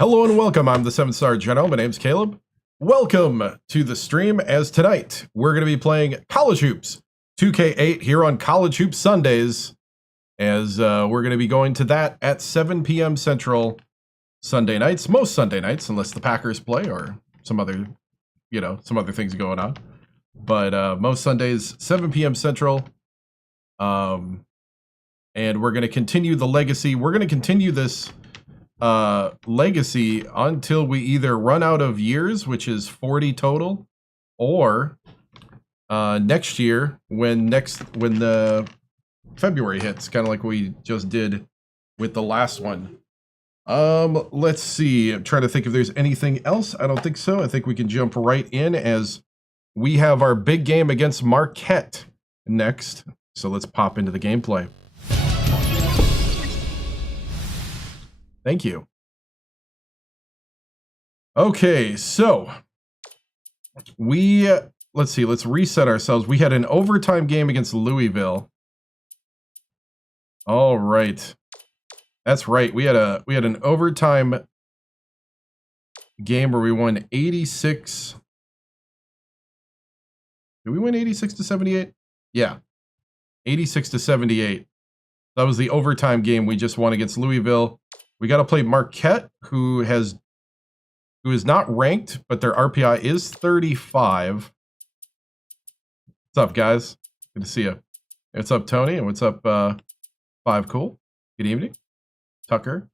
Hello and welcome. I'm the 7-Star General. My name's Caleb. Welcome to the stream. As tonight we're going to be playing College Hoops 2K8 here on College Hoops Sundays, as we're going to be going to that at 7 p.m. Central Sunday nights, most Sunday nights, unless the Packers play or some other, some other things going on. But most Sundays, 7 p.m. Central. And we're going to continue the legacy. We're going to continue this legacy until we either run out of years, which is 40 total, or next year when the February hits, kind of like we just did with the last one. Let's see. I'm trying to think if there's anything else. I don't think so. I think we can jump right in as we have our big game against Marquette next. So let's pop into the gameplay. Thank you. Okay, so let's see, let's reset ourselves. We had an overtime game against Louisville. All right. That's right. We had an overtime game where we won 86. Did we win 86-78? Yeah. 86-78. That was the overtime game we just won against Louisville. We got to play Marquette, who is not ranked, but their RPI is 35. What's up, guys? Good to see you. What's up, Tony? And what's up, Five Cool? Good evening. Tucker.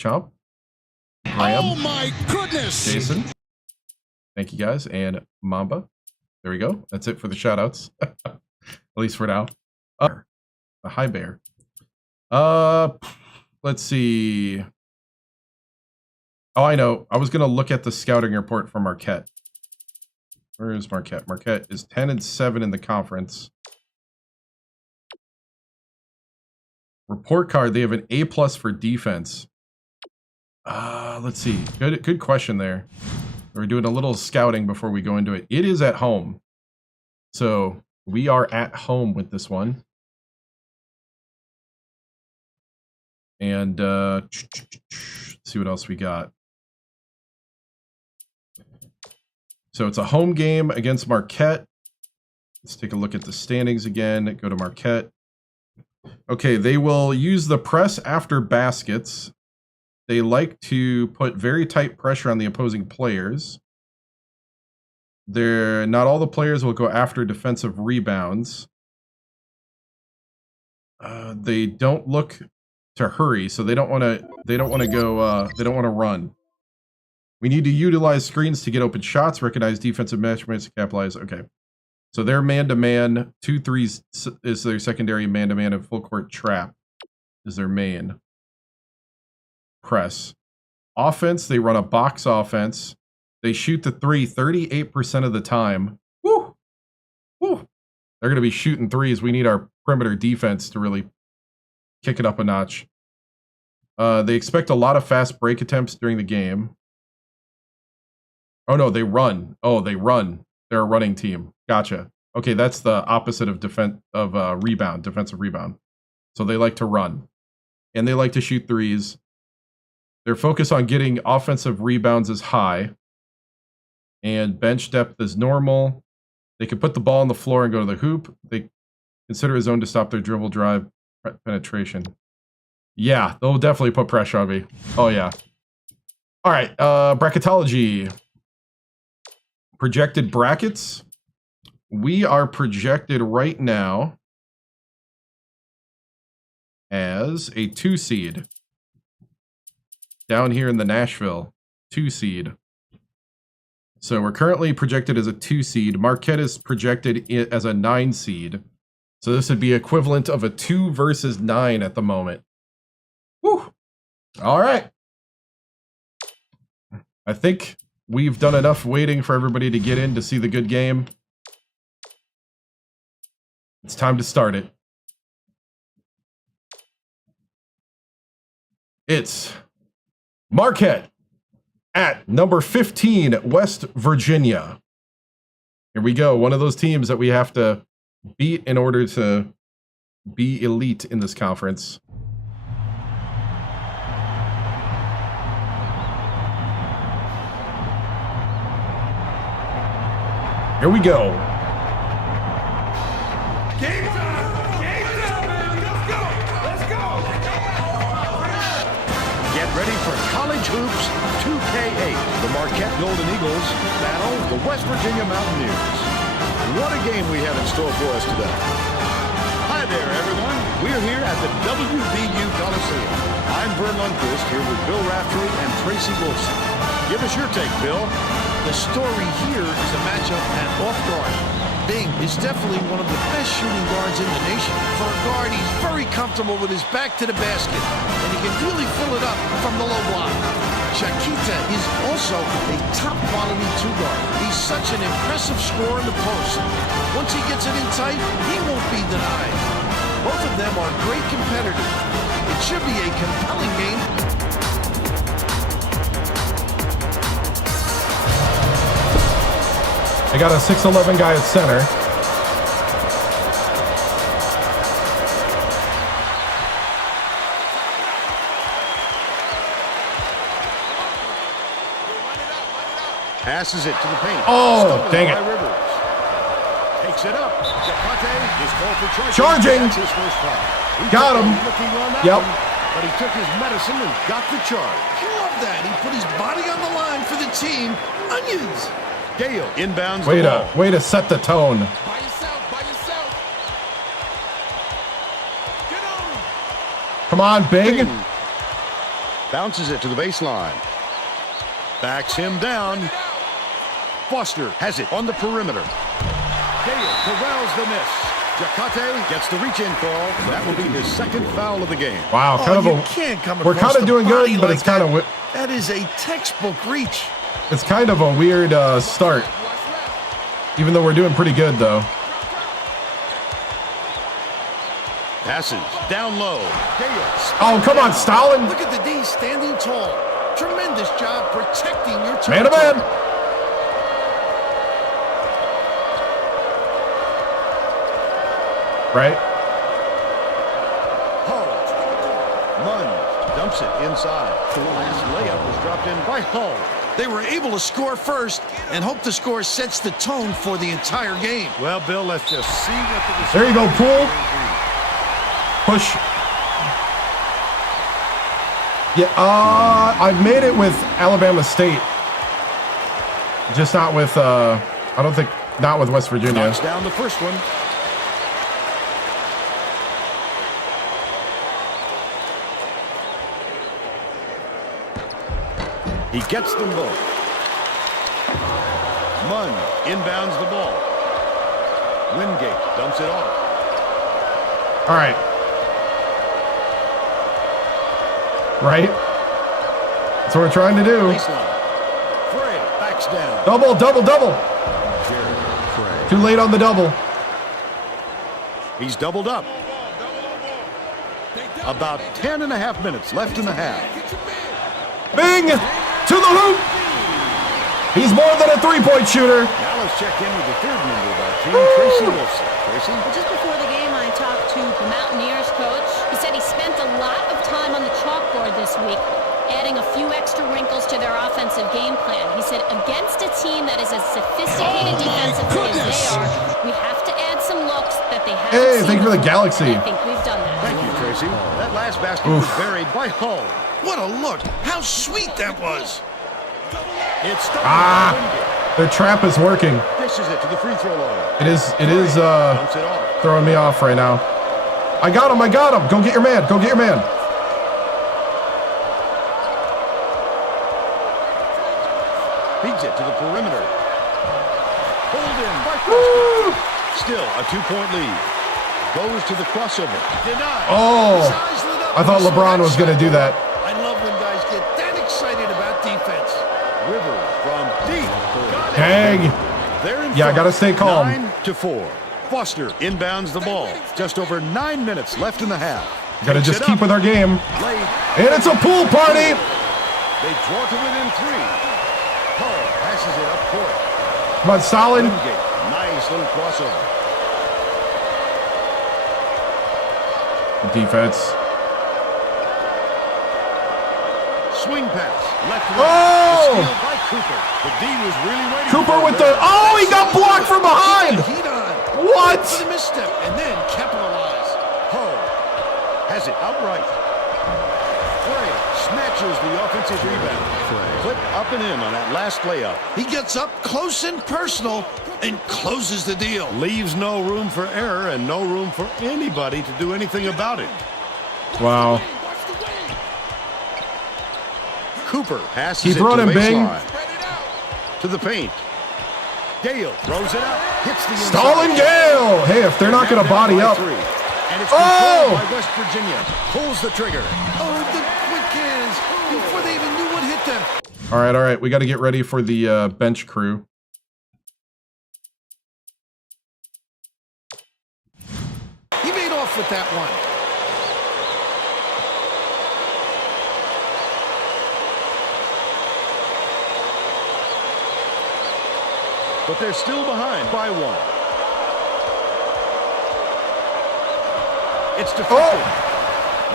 Chomp. Graham. Oh my goodness! Jason. Thank you, guys. And Mamba. There we go. That's it for the shout-outs. At least for now. The Hi Bear. Let's see. Oh, I know. I was going to look at the scouting report for Marquette. Where is Marquette? Marquette is 10-7 in the conference. Report card, they have an A+ for defense. Let's see. Good question there. We're doing a little scouting before we go into it. It is at home. So we are at home with this one. And let's see what else we got. So it's a home game against Marquette. Let's take a look at the standings again. Go to Marquette. Okay, they will use the press after baskets. They like to put very tight pressure on the opposing players. Not all the players will go after defensive rebounds. They don't look to hurry, so they don't want to run. We need to utilize screens to get open shots, recognize defensive measurements, capitalize. Okay, so their man-to-man 2-3s is their secondary, man-to-man, and full court trap is their main. Press. Offense, they run a box offense. They shoot the three 38% of the time. Woo! Woo! They're going to be shooting threes. We need our perimeter defense to really kick it up a notch. They expect a lot of fast break attempts during the game. Oh, no, they run. Oh, they run. They're a running team. Gotcha. Okay, that's the opposite of defensive rebound. So they like to run. And they like to shoot threes. Their focus on getting offensive rebounds is high. And bench depth is normal. They can put the ball on the floor and go to the hoop. They consider a zone to stop their dribble drive penetration. Yeah, they'll definitely put pressure on me. Oh, yeah. All right, bracketology. Projected brackets. We are projected right now as a 2 seed. Down here in the Nashville, 2 seed. So we're currently projected as a 2 seed. Marquette is projected as a 9 seed. So this would be equivalent of a 2 versus 9 at the moment. Whew. All right. I think we've done enough waiting for everybody to get in to see the good game. It's time to start it. It's Marquette at number 15, West Virginia. Here we go. One of those teams that we have to beat in order to be elite in this conference. Here we go. Game time! Game time, baby! Let's go! Let's go! Get ready for College Hoops 2K8. The Marquette Golden Eagles battle the West Virginia Mountaineers. What a game we have in store for us today. Hi there, everyone. We're here at the WVU Coliseum. I'm Vern Lundquist here with Bill Raftery and Tracy Wolfson. Give us your take, Bill. The story here is a matchup at off guard. Bing is definitely one of the best shooting guards in the nation. For a guard, he's very comfortable with his back to the basket, and he can really fill it up from the low block. Chiquita is also a top-quality two-guard. He's such an impressive scorer in the post. Once he gets it in tight, he won't be denied. Both of them are great competitors. It should be a compelling game. I got a 6'11" guy at center. Passes it to the paint. Oh, Stolen dang by it. Rivers. Takes it up. Zapate is called for charging. Charging. That's his first foul. He Got took him. a looking on that Yep. one, but he took his medicine and got the charge. I love that. He put his body on the line for the team. Onions. Gale inbounds Way the ball. to set the tone. By yourself, by yourself. Get on him. Come on, Big. Bing. Bounces it to the baseline. Backs him down. Foster has it on the perimeter. Gale corrals the miss. Jacate gets the reach-in call. That will be his second foul of the game. Wow, kind you of can't come we're across kind of the doing body good, but like it's kind that. of That is a textbook reach. it's kind of a weird start. Even though we're doing pretty good though. Passes down low. Gale. Oh, come on, Stalin. Look at the D standing tall. Tremendous job protecting your Man to territory. man. Right? Hull. Munn dumps it inside. The last layup was dropped in by Hull. They were able to score first and hope the score sets the tone for the entire game. Well, Bill, let's just see what the There you go, Poole. Push. Yeah, I've made it with Alabama State. Just not with, I don't think, not with West Virginia. Knocks down the first one. He gets them both. Munn inbounds the ball. Wingate dumps it off. All right. Right? That's what we're trying to do. Baseline. Frey backs down. Double, double, double. Jared Frey. Too late on the double. He's doubled up. About 10 and a half minutes left in the half. Bing! To the hoop! He's more than a three-point shooter. Now let's check in with the third member of our team, Tracy Wolfson. Tracy? Well, just before the game, I talked to the Mountaineers coach. He said he spent a lot of time on the chalkboard this week, adding a few extra wrinkles to their offensive game plan. He said, against a team that is as sophisticated defensively as they are, we have to add some looks that they haven't Hey, seen thank you for the before. galaxy. I think we've done that. Thank you, Tracy. That last basket was buried by Hull. What a look. How sweet that was. It's stolen by Wingate. The trap is working. Dishes it to the free throw line. It is Dumps it off. throwing me off right now. I got him. Go get your man. Go get your man. Feeds it to the perimeter. Pulled in by Foster. Still a 2-point lead. Goes to the crossover. Denied. Oh, His eyes lit up I thought when he saw LeBron was going to do that. I love when guys get that excited about defense. Rivers from deep. Got it. Dang. They're in Yeah, I front. gotta stay calm. 9-4. Foster inbounds the ball. Just over 9 minutes left in the half. Gotta Takes just it keep up. with our game. Late. And it's a pool party. They draw to within 3. Hull passes it up court. Come on, Stalin. Wingate. Nice little crossover. Defense. Swing pass. Left wing. Oh! The steal by Cooper. The D was really waiting Cooper for with him the... there. Oh, he got blocked from behind! Heat on. What? For the misstep and then capitalize. Ho has it outright. Frey snatches the offensive rebound. Clip up and in on that last layup. He gets up close and personal and closes the deal. Leaves no room for error and no room for anybody to do anything about it. Wow. Cooper passes Keep it running, to the Bing. baseline. To the paint. Gale throws it up. Hits the inside. Stalin Gale! Hey, if they're not going to body By up... three. And it's Oh! controlled by West Virginia. Pulls the trigger. Oh, the quick hands before they even knew what hit them. All right. We got to get ready for the bench crew. He made off with that one. But they're still behind by one. It's deflected.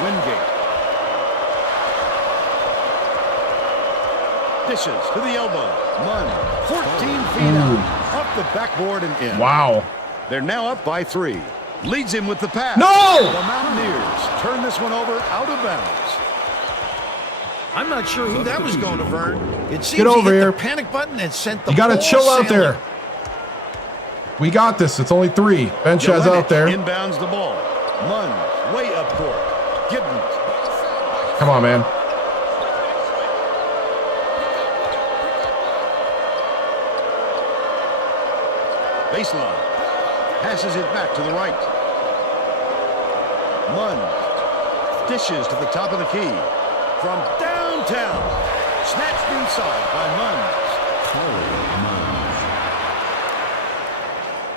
Wingate. Dishes to the elbow. Munn, 14 feet out. Up the backboard and in. Wow. They're now up by 3. Leads him with the pass. No! The Mountaineers turn this one over out of bounds. I'm not sure who that was going to, Vern. It seems Get over he hit here. the panic button and sent the You got to ball chill out sailing. there. We got this. It's only 3. Bench has out there. Inbounds the ball. Munn, way up court. Giddens. Come on, man. Baseline. Passes it back to the right. Munn dishes to the top of the key. From downtown. Snatched inside by Munn.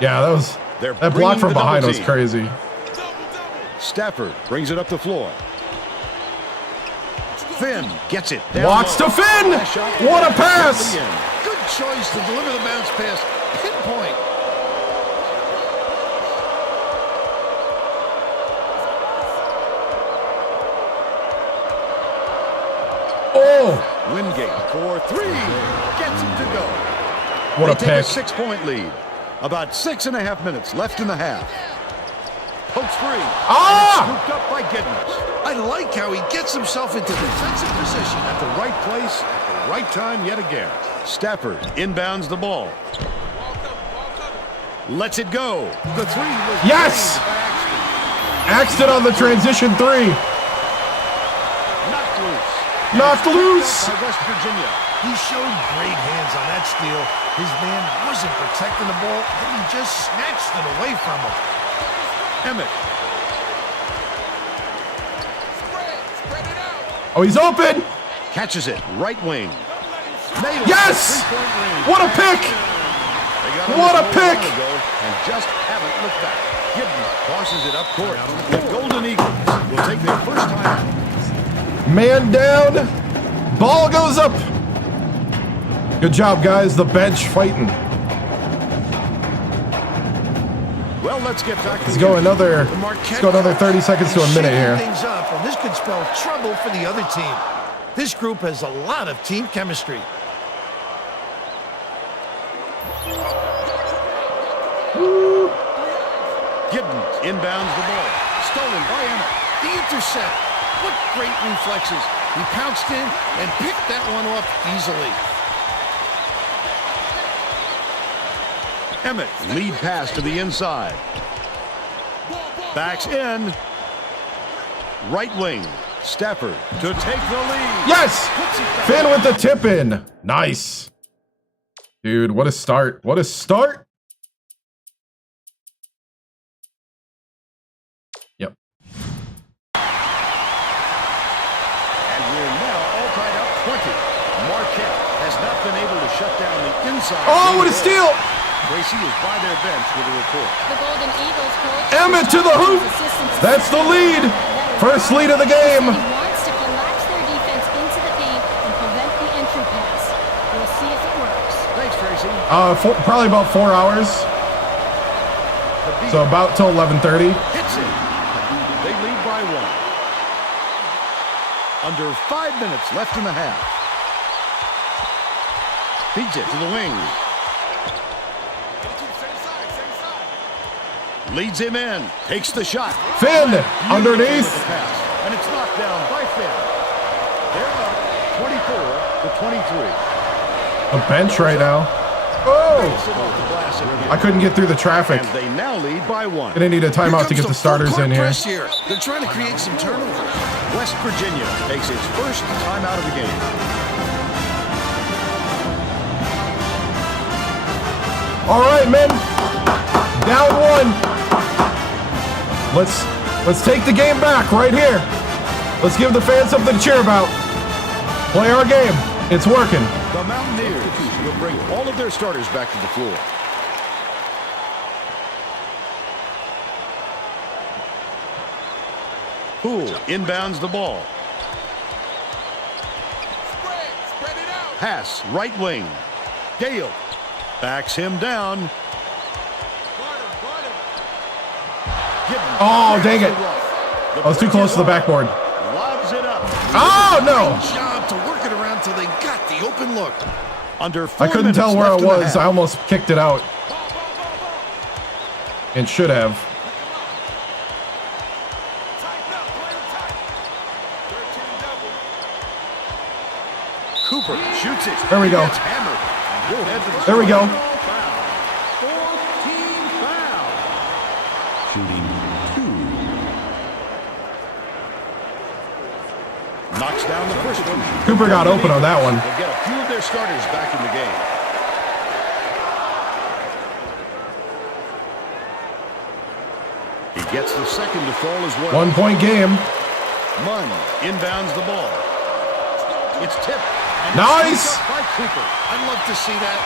Yeah, They're that block bringing from the behind double was team. crazy. Stafford brings it up the floor. Finn gets it. Down Watch low. to Finn! Last shot. What a pass! Good choice to deliver the bounce pass. Pinpoint. Oh! Wingate for 3. Gets it to go. What a They take pick. a 6-point lead. About 6.5 minutes left in the half. Pokes free. Ah! And it's scooped up by Giddens. I like how he gets himself into defensive position. At the right place, at the right time yet again. Stafford inbounds the ball. Lets it go. The 3 was Yes! drained by Axton. Axton on the transition 3. Knocked loose. Knocked loose. By West Virginia. He showed great hands on that steal. His man wasn't protecting the ball, and he just snatched it away from him. Emmett. Oh, he's open. Catches it. Right wing. Nails Yes! the 3-point range. What a pick. They got on What this a one pick. while ago and just haven't looked back. Giddens tosses it up court. The Golden Eagles will take their first time out. Man down. Ball goes up. Good job, guys. The bench fighting. Well, let's get back to Let's the go game. another. The Marquette Let's go another 30 seconds to a minute shaking here. things up, and this could spell trouble for the other team. This group has a lot of team chemistry. Giddens inbounds the ball. Stolen by Emmett. The intercept. What great reflexes. He pounced in and picked that one off easily. Emmett, lead pass to the inside. Backs in. Right wing. Stafford to take the lead. Yes! Puts it back. Finn with the tip in. Nice. Dude, what a start. What a start. Yep. And we're now all tied up 20. Marquette has not been able to shut down the inside. Oh, what a game steal. ball. Tracy is by their bench with a report. The Golden Eagles coach. Emmett to the hoop. That's the lead. First lead of the game. He wants to collapse their defense into the paint and prevent the entry pass. We'll see if it works. Thanks, Tracy. Probably about 4 hours. The beat So about till 11:30. hits it. They lead by 1. A Under 5 minutes left in the half. Feeds it to the wing. Leads him in. Takes the shot. Finn, underneath. With the pass, and it's knocked down by Finn. They're up 24-23. A bench right now. Oh! I couldn't get through the traffic. And they now lead by 1. Gonna need a timeout to get the starters in here. They're trying to create some turnovers. West Virginia takes its first timeout of the game. All right, men. Down 1. Let's take the game back right here. Let's give the fans something to cheer about. Play our game. It's working. The Mountaineers will bring all of their starters back to the floor. Poole inbounds the ball. Spread it out. Pass right wing. Gale backs him down. Oh, dang it. I was too close to the backboard. Lobs it up. Oh, no. Good job to work it around till they got the open look. Under 4 I couldn't minutes tell where I left in the was. half. I almost kicked it out. And should have. Tighten up, play tight. 13 double. Cooper shoots it. There we go. Gets hammered. We'll head to the There we go. Knocks down the first one. Cooper got open on that one. They'll get a few of their starters back in the game. He gets the second to fall as well. 1 point game. Munn inbounds the ball. It's tipped. And Nice. it's by Cooper. I'd love to see that.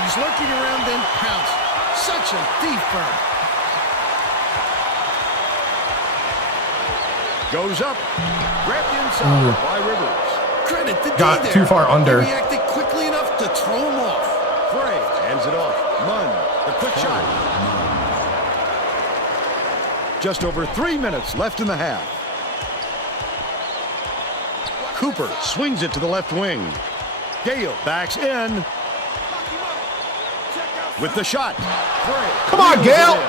He's lurking around then pounce. Such a thief bird. Goes up. Grabbed inside by Rivers. Credit the Got D there. too far under. He reacted quickly enough to throw him off. Frey hands it off. Munn, the quick shot. Just over 3 minutes left in the half. Cooper swings it to the left wing. Gale backs in with the shot. Frey. Come on, reels it Gale. in.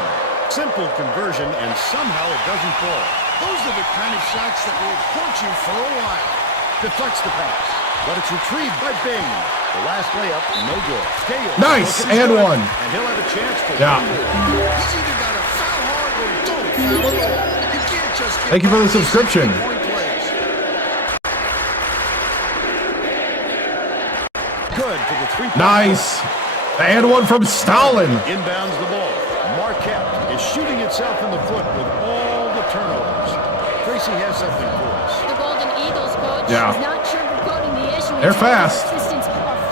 Simple conversion, and somehow it doesn't fall. Those are the kind of shots that will haunt you for a while. Deflects the pass, but it's retrieved by Bing. The last layup, no good. Gale. Nice, looking and good, one. And he'll have a chance for Yeah. one more. He's either got to foul hard or don't foul at all. You can't just get Thank you for the subscription. point plays. Good for the 3-point Nice. And one from Stalin. Inbounds the ball. Marquette is shooting itself in the foot with all the turnovers. Tracy has something for us. The Golden Eagles coach Yeah. is not sugarcoating the issue. They're fast.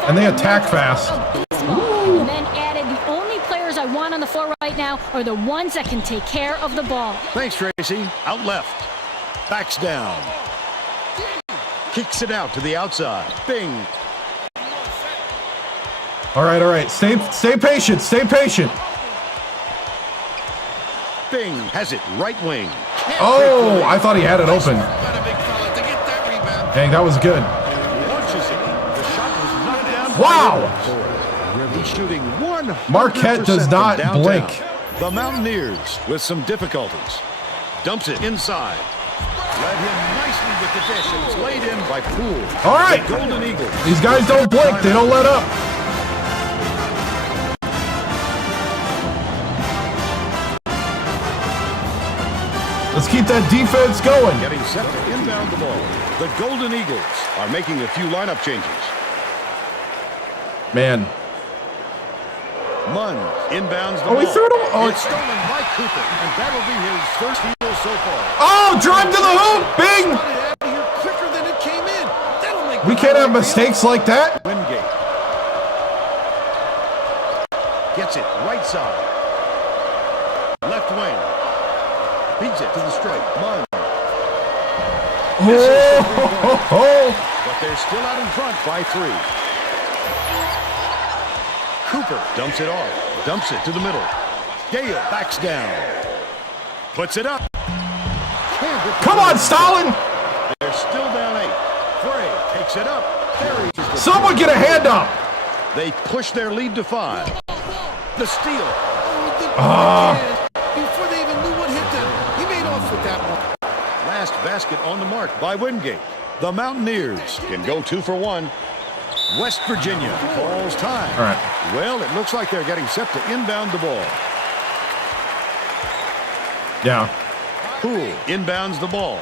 And they attack fast. The men added, the only players I want on the floor right now are the ones that can take care of the ball. Thanks, Tracy. Out left. Backs down. Kicks it out to the outside. Bing. All right, all right. Stay patient. Stay patient. Bing has it right wing. Oh, I thought he had it open. Got a big fella to get that rebound. Dang, that was good. Launches it. The shot was knocked down. Wow. He's shooting 100% Marquette does from not downtown. blink. The Mountaineers with some difficulties. Dumps it inside. Led him nicely with the dish, and it's laid in by Poole. All right. The Golden Eagles. These guys don't blink. They don't let up. Let's keep that defense going. Getting set to inbound the ball. The Golden Eagles are making a few lineup changes. Man. Munn inbounds the Oh, ball. he threw it away. Oh, It's stolen by Cooper, and that'll be his first steal so far. Oh, drive to the hoop. Bing. Got it out of here quicker than it came in. That'll make We can't have mistakes like that. Wingate. Gets it right side. Left wing. Beats it to the stripe. Munn. Oh. But they're still out in front by 3. Cooper dumps it off. Dumps it to the middle. Gale backs down. Puts it up. Can't hit the Come on, rim. Stalin. They're still down 8. Picks it up. Someone get a hand up. They push their lead to 5. The steal. Before they even knew what hit them, he made off with that one. Last basket on the mark by Wingate. The Mountaineers can go 2 for 1. West Virginia calls time. All right. Well, it looks like they're getting set to inbound the ball. Yeah. Poole inbounds the ball.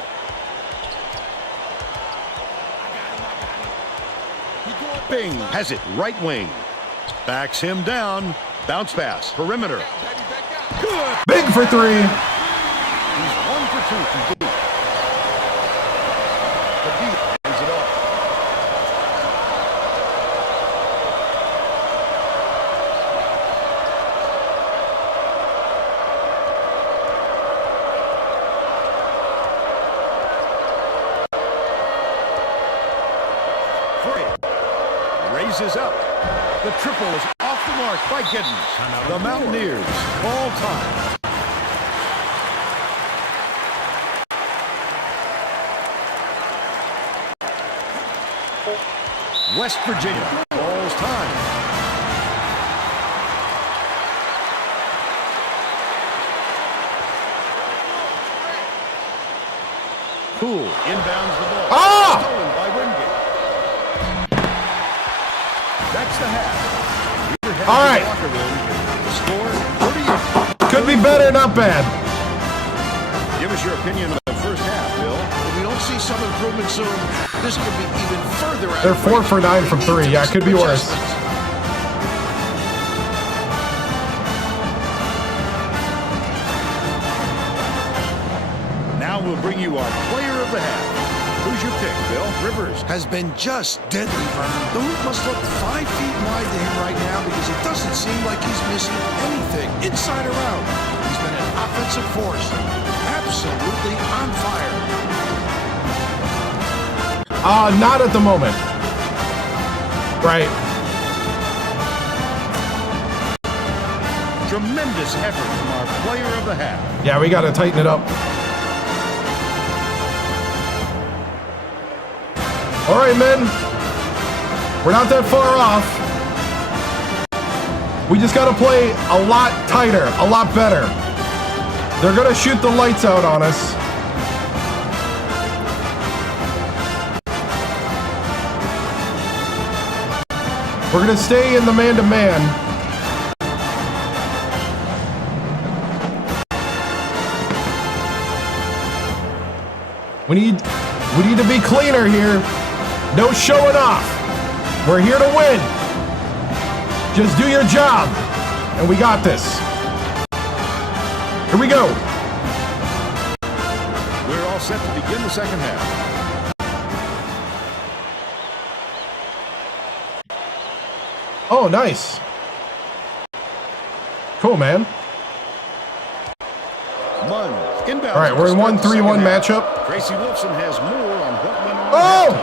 Bing has it right wing. Backs him down. Bounce pass. Perimeter. Good. Big for 3. He's 1 for 2 from deep. The deep ends it off. Raises up. The triple is off the mark by Giddens. The Mountaineers call time. West Virginia calls time. Poole inbounds the ball. Ah! Stolen by Wingate. That's the half. All right. The score, 38. Could be better, not bad. Give us your opinion on the first half, Bill. If we don't see some improvement soon, this could be even further out. They're 4 for 9 from 3. Yeah, it could be worse. Now we'll bring you our player of the half. Who's your pick, Bill? Rivers Has been just deadly, Vernon. The hoop must look 5 feet wide to him right now because it doesn't seem like he's missing anything, inside or out. He's been an offensive force, absolutely on fire. Not at the moment. Right. Tremendous effort from our player of the half. Yeah, we got to tighten it up. All right, men. We're not that far off. We just got to play a lot tighter, a lot better. They're going to shoot the lights out on us. We're going to stay in the man-to-man. We need to be cleaner here. No showing off. We're here to win. Just do your job. And we got this. Here we go. We're all set to begin the second half. Oh, nice. Cool, man. Munn, inbound. All right, we're in 1-3-1 matchup. Tracy Wilson has more on what went on. Oh!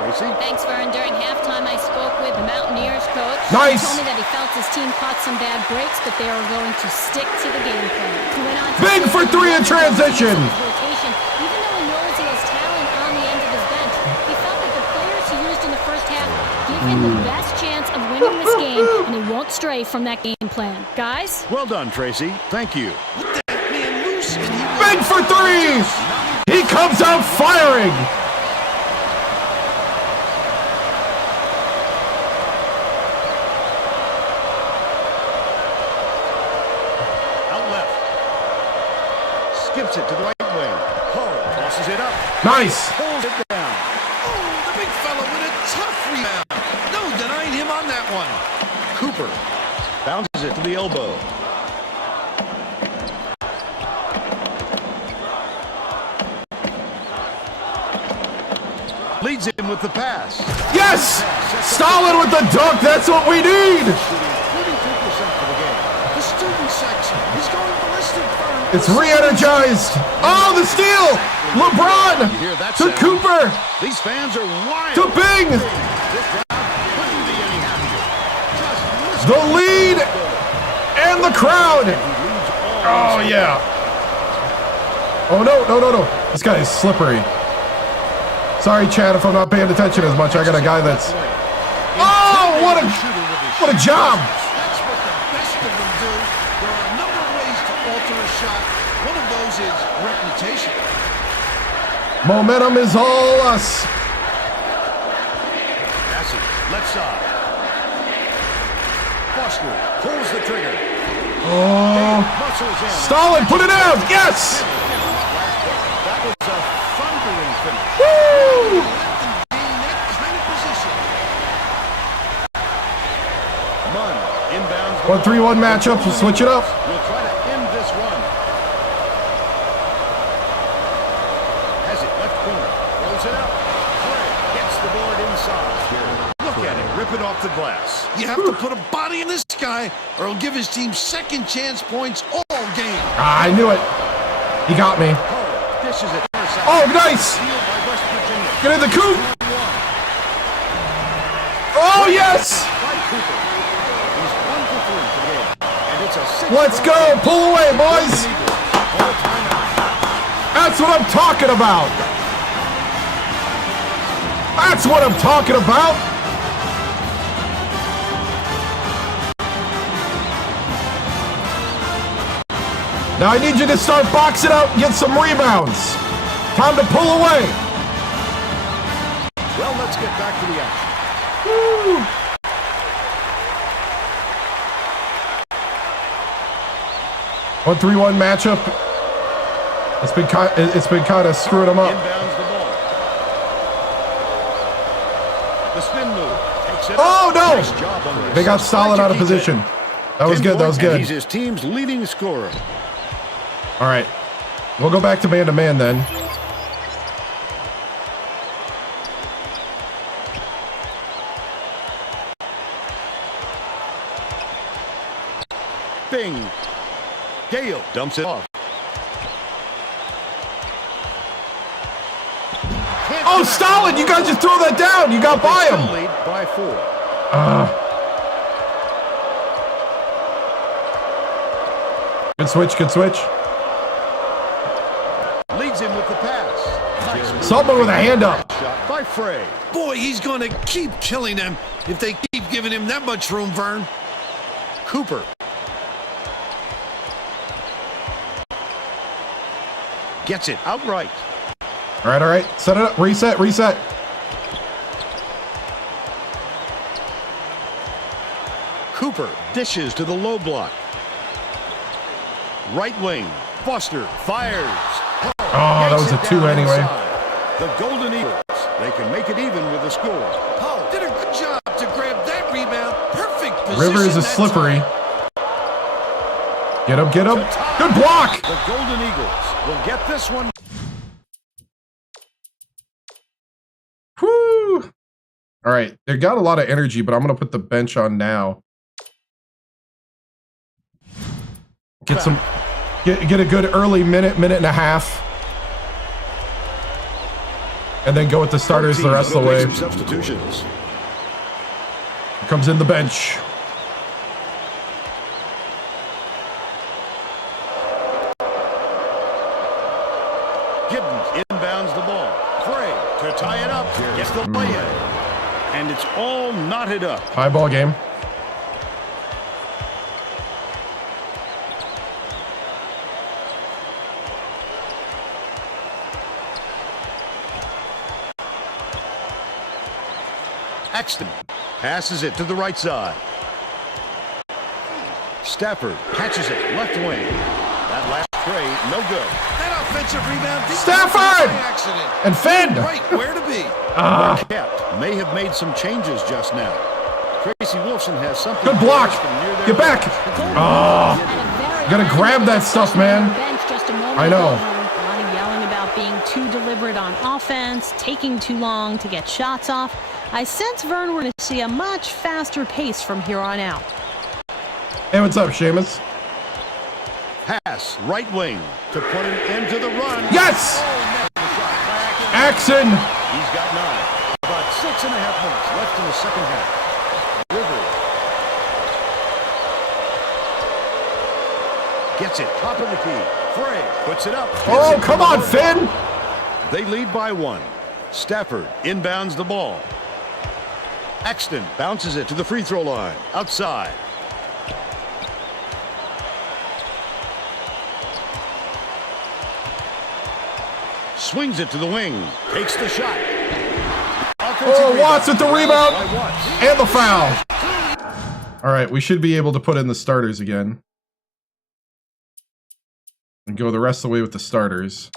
Tracy? Thanks, Vern. During halftime, I spoke with the Mountaineers coach. Nice. He told me that he felt his team caught some bad breaks, but they were going to stick to the game plan. He went on to Big say for that 3 in transition. rotation, even though he knows he has talent on the end of his bench, he felt that the players he used in the first half give him the best chance of winning this game, and he won't stray from that game plan. Guys? Well done, Tracy. Thank you. Big for 3. He comes out firing. Out left. Skips it to the right wing. Hull tosses it up. Nice. Pulls it down. Oh, the big fella with a tough rebound. No denying him on that one. Cooper bounces it to the elbow. Leads him with the pass. Yes. Stalin with the dunk. That's what we need. 42% for the game. The student section is going ballistic, Vern. It's re-energized. Oh, the steal. LeBron You hear that to sound? Cooper These fans are wild. to Bing. This crowd couldn't be any happier. Just listen The lead and the crowd. He leads all Oh, yeah. Oh, no. This guy is slippery. Sorry, Chad, if I'm not paying attention as much. I got a guy that's... Oh, what a job! That's what the best of them do. There are a number of ways to alter a shot. One of those is reputation. Momentum is all us. Pass it. Left side. Foster pulls the trigger. Oh, Muscles in. Stalin, put it out. Yes. That was a thundering finish. Woo! In that kind of position. Munn inbounds. 1-3-1 matchup. We'll switch it up. We'll try to end this run. Has it left corner. Throws it up. Gets the board inside. Look at him rip it off the glass. You have to put a body in this guy, or he'll give his team second chance points all game. Ah, I knew it. He got me. This is it. Oh, nice. Get in the coop. Oh, yes. Let's go. Pull away, boys. That's what I'm talking about. That's what I'm talking about. Now I need you to start boxing out and get some rebounds. Time to pull away. Well, let's get back to the action. Woo. 1-3-1 matchup. It's been kind of screwing them up. Inbounds the ball. The spin move. Takes it Oh, up. no. Nice job on the They got assist. Stalin out of position. That was good. That was And good. he's his team's leading scorer. All right. We'll go back to man-to-man then. Bing. Gale dumps it off. Oh, Stalin, you guys just throw that down. You got by him. Lead by 4. Good switch, good switch. Leads him with the pass. Nice Someone with a hand up. shot by Frey. Boy, he's going to keep killing them if they keep giving him that much room, Vern. Cooper. Gets it outright. All right, all right. Set it up. Reset, reset. Cooper dishes to the low block. Right wing. Foster fires. Oh, that was a 2 anyway. The Golden Eagles. They can make it even with the score. Poe did a good job to grab that rebound. Perfect position. Rivers is that slippery. time. Get him, get him. Good block. The Golden Eagles will get this one. Whew. All right. They got a lot of energy, but I'm going to put the bench on now. Get some, get a good early minute and a half. And then go with the starters the rest of the way. Some substitutions. Here comes in the bench. Giddens inbounds the ball. Frey to tie it up. Gets the lay-in. And it's all knotted up. High ball game. Axton passes it to the right side. Stafford catches it left wing. That last play, no good. That offensive rebound. didn't Stafford! happen by accident. And Finn! Right where to be. Marquette may have made some changes just now. Tracy Wilson has something. Good block. from near their Get back. Oh, You gotta grab that stuff, man. I know. A lot of yelling about being too deliberate on offense, taking too long to get shots off. I sense Vern we're going to see a much faster pace from here on out. Hey, what's up, Seamus? Pass right wing to put an end to the run. Yes! Axon! He's got 9. About 6.5 minutes left in the second half. Rivers gets it top of the key. Frey puts it up. Oh, come on, Finn! They lead by 1. Stafford inbounds the ball. Axton bounces it to the free throw line. Outside. Swings it to the wing. Takes the shot. Oh, Watts with the rebound and the foul. All right, we should be able to put in the starters again. And go the rest of the way with the starters.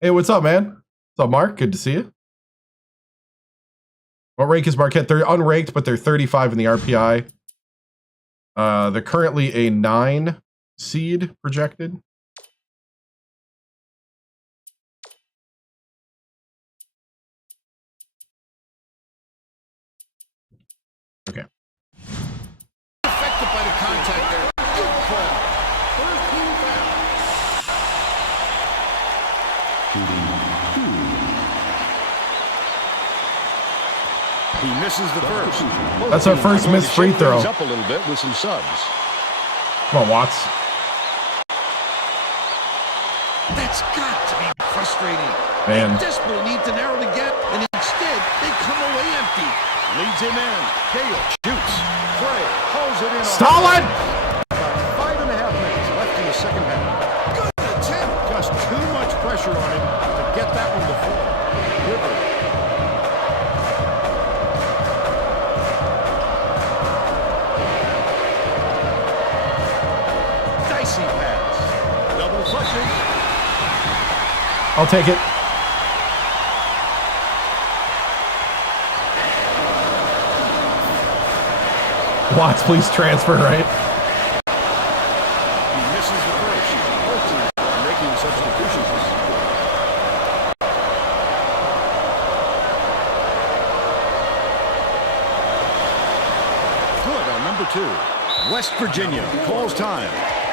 Hey, what's up, man? What's up, Mark? Good to see you. What rank is Marquette? They're unranked, but they're 35 in the RPI. They're currently a 9 seed projected. Okay. Affected by the contact there. Good call. First team foul. He misses the first. That's our first missed free throw. Up a little bit with some subs. Come on, Watts. That's got to be frustrating. Man. They desperately need to narrow the gap, and instead they come away empty. Leads him in. Gale shoots. Frey pulls it in. Stalin! About 5.5 minutes left in the second half. Good attempt. Just too much pressure on him to get that one to fall. River. Dicey pass. Double clutches. I'll take it. Watts, please transfer, right? He misses the first. Both teams are making substitutions. Good on number 2. West Virginia calls time.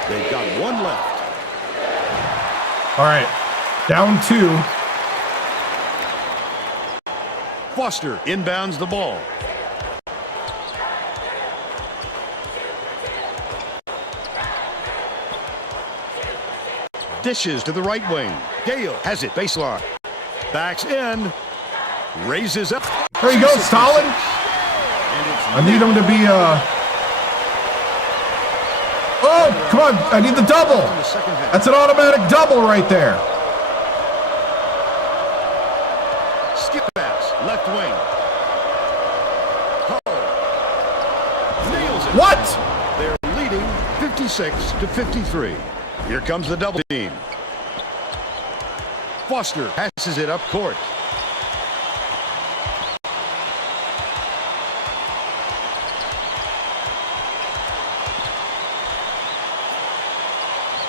They've got one left. All right. Down 2. Foster inbounds the ball. Dishes to the right wing. Gale has it. Baseline. Backs in. Raises up. There you go, Stalin. I need him to be, Oh, come on. I need the double. In the second half. That's an automatic double right there. Skip pass. Left wing. Hull. Nails it. What? They're leading 56-53. Here comes the double team. Foster passes it up court.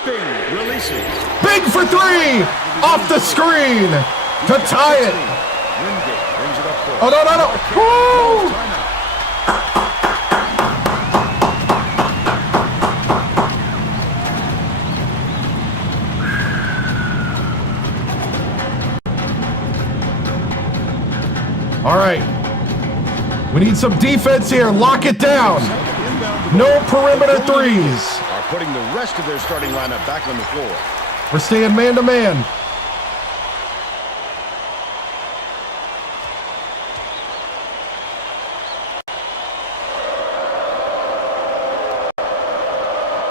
Bing releases. Big for 3. Off the screen to tie it. Wingate brings it up court. Oh, no. Woo! Timeout. All right. We need some defense here. Lock it down. No perimeter threes. Are putting the rest of their starting lineup back on the floor. We're staying man to man.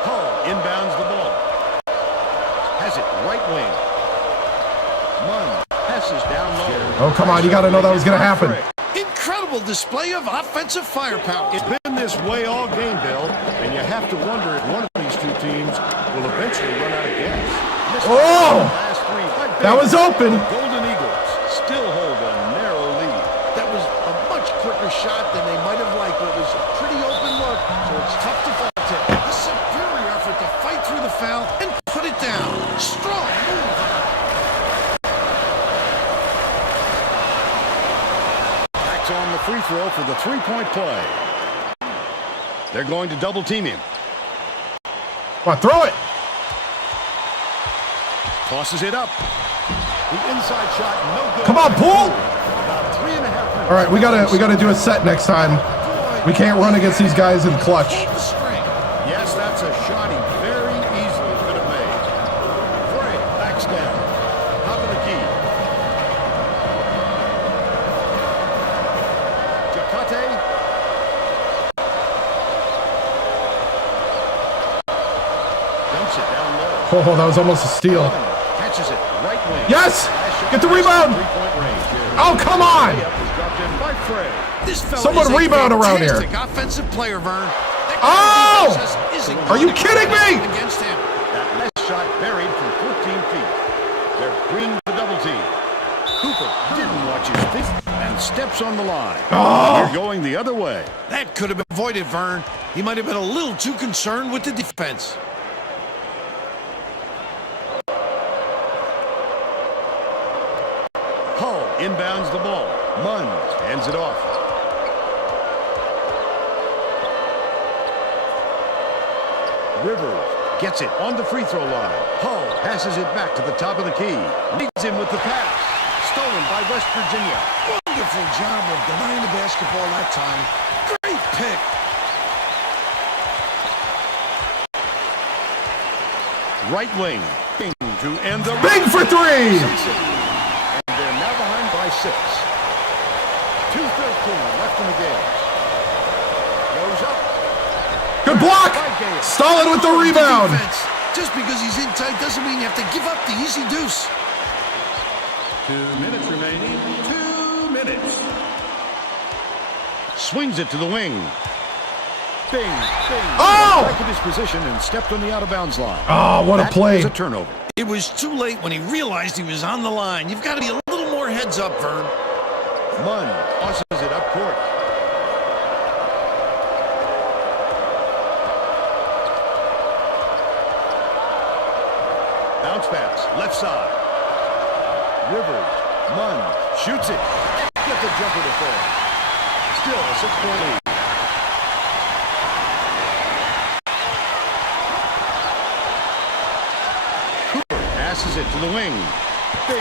Hull inbounds the ball. Has it right wing. Munn passes down low. Oh, come on. You got to know that was going to happen. Incredible display of offensive firepower. It's been this way all game, Bill, and you have to wonder if one of these two teams will eventually run out of gas. Oh! Last three. That was open. Golden Eagles still hold a narrow lead. That was a much quicker shot than they might have liked. It was a pretty open look, so it's tough to fault it. A superior effort to fight through the foul and put it down. Strong move. Backs on the free throw for the three-point play. They're going to double team him. Come on, throw it. Tosses it up. The inside shot, no good. Come on, Poole. About 3.5 minutes. All right, we gotta do a set next time. We can't run against these guys in clutch. The string. Yes, that's a shot he very easily could have made. Frey backs down. Top of the key. Keeps it down low. Oh, that was almost a steal. Catches it right wing. Yes! Get the rebound! Oh, come on! Someone rebound around here. Offensive player, Vern. Oh! Are you kidding me? Against him. That last shot buried from 14 feet. They're bringing the double team. Cooper didn't watch his feet and steps on the line. Oh! You're going the other way. That could have been avoided, Vern. He might have been a little too concerned with the defense. Hull inbounds the ball. Munns hands it off. Rivers gets it on the free throw line. Hull passes it back to the top of the key. Leads him with the pass. Stolen by West Virginia. Wonderful job of denying the basketball that time. Great pick. Right wing. Bing to end the Big for three! And they're now behind by 6. 2:13 left in the game. Goes up. Good block! Stalin with the rebound! Defense. Just because he's in tight doesn't mean you have to give up the easy deuce. 2 minutes remaining. 2 minutes. Swings it to the wing. Bing, bing. Oh! Back in his position and stepped on the out-of-bounds line. Oh, what a play. That was a turnover. It was too late when he realized he was on the line. You've got to be a little more heads up, Vern. Munn tosses it up court. Bounce pass, left side. Rivers, Munn shoots it. Get the jumper to fall. Still a 6-point lead. Cooper passes it to the wing.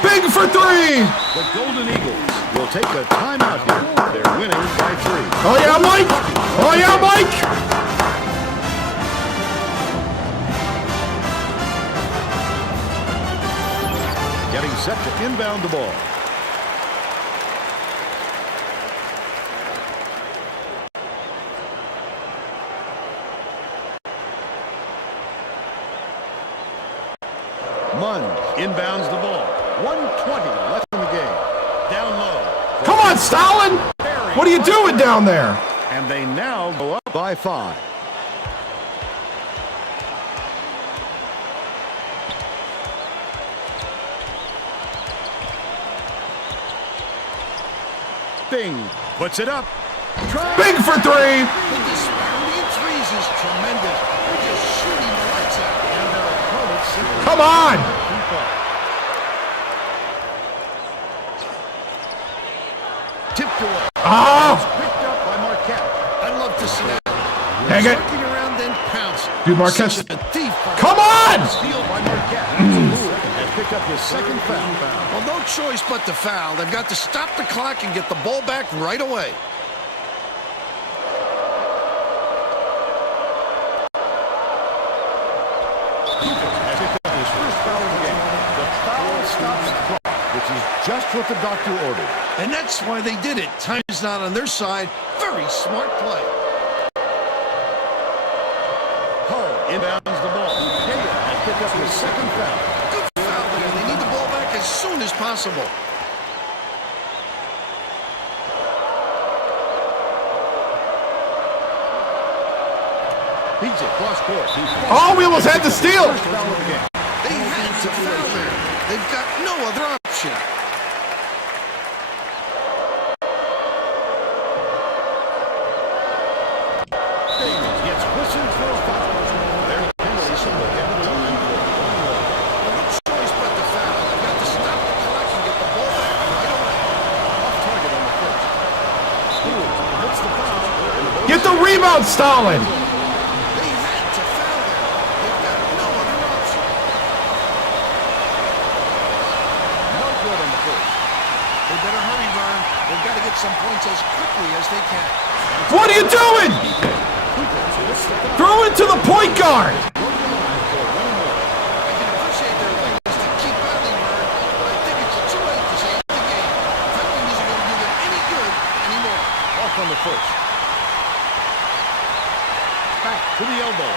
Big for three! The Golden Eagles will take a timeout here. They're winning by 3. Oh, yeah, Mike! Oh, yeah, Mike! Getting set to inbound the ball. Munn inbounds the ball. 1:20 left in the game. Down low. Come on, Stalin! What are you doing down there? And they now go up by 5. Bing puts it up. Big for three! The disparity in threes is tremendous. They're just shooting the lights out. And their opponents simply Come on! keep up. Tipped away. Oh! Picked up by Marquette. I'd love to see that. Dang it. Working around then pounce. Dude, Marquette's... Such a thief. Come on! Steal by Marquette. Lewis has picked up his second foul. Well, no choice but to foul. They've got to stop the clock and get the ball back right away. Has picked up his first foul of the game. The foul stops the clock, which is just what the doctor ordered. And that's why they did it. Time is not on their side. Very smart play. Hull inbounds the ball. Kaya has picked up his second foul. Good foul there. They need the ball back as soon as possible. Beats it cross court. Oh, we almost had the steal! First foul of the game. They had to foul there. They've got no other option. Bing gets whistled for a foul. There's a penalty, so they'll get the line. No choice but to foul. They've got to stop the clock and get the ball back right away. Off target on the first. Stewart hits the foul. Get the rebound, Stalin! They had to foul there. They've got no other option. No good on the first. They better hurry, Vern. They've got to get some points as quickly as they can. What are you doing? Throw it to the point guard! I can appreciate their willingness to keep battling, Vern, but I think it's too late to say end the game. Fouling isn't going to do them any good anymore. Off on the first. Back to the elbow.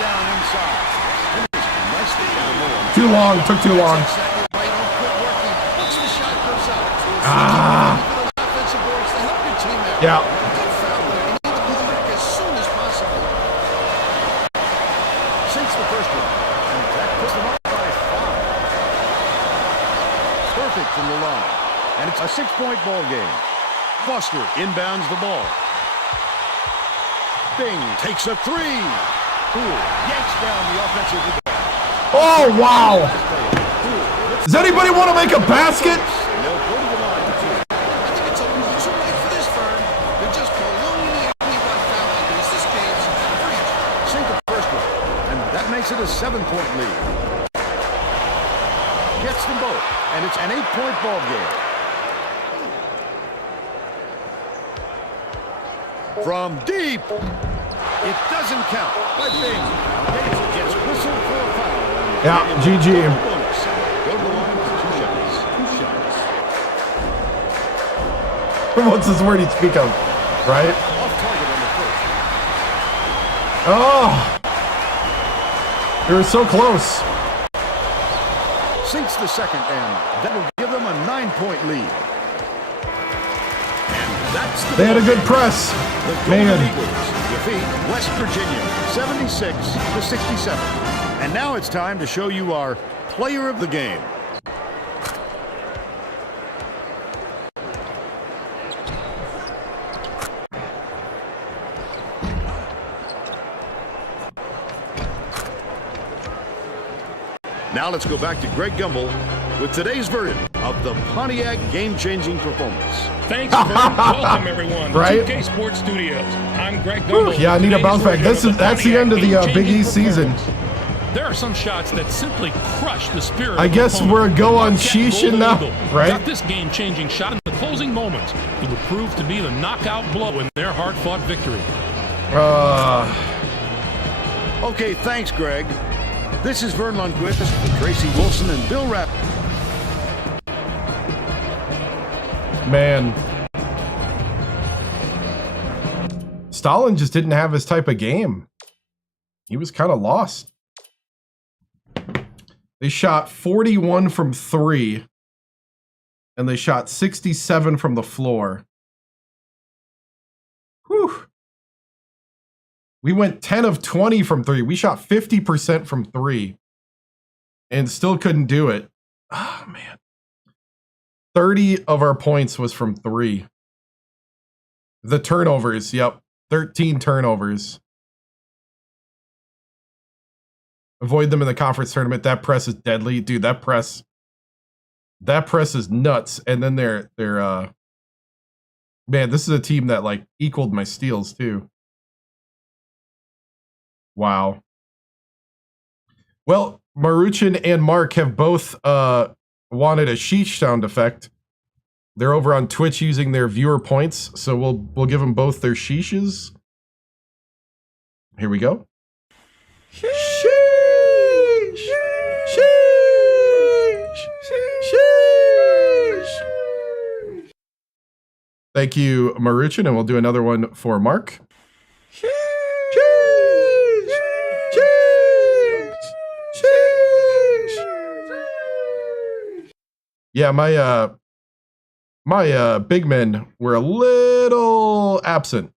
down inside. Nicely down low. Too long. Took too long. Yeah. Sinks the first one, and that puts them up by 5. Perfect from the line, and it's a 6-point ball game. Foster inbounds the ball. Bing takes a 3. Poole yanks down the offensive rebound. Oh, wow. Does anybody want to make a basket? They'll go to the line to 2. I think it's a little too late for this, Vern. They're just prolonging the agony by fouling because this game's out of reach. Sink the first one, and that makes it a 7-point lead. Gets them both, and it's an 8-point ball game. From deep, it doesn't count. But Bing gets whistled for a foul. Yeah, GG. Bonus. Go to the line for 2 shots. 2 shots. What's this word you speak of? Right? Off target on the first. Oh! They were so close. Sinks the second, and that will give them a 9-point lead. And that's the They had a good ball game. press. The Golden Man. Eagles defeat West Virginia 76-67. And now it's time to show you our player of the game. Now let's go back to Greg Gumbel with today's version of the Pontiac game-changing performance. Thanks, Vern. Welcome, everyone. Right? 2K Sports Studios. I'm Greg Whew, Gumbel. yeah, I need a bounce back. That's the end of the Big East season. There are some shots that simply crush the spirit. I of the guess opponent. we're a go on Marquette Sheeshin Golden now, Eagle right? got this game-changing shot in the closing moments. It would prove to be the knockout blow in their hard-fought victory. Okay, thanks, Greg. This is Vern Lundquist, Tracy Wilson, and Bill Rapp. Man. Stalin just didn't have his type of game. He was kind of lost. They shot 41 from 3, and they shot 67 from the floor. Whew. We went 10 of 20 from 3. We shot 50% from 3 and still couldn't do it. Oh, man. 30 of our points was from 3. The turnovers, yep. 13 turnovers. Avoid them in the conference tournament. That press is deadly. Dude, that press is nuts. And then they're man, this is a team that like equaled my steals too. Wow. Well, Maruchan and Mark have both wanted a sheesh sound effect. They're over on Twitch using their viewer points, so we'll give them both their sheeshes. Here we go. Sheesh. Sheesh. Sheesh. Thank you, Maruchan, and we'll do another one for Mark. Yeah, my big men were a little absent.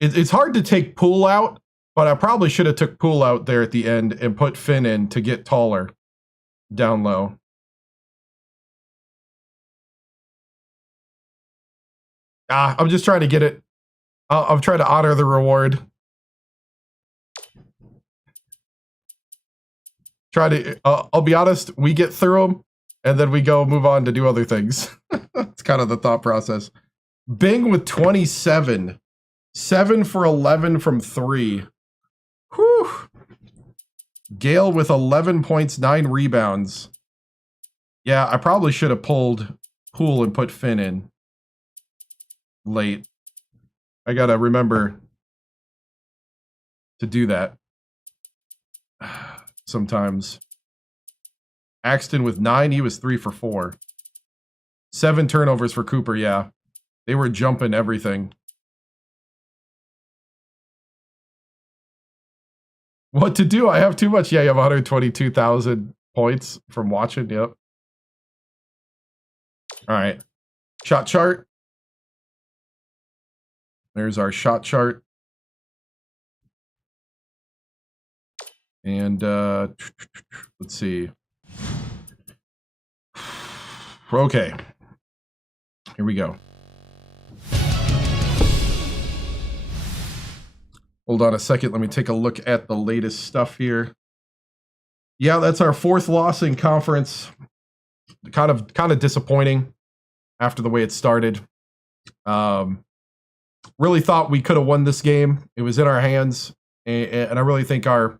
It's hard to take Poole out, but I probably should have took Poole out there at the end and put Finn in to get taller down low. I'm just trying to get it. I'm trying to honor the reward. I'll be honest, we get through them and then we go move on to do other things. It's kind of the thought process. Bing with 27, 7 for 11 from 3. Whew. Gale with 11 points, 9 rebounds. Yeah, I probably should have pulled Poole and put Finn in late. I gotta remember to do that. Sometimes. Axton with 9, he was 3 for 4. 7 turnovers for Cooper, yeah. They were jumping everything. What to do? I have too much. Yeah, you have 122,000 points from watching. Yep. All right. Shot chart. There's our shot chart. And let's see. Okay. Here we go. Hold on a second. Let me take a look at the latest stuff here. Yeah, that's our 4th loss in conference. Kind of disappointing after the way it started. Really thought we could have won this game. It was in our hands, and I really think our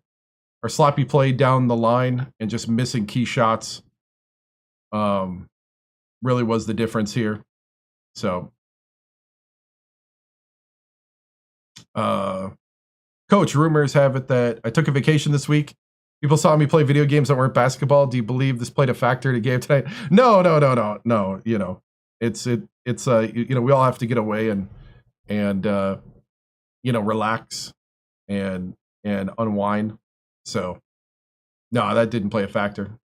sloppy play down the line and just missing key shots really was the difference here. So, Coach, rumors have it that I took a vacation this week. People saw me play video games that weren't basketball. Do you believe this played a factor in the game tonight? No. You know, it's you know, we all have to get away and you know, relax and unwind. So, no, that didn't play a factor.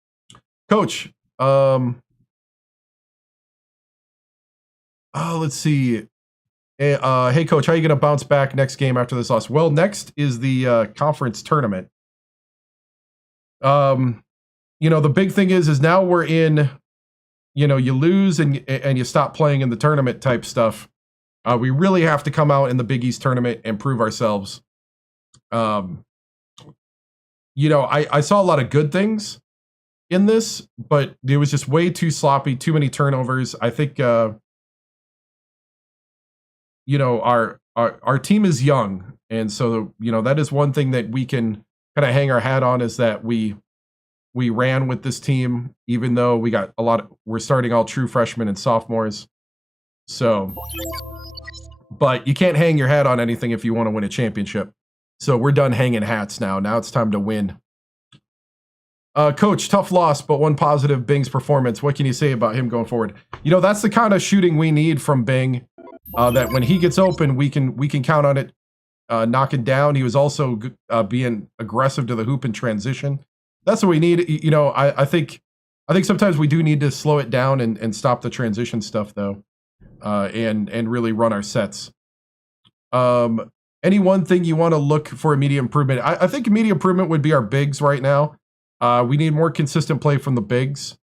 Coach, let's see. Hey, Coach, how are you going to bounce back next game after this loss? Well, next is the conference tournament. You know, the big thing is now we're in, you know, you lose and you stop playing in the tournament type stuff. We really have to come out in the Big East tournament and prove ourselves. You know, I saw a lot of good things in this, but it was just way too sloppy, too many turnovers. I think, you know, our team is young. And so, you know, that is one thing that we can kind of hang our hat on, is that we ran with this team, even though we got we're starting all true freshmen and sophomores. So, but you can't hang your hat on anything if you want to win a championship. So we're done hanging hats now. Now it's time to win. Coach, tough loss, but one positive, Bing's performance. What can you say about him going forward? You know, that's the kind of shooting we need from Bing. That when he gets open, we can count on it knocking down. He was also being aggressive to the hoop in transition. That's what we need. You know, I think sometimes we do need to slow it down and stop the transition stuff, though, and really run our sets. Any one thing you want to look for immediate improvement? I think immediate improvement would be our bigs right now. We need more consistent play from the bigs.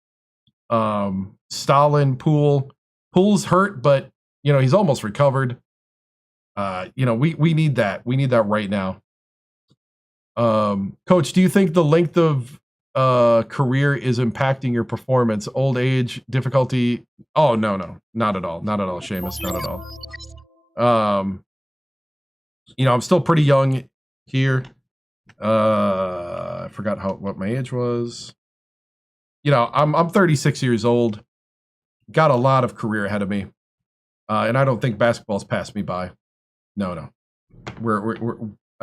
Stalin, Pool's hurt, but you know, he's almost recovered. You know, we need that. We need that right now. Coach, do you think the length of career is impacting your performance? Old age, difficulty? Oh, no. Not at all. Not at all, Seamus. Not at all. You know, I'm still pretty young here. I forgot what my age was. You know, I'm 36 years old. Got a lot of career ahead of me. And I don't think basketball's passed me by. No.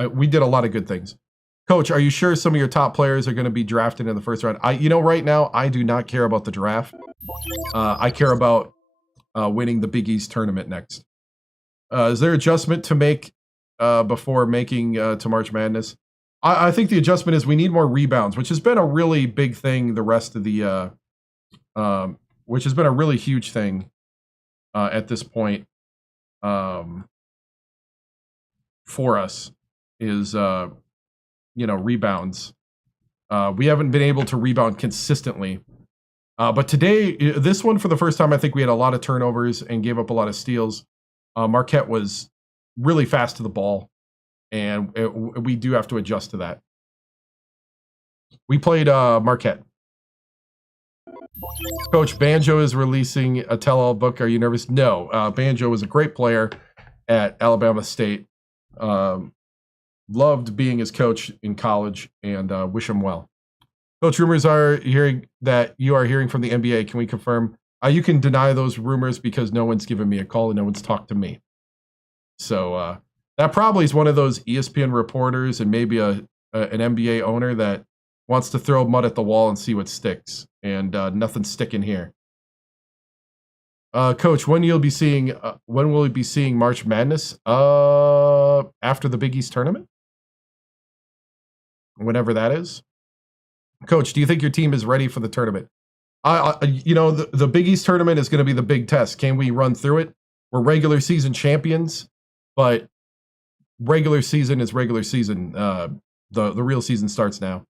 We did a lot of good things. Coach, are you sure some of your top players are going to be drafted in the first round? You know, right now, I do not care about the draft. I care about winning the Big East tournament next. Is there adjustment to make before making to March Madness? I think the adjustment is we need more rebounds, which has been a really big thing the rest of the which has been a really huge thing at this point for us is you know, rebounds. We haven't been able to rebound consistently, but today, this one, for the first time, I think we had a lot of turnovers and gave up a lot of steals. Marquette was really fast to the ball, and we do have to adjust to that. We played Marquette. Coach, Banjo is releasing a tell-all book. Are you nervous? No. Banjo was a great player at Alabama State. Loved being his coach in college, and wish him well. Coach, rumors are hearing that you are hearing from the NBA. Can we confirm? You can deny those rumors because no one's given me a call and no one's talked to me. So that probably is one of those ESPN reporters and maybe an NBA owner that wants to throw mud at the wall and see what sticks. And nothing's sticking here. Coach, when will we be seeing March Madness? After the Big East tournament? whenever that is. Coach, do you think your team is ready for the tournament? You know, the Big East tournament is going to be the big test. Can we run through it? We're regular season champions, but regular season is regular season. The real season starts now.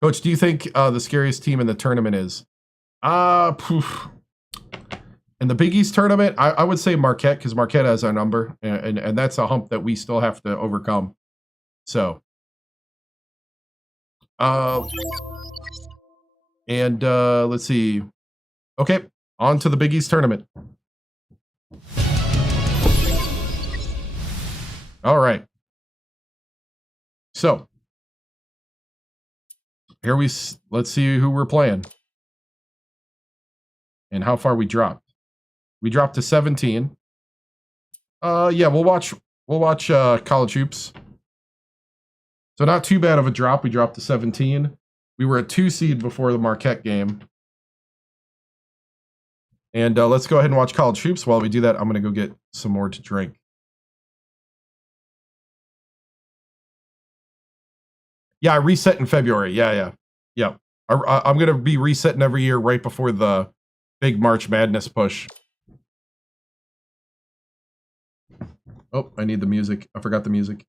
Coach, do you think the scariest team in the tournament is? In the Big East tournament, I would say Marquette, because Marquette has our number, and that's a hump that we still have to overcome. So, let's see. Okay, on to the Big East tournament. All right. So, let's see who we're playing and how far we dropped. We dropped to 17. Yeah, we'll watch college hoops. So not too bad of a drop. We dropped to 17. We were a 2 seed before the Marquette game. And let's go ahead and watch college hoops. While we do that, I'm going to go get some more to drink. Yeah, I reset in February. Yeah. I'm going to be resetting every year right before the big March Madness push. Oh, I need the music. I forgot the music.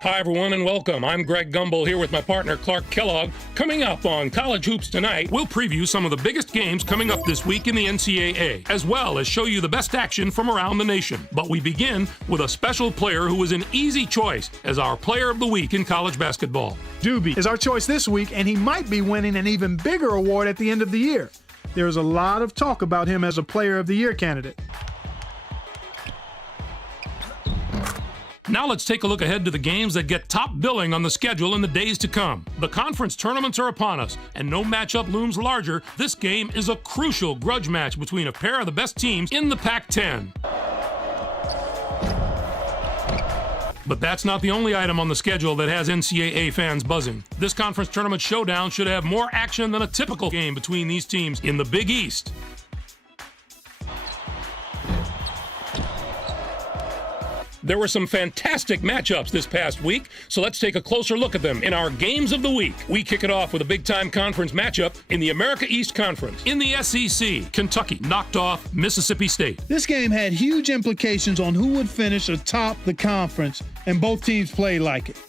Hi, everyone, and welcome. I'm Greg Gumbel here with my partner, Clark Kellogg. Coming up on College Hoops Tonight, we'll preview some of the biggest games coming up this week in the NCAA, as well as show you the best action from around the nation. But we begin with a special player who was an easy choice as our Player of the Week in college basketball. Doobie is our choice this week, and he might be winning an even bigger award at the end of the year. There's a lot of talk about him as a Player of the Year candidate. Now let's take a look ahead to the games that get top billing on the schedule in the days to come. The conference tournaments are upon us, and no matchup looms larger. This game is a crucial grudge match between a pair of the best teams in the Pac-10. But that's not the only item on the schedule that has NCAA fans buzzing. This conference tournament showdown should have more action than a typical game between these teams in the Big East. There were some fantastic matchups this past week, so let's take a closer look at them in our Games of the Week. We kick it off with a big-time conference matchup in the America East Conference. In the SEC, Kentucky knocked off Mississippi State. This game had huge implications on who would finish atop the conference, and both teams played like it.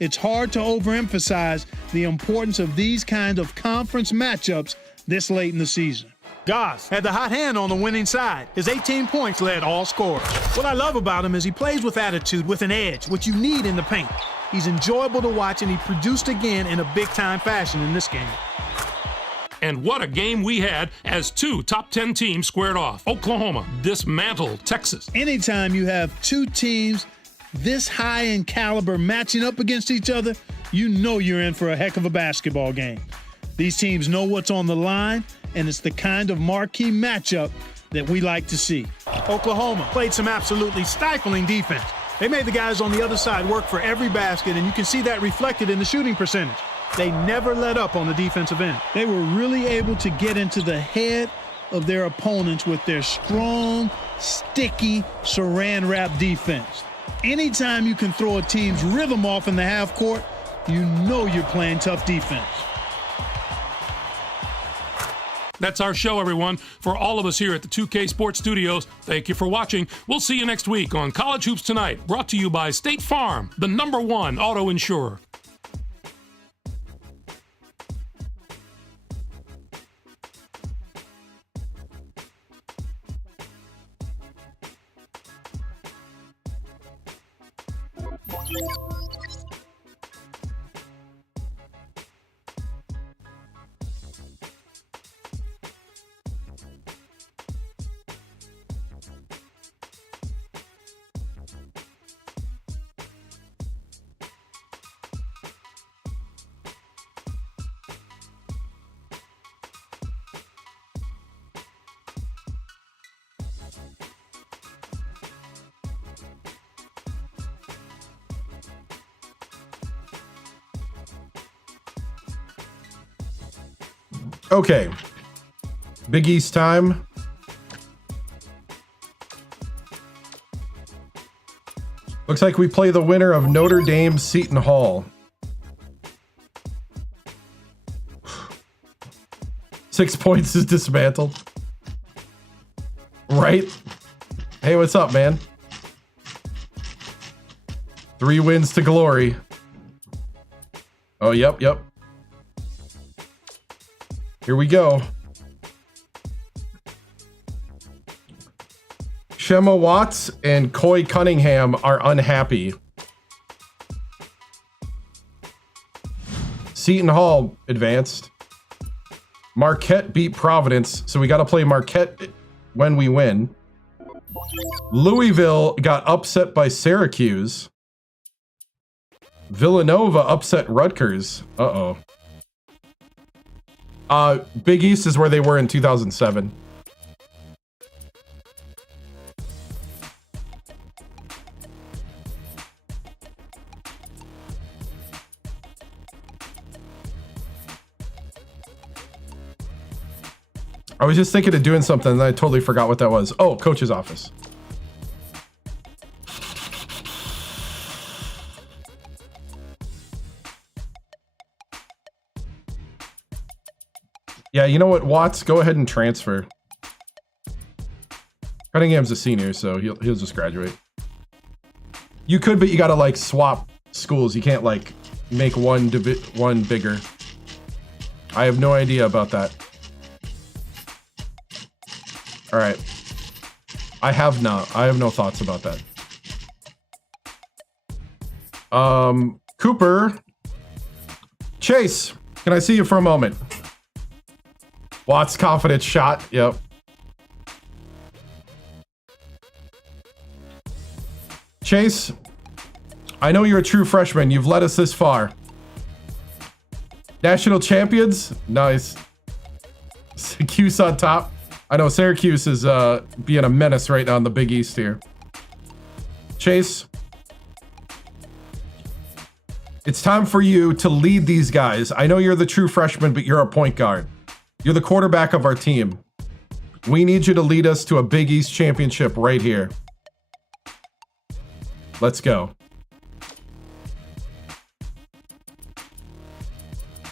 It's hard to overemphasize the importance of these kind of conference matchups this late in the season. Goss had the hot hand on the winning side. His 18 points led all scorers. What I love about him is he plays with attitude, with an edge, what you need in the paint. He's enjoyable to watch, and he produced again in a big-time fashion in this game. And what a game we had as 2 top 10 teams squared off. Oklahoma dismantled Texas. Anytime you have 2 teams this high in caliber matching up against each other, you know you're in for a heck of a basketball game. These teams know what's on the line, and it's the kind of marquee matchup that we like to see. Oklahoma played some absolutely stifling defense. They made the guys on the other side work for every basket, and you can see that reflected in the shooting percentage. They never let up on the defensive end. They were really able to get into the head of their opponents with their strong, sticky, saran wrap defense. Anytime you can throw a team's rhythm off in the half court, you know you're playing tough defense. That's our show, everyone. For all of us here at the 2K Sports Studios, thank you for watching. We'll see you next week on College Hoops Tonight, brought to you by State Farm, the #1 auto insurer. Okay, Big East time. Looks like we play the winner of Notre Dame Seton Hall. 6 points is dismantled. Right? Hey, what's up, man? 3 wins to glory. Oh, yep. Here we go. Shemma Watts and Coy Cunningham are unhappy. Seton Hall advanced. Marquette beat Providence, so we got to play Marquette when we win. Louisville got upset by Syracuse. Villanova upset Rutgers. Uh-oh. Big East is where they were in 2007. I was just thinking of doing something and I totally forgot what that was. Oh, coach's office. Yeah, you know what, Watts, go ahead and transfer. Cunningham's a senior, so he'll just graduate. You could, but you gotta like swap schools. You can't like make one bigger. I have no idea about that. All right. I have no thoughts about that. Cooper. Chase, can I see you for a moment? Watts confident shot. Yep. Chase, I know you're a true freshman. You've led us this far. National champions? Nice. Syracuse on top. I know Syracuse is being a menace right now in the Big East here. Chase, it's time for you to lead these guys. I know you're the true freshman, but you're a point guard. You're the quarterback of our team. We need you to lead us to a Big East championship right here. Let's go.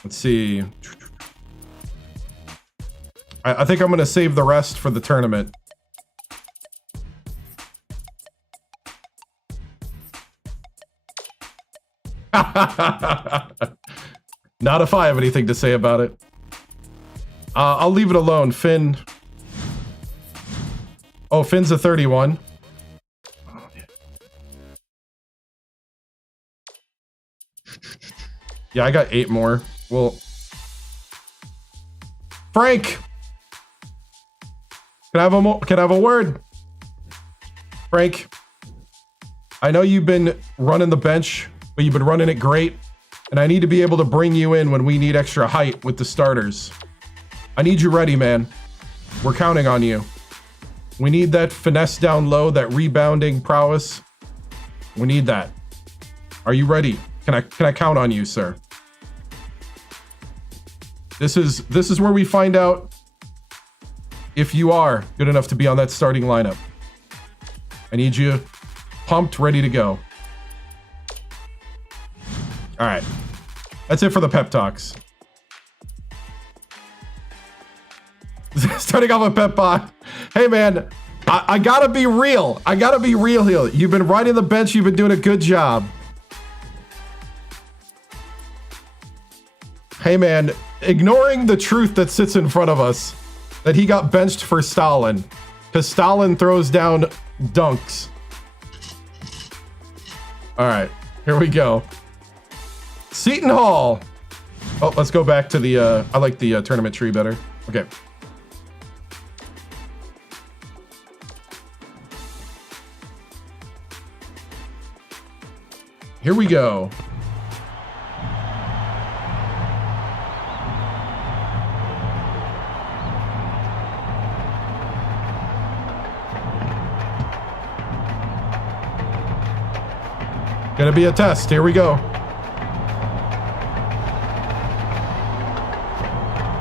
Let's see. I think I'm going to save the rest for the tournament. Not if I have anything to say about it. I'll leave it alone. Finn. Oh, Finn's a 31. Yeah, I got 8 more. Well, Frank. Can I have a word? Frank, I know you've been running the bench, but you've been running it great. And I need to be able to bring you in when we need extra height with the starters. I need you ready, man. We're counting on you. We need that finesse down low, that rebounding prowess. We need that. Are you ready? Can I count on you, sir? This is where we find out if you are good enough to be on that starting lineup. I need you pumped, ready to go. All right. That's it for the pep talks. Starting off with pep talk. Hey, man, I gotta be real. I gotta be real here. You've been riding the bench. You've been doing a good job. Hey, man, ignoring the truth that sits in front of us, that he got benched for Stalin, because Stalin throws down dunks. All right, here we go. Seton Hall. Oh, let's go back to the, I like the tournament tree better. Okay. Here we go. Gonna be a test. Here we go.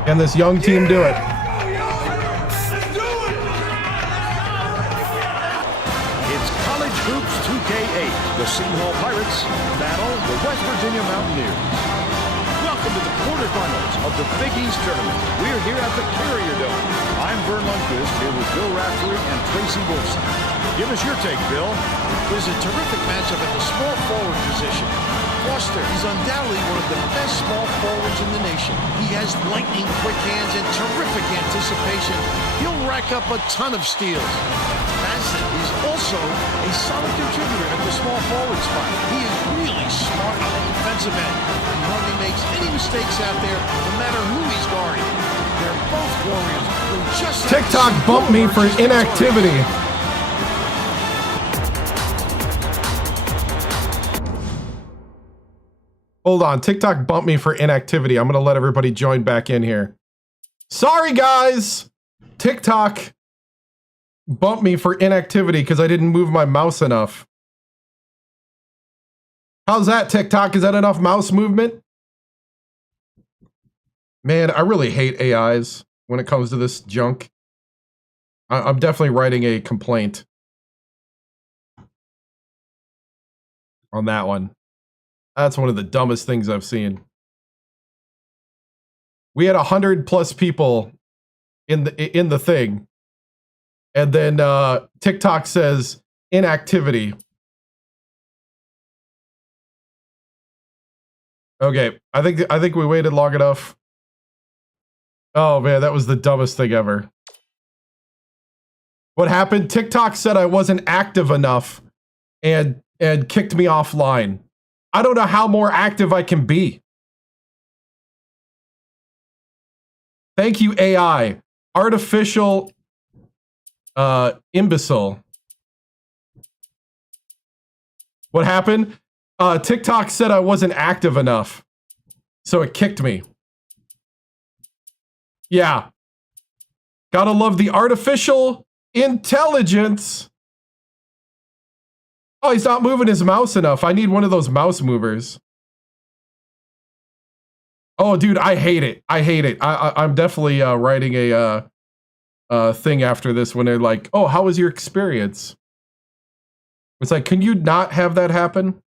Can this young team do it? It's College Hoops 2K8, the Seton Hall Pirates battle the West Virginia Mountaineers. Welcome to the quarterfinals of the Big East Tournament. We are here at the Carrier Dome. I'm Vern Lundquist here with Bill Raftery and Tracy Wolfson. Give us your take, Bill. It was a terrific matchup at the small forward position. Foster is undoubtedly one of the best small forwards in the nation. He has lightning quick hands and terrific anticipation. He'll rack up a ton of steals. Bassett is also a solid contributor at the small forward spot. He is really smart on the defensive end. He hardly makes any mistakes out there, no matter who he's guarding. They're both warriors who just TikTok bumped me for inactivity. Hold on, TikTok bumped me for inactivity. I'm gonna let everybody join back in here. Sorry guys, TikTok bumped me for inactivity because I didn't move my mouse enough. How's that, TikTok? Is that enough mouse movement? Man, I really hate AIs when it comes to this junk. I'm definitely writing a complaint on that one. That's one of the dumbest things I've seen. We had 100+ people in the thing, and then TikTok says inactivity. Okay, I think we waited long enough. Oh man, that was the dumbest thing ever. What happened? TikTok said I wasn't active enough and kicked me offline. I don't know how more active I can be. Thank you, AI. Artificial imbecile. What happened? TikTok said I wasn't active enough, so it kicked me. Yeah. Gotta love the artificial intelligence. Oh, he's not moving his mouse enough. I need one of those mouse movers. Oh, dude, I hate it. I hate it. I'm definitely writing a thing after this when they're like, oh, how was your experience? It's like, can you not have that happen?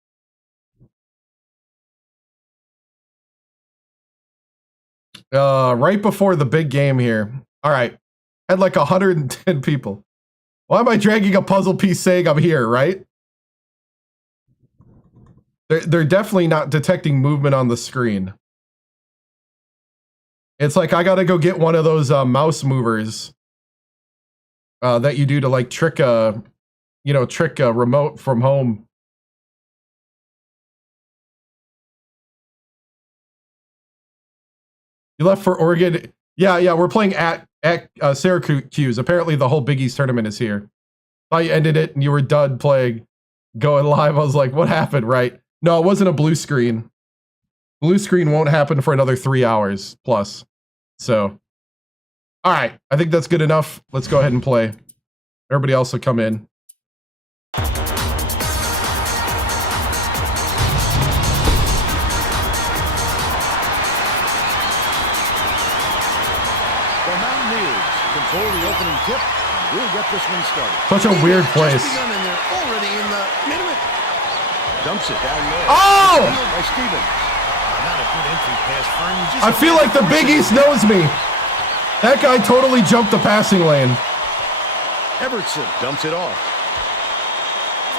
Right before the big game here. All right. Had like 110 people. Why am I dragging a puzzle piece saying I'm here, right? They're definitely not detecting movement on the screen. It's like I gotta go get one of those mouse movers that you do to like trick a remote from home. You left for Oregon. Yeah, we're playing at Syracuse. Apparently the whole Big East tournament is here. I ended it and you were done playing, going live. I was like, what happened, right? No, it wasn't a blue screen. Blue screen won't happen for another 3 hours plus. So, all right. I think that's good enough. Let's go ahead and play. Everybody else will come in. The Mountaineers control the opening tip. We'll get this one started. Such a weird place. And they're already in the middle. Dumps it down low. Oh! By Stevens. Not a good entry pass, Fern. I feel like the Big East knows me. That guy totally jumped the passing lane. Evertson dumps it off.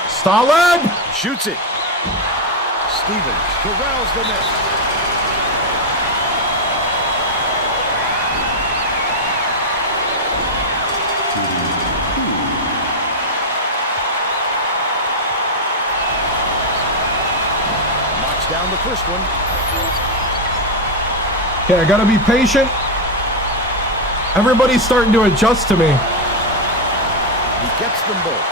Stalin! Shoots it. Stevens corrals the net. Knocks down the first one. Okay, I gotta be patient. Everybody's starting to adjust to me. He gets them both.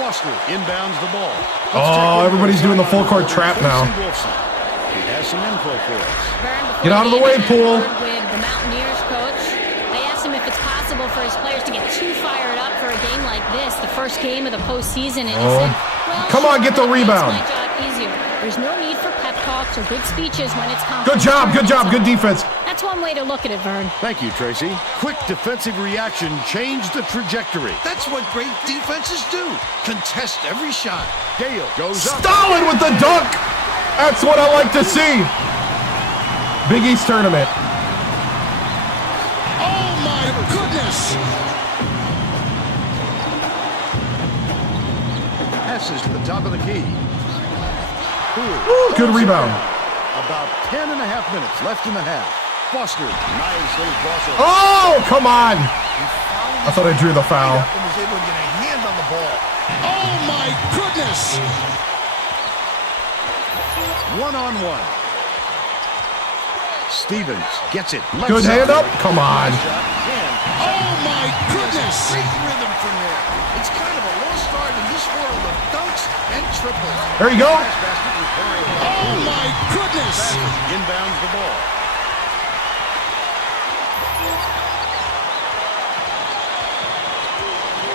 Foster inbounds the ball. Oh, everybody's doing the full court trap now. He has some info for us. Get out of the way, Poole. With the Mountaineers coach, they asked him if it's possible for his players to get too fired up for a game like this, the first game of the postseason, and he said, well, come on, get the that makes rebound. my job easier. There's no need for pep talks or big speeches when it's conference. Good job, good job, good defense. That's one way to look at it, Vern. Thank you, Tracy. Quick defensive reaction changed the trajectory. That's what great defenses do. Contest every shot. Gale goes up. Stalin with the dunk. That's what I like to see. Big East tournament. Oh, my goodness. Passes to the top of the key. Ooh, good rebound. About 10 and a half minutes left in the half. Foster, nice little crossover. Oh, come on. I thought I drew the foul. And was able to get a hand on the ball. Oh, my goodness. One-on-one. Stevens gets it. Left Good side. hand up. Come on. Oh, my goodness. Great rhythm from there. It's kind of a lost start in this world of dunks and triples. There you go. Oh, my goodness. Inbounds the ball.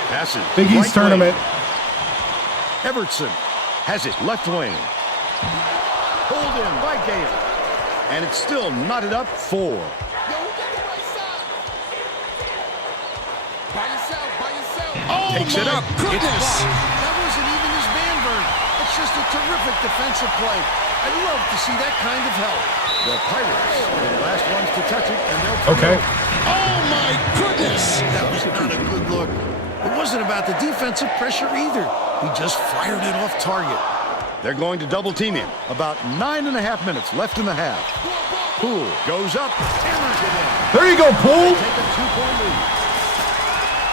Passes. Big East right tournament. Wing. Evertson has it left wing. Pulled in by Gale. And it's still knotted up 4. Oh, Takes it up. Goodness. It's blocked. That wasn't even his man, Vern. It's just a terrific defensive play. I'd love to see that kind of help. The Pirates are the last ones to touch it, and they'll turn Okay. it over. Oh, my goodness. That was not a good look. It wasn't about the defensive pressure either. He just fired it off target. They're going to double team him. About 9.5 minutes left in the half. Poole goes up, hammers it in. There you go, Poole. Take a 2-point lead.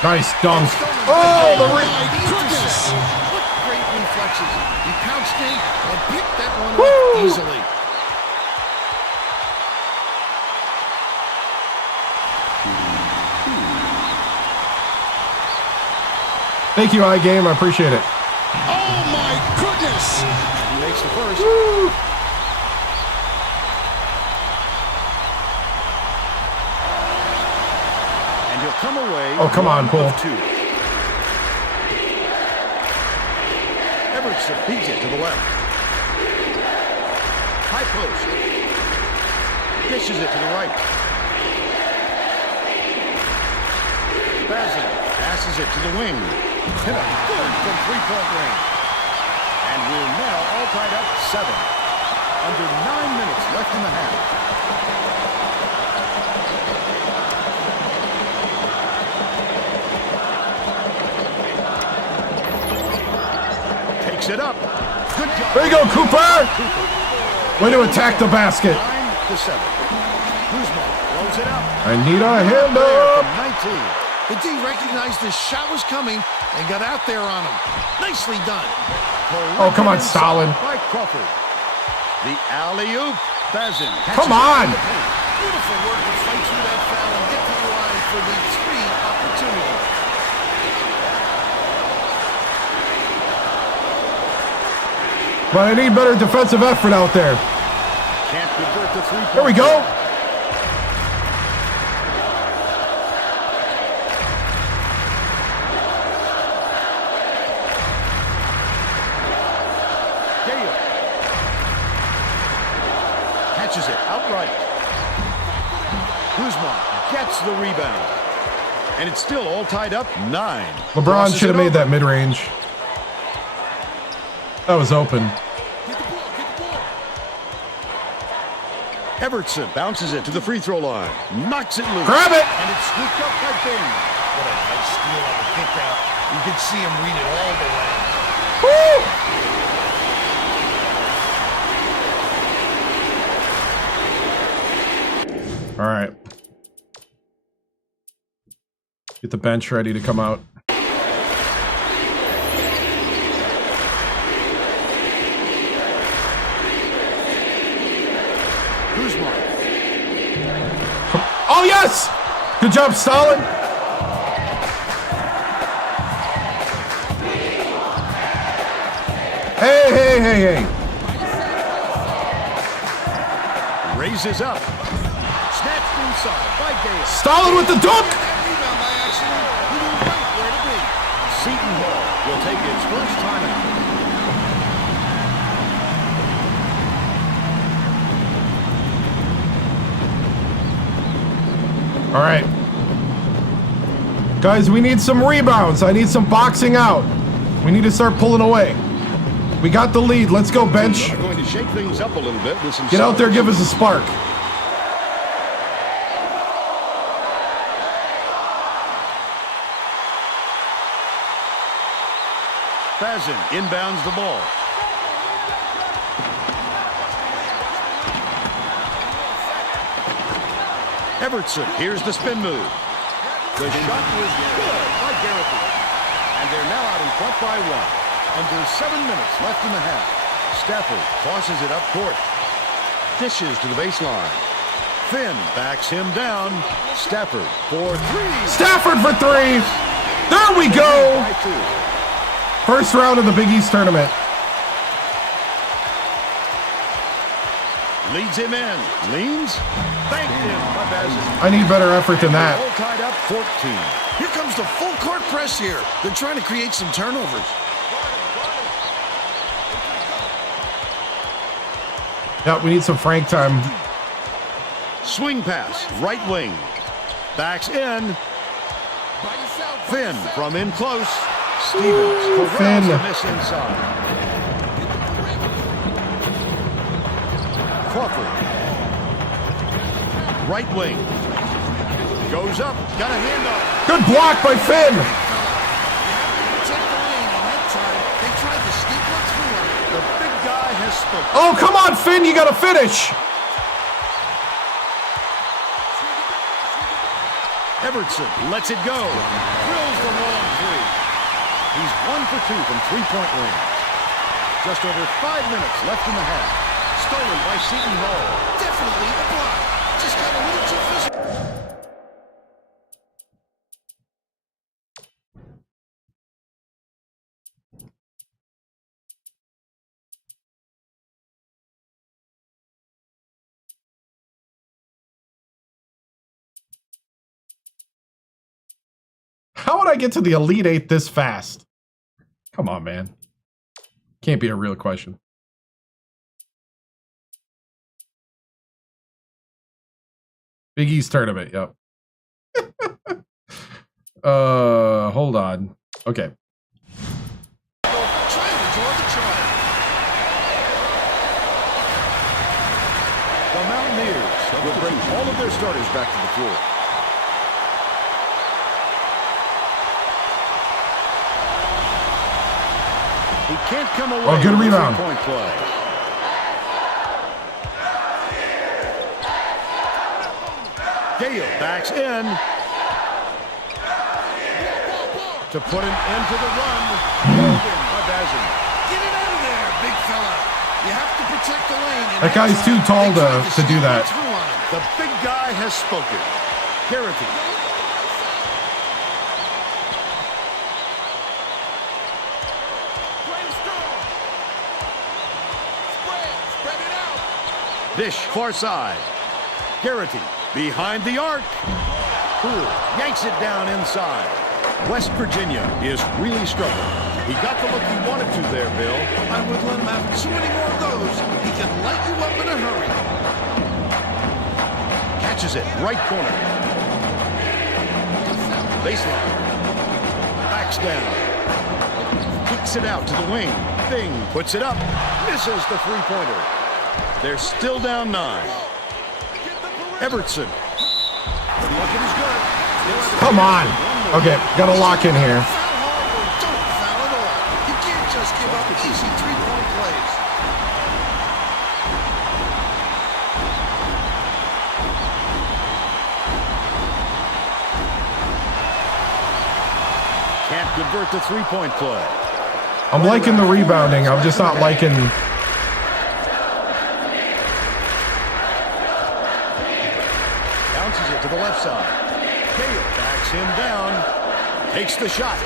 Nice dunk. Oh, the My goodness. What great reflexes. He pounced in and picked that one Woo. up easily. Thank you, iGame. I appreciate it. Oh, my goodness. He makes the first. Woo. And he'll come away. Oh, come on, Poole. 2. Evertson beats it to the left. High post. Dishes it to the right. Bazin passes it to the wing. Hit a good from three-point range. And we're now all tied up 7. Under 9 minutes left in the half. Takes it up. Good job. There you go, Cooper. Way to attack the basket. 9-7. Kuzma throws it up. I need a hand There up. from 19. The D recognized the shot was coming and got out there on him. Nicely done. Oh, come on, Inside Stalin. By Crawford. The alley-oop. Bazin. catches Come it on. in the paint. Beautiful work to fight through that foul and get to the line for the 3 opportunity. But I need better defensive effort out there. Can't convert the three-point. There we go. Gale. Catches it outright. Kuzma gets the rebound. And it's still all tied up 9. LeBron Crosses should have it made over. that mid-range. That was open. Evertson bounces it to the free throw line. Knocks it loose. Grab it. And it's scooped up by Bing. What a nice steal on the kick out. You could see him read it all the way. All right. Get the bench ready to come out. Kuzma. Oh, yes! Good job, Stalin. Hey, hey, hey, hey. Raises up. Snatched inside by Gale. Stalin with the dunk. That rebound by accident. He knew right where to be. Seton Hall will take its first timeout. All right. Guys, we need some rebounds. I need some boxing out. We need to start pulling away. We got the lead. Let's go, bench. We're going to shake things up a little bit with some Get out there, give us a spark. Bazin inbounds the ball. Evertson, here's the spin move. The shot was good by Garrett. And they're now out in front by 1. Under 7 minutes left in the half. Stafford tosses it up court. Dishes to the baseline. Finn backs him down. Stafford for 3. Stafford for 3. There we go. First round of the Big East tournament. Leads him in. Leans. Banked in by Bazin. I need better effort than that. All tied up 14. Here comes the full court press here. They're trying to create some turnovers. Yeah, we need some Frank time. Swing pass, right wing. Backs in. Finn from in close. Stevens corrals the miss inside. Crawford. Right wing. Goes up. Got a hand on. Good block by Finn. The big guy has spoken. Oh, come on, Finn. You got to finish. Evertson lets it go. Drills the long 3. He's 1 for 2 from three-point range. Just over 5 minutes left in the half. Stolen by Seton Hall. Definitely a block. Just got a little too physical. How would I get to the Elite 8 this fast? Come on, man. Can't be a real question. Big East tournament, yep. Hold on. Okay. The Mountaineers will bring all of their starters back to the floor. He can't come away. Oh, good rebound. Point play. Gale backs in to put an end to the run. By Bazin. Get it out of there, big fella. You have to protect the lane. That guy's too tall to do that. The big guy has spoken. Garrity. Dish far side. Garrity behind the arc. Poole yanks it down inside. West Virginia is really struggling. He got the look he wanted to there, Bill. I would let him have too many more of those. He can light you up in a hurry. Catches it, right corner. Baseline. Backs down. Kicks it out to the wing. Bing puts it up. Misses the three-pointer. They're still down 9. Evertson. Come on. Okay, got to lock in here. Don't foul at all. You can't just give up easy three-point plays. Can't convert the three-point play. I'm liking the rebounding. I'm just not liking... Bounces it to the left side. Gale backs him down. Takes the shot.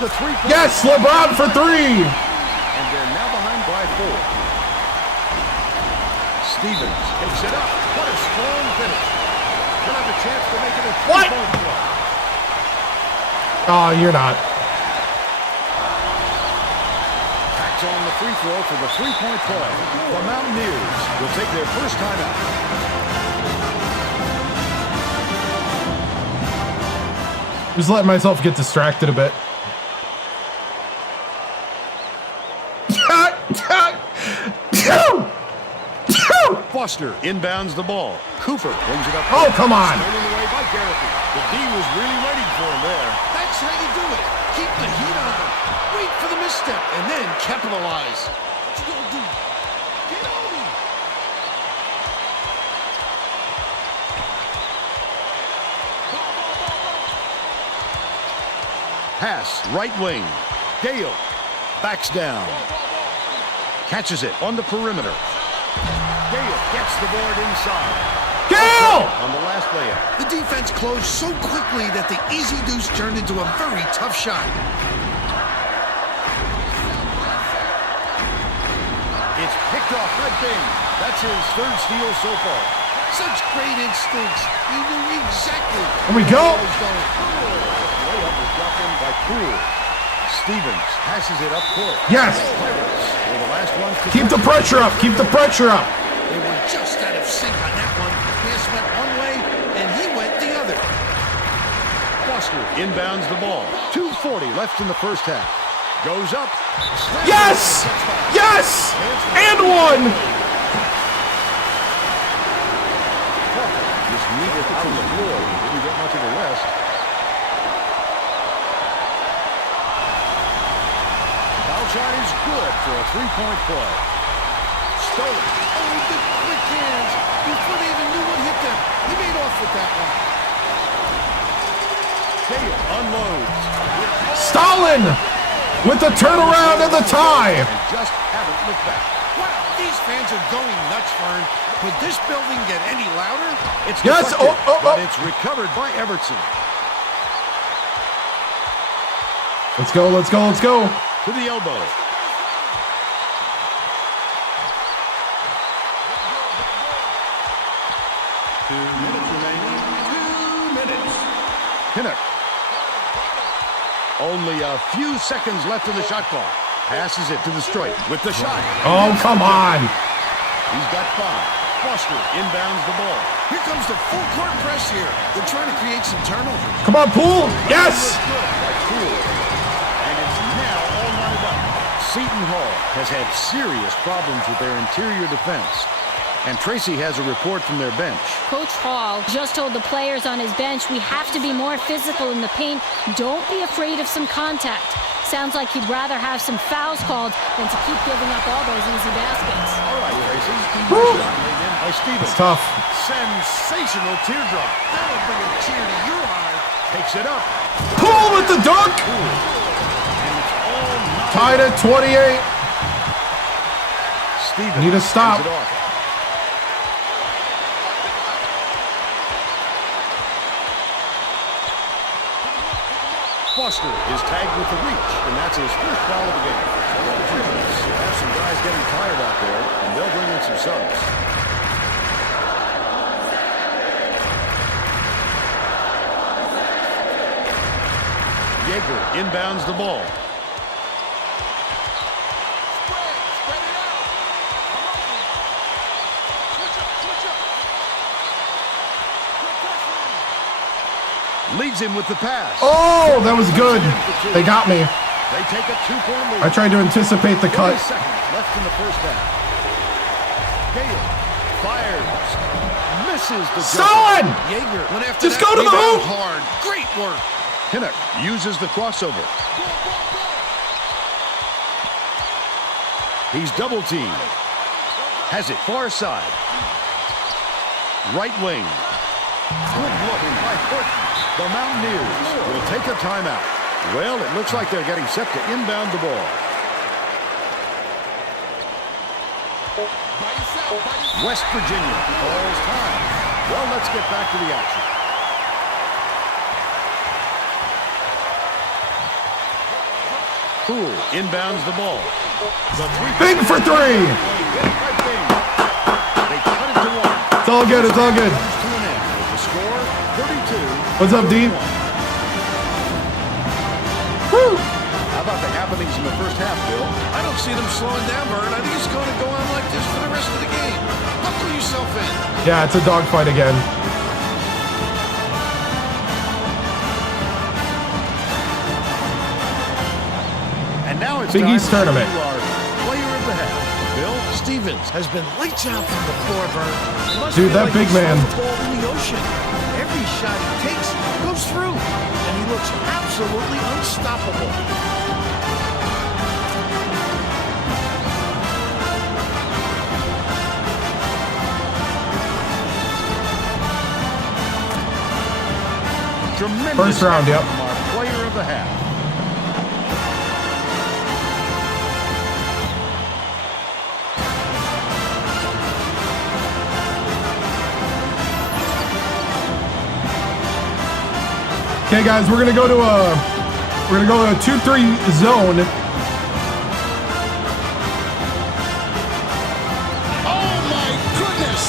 The three-point. Yes, LeBron for 3. And they're now behind by 4. Stevens takes it up. What a strong finish. He'll have a chance to make it a three-point play. Oh, you're not. Backs on the free throw for the three-point play. The Mountaineers will take their first time out. Just letting myself get distracted a bit. Foster inbounds the ball. Cooper brings it up. Oh, come on. Stolen away by Garrity. The D was really waiting for him there. That's how you do it. Keep the heat on him. Wait for the misstep and then capitalize. What you gonna do? Get on him. Pass, right wing. Gale backs down. Catches it on the perimeter. Gale gets the board inside. Gale! On the last layup. The defense closed so quickly that the easy deuce turned into a very tough shot. It's picked off right bing. That's his third steal so far. Such great instincts. He knew exactly Here we go. where he was going. Layup was dropped in by Poole. Stevens passes it up court. Yes. Pirates were the last ones to Keep the pressure up. Keep the pressure up. They were just out of sync on that one. Pass went one way, and he went the other. Foster inbounds the ball. 2:40 left in the first half. Goes up. Yes! Yes! And one! Just needed out on the floor. Didn't get much of a rest. Foul shot is good for a three-point play. Stolen. Oh, the quick hands before they even knew what hit them. He made off with that one. Gale unloads. Stalin with the turnaround and the tie. And just haven't looked back. Wow, these fans are going nuts, Fern. Could this building get any louder? It's Yes, deflected, oh. but it's recovered by Everton. Let's go, let's go, let's go. To the elbow. Pinnock. Only a few seconds left in the shot clock. Passes it to the stripe with the shot. Oh, come on. He's got 5. Foster inbounds the ball. Here comes the full court press here. They're trying to create some turnovers. Come on, Poole. Yes. Good by Poole. And it's now all knotted up. Seton Hall has had serious problems with their interior defense. And Tracy has a report from their bench. Coach Hall just told the players on his bench, we have to be more physical in the paint. Don't be afraid of some contact. Sounds like he'd rather have some fouls called than to keep giving up all those easy baskets. All right, Tracy. Woo. Shot laid in by Stevens. It's tough. Sensational teardrop. That'll bring a tear to your eye. Takes it up. Poole with the dunk. And it's all knotted Tied at 28. Stevens Need to stop. hands it off. Foster is tagged with the reach, and that's his first foul of the game. The have some guys getting tired out there, and they'll bring in some subs. Yeager inbounds the ball. Leads him with the pass. Oh, that was good. They got me. They take a 2-point lead. I tried to anticipate the 20 cut. seconds left in the first half. Gale fires. Misses the Stalin! Yeager went after Just that go to the rebound hoop. hard. Great work. Pinnock uses the crossover. He's double teamed. Has it far side. Right wing. Good look by Horton. The Mountaineers will take a timeout. Well, it looks like they're getting set to inbound the ball. West Virginia calls time. Well, let's get back to the action. Poole inbounds the ball. The Big for 3. They cut it to 1. It's all good. It's all good. Comes to an end with the score 32. What's up, Dean? Woo! How about the happenings in the first half, Bill? I don't see them slowing down, Bird. I think it's going to go on like this for the rest of the game. Buckle yourself in. Yeah, it's a dogfight again. Big East tournament. Player of the half, Bill. Stevens has been lights out from the floor, Vern. Must Dude, feel that like big he's man. thrown the ball in the ocean. Every shot he takes goes through, and he looks absolutely unstoppable. Tremendous First round, effort yep. from our player of the half. Okay, guys, we're gonna go to a 2-3 zone. Oh my goodness!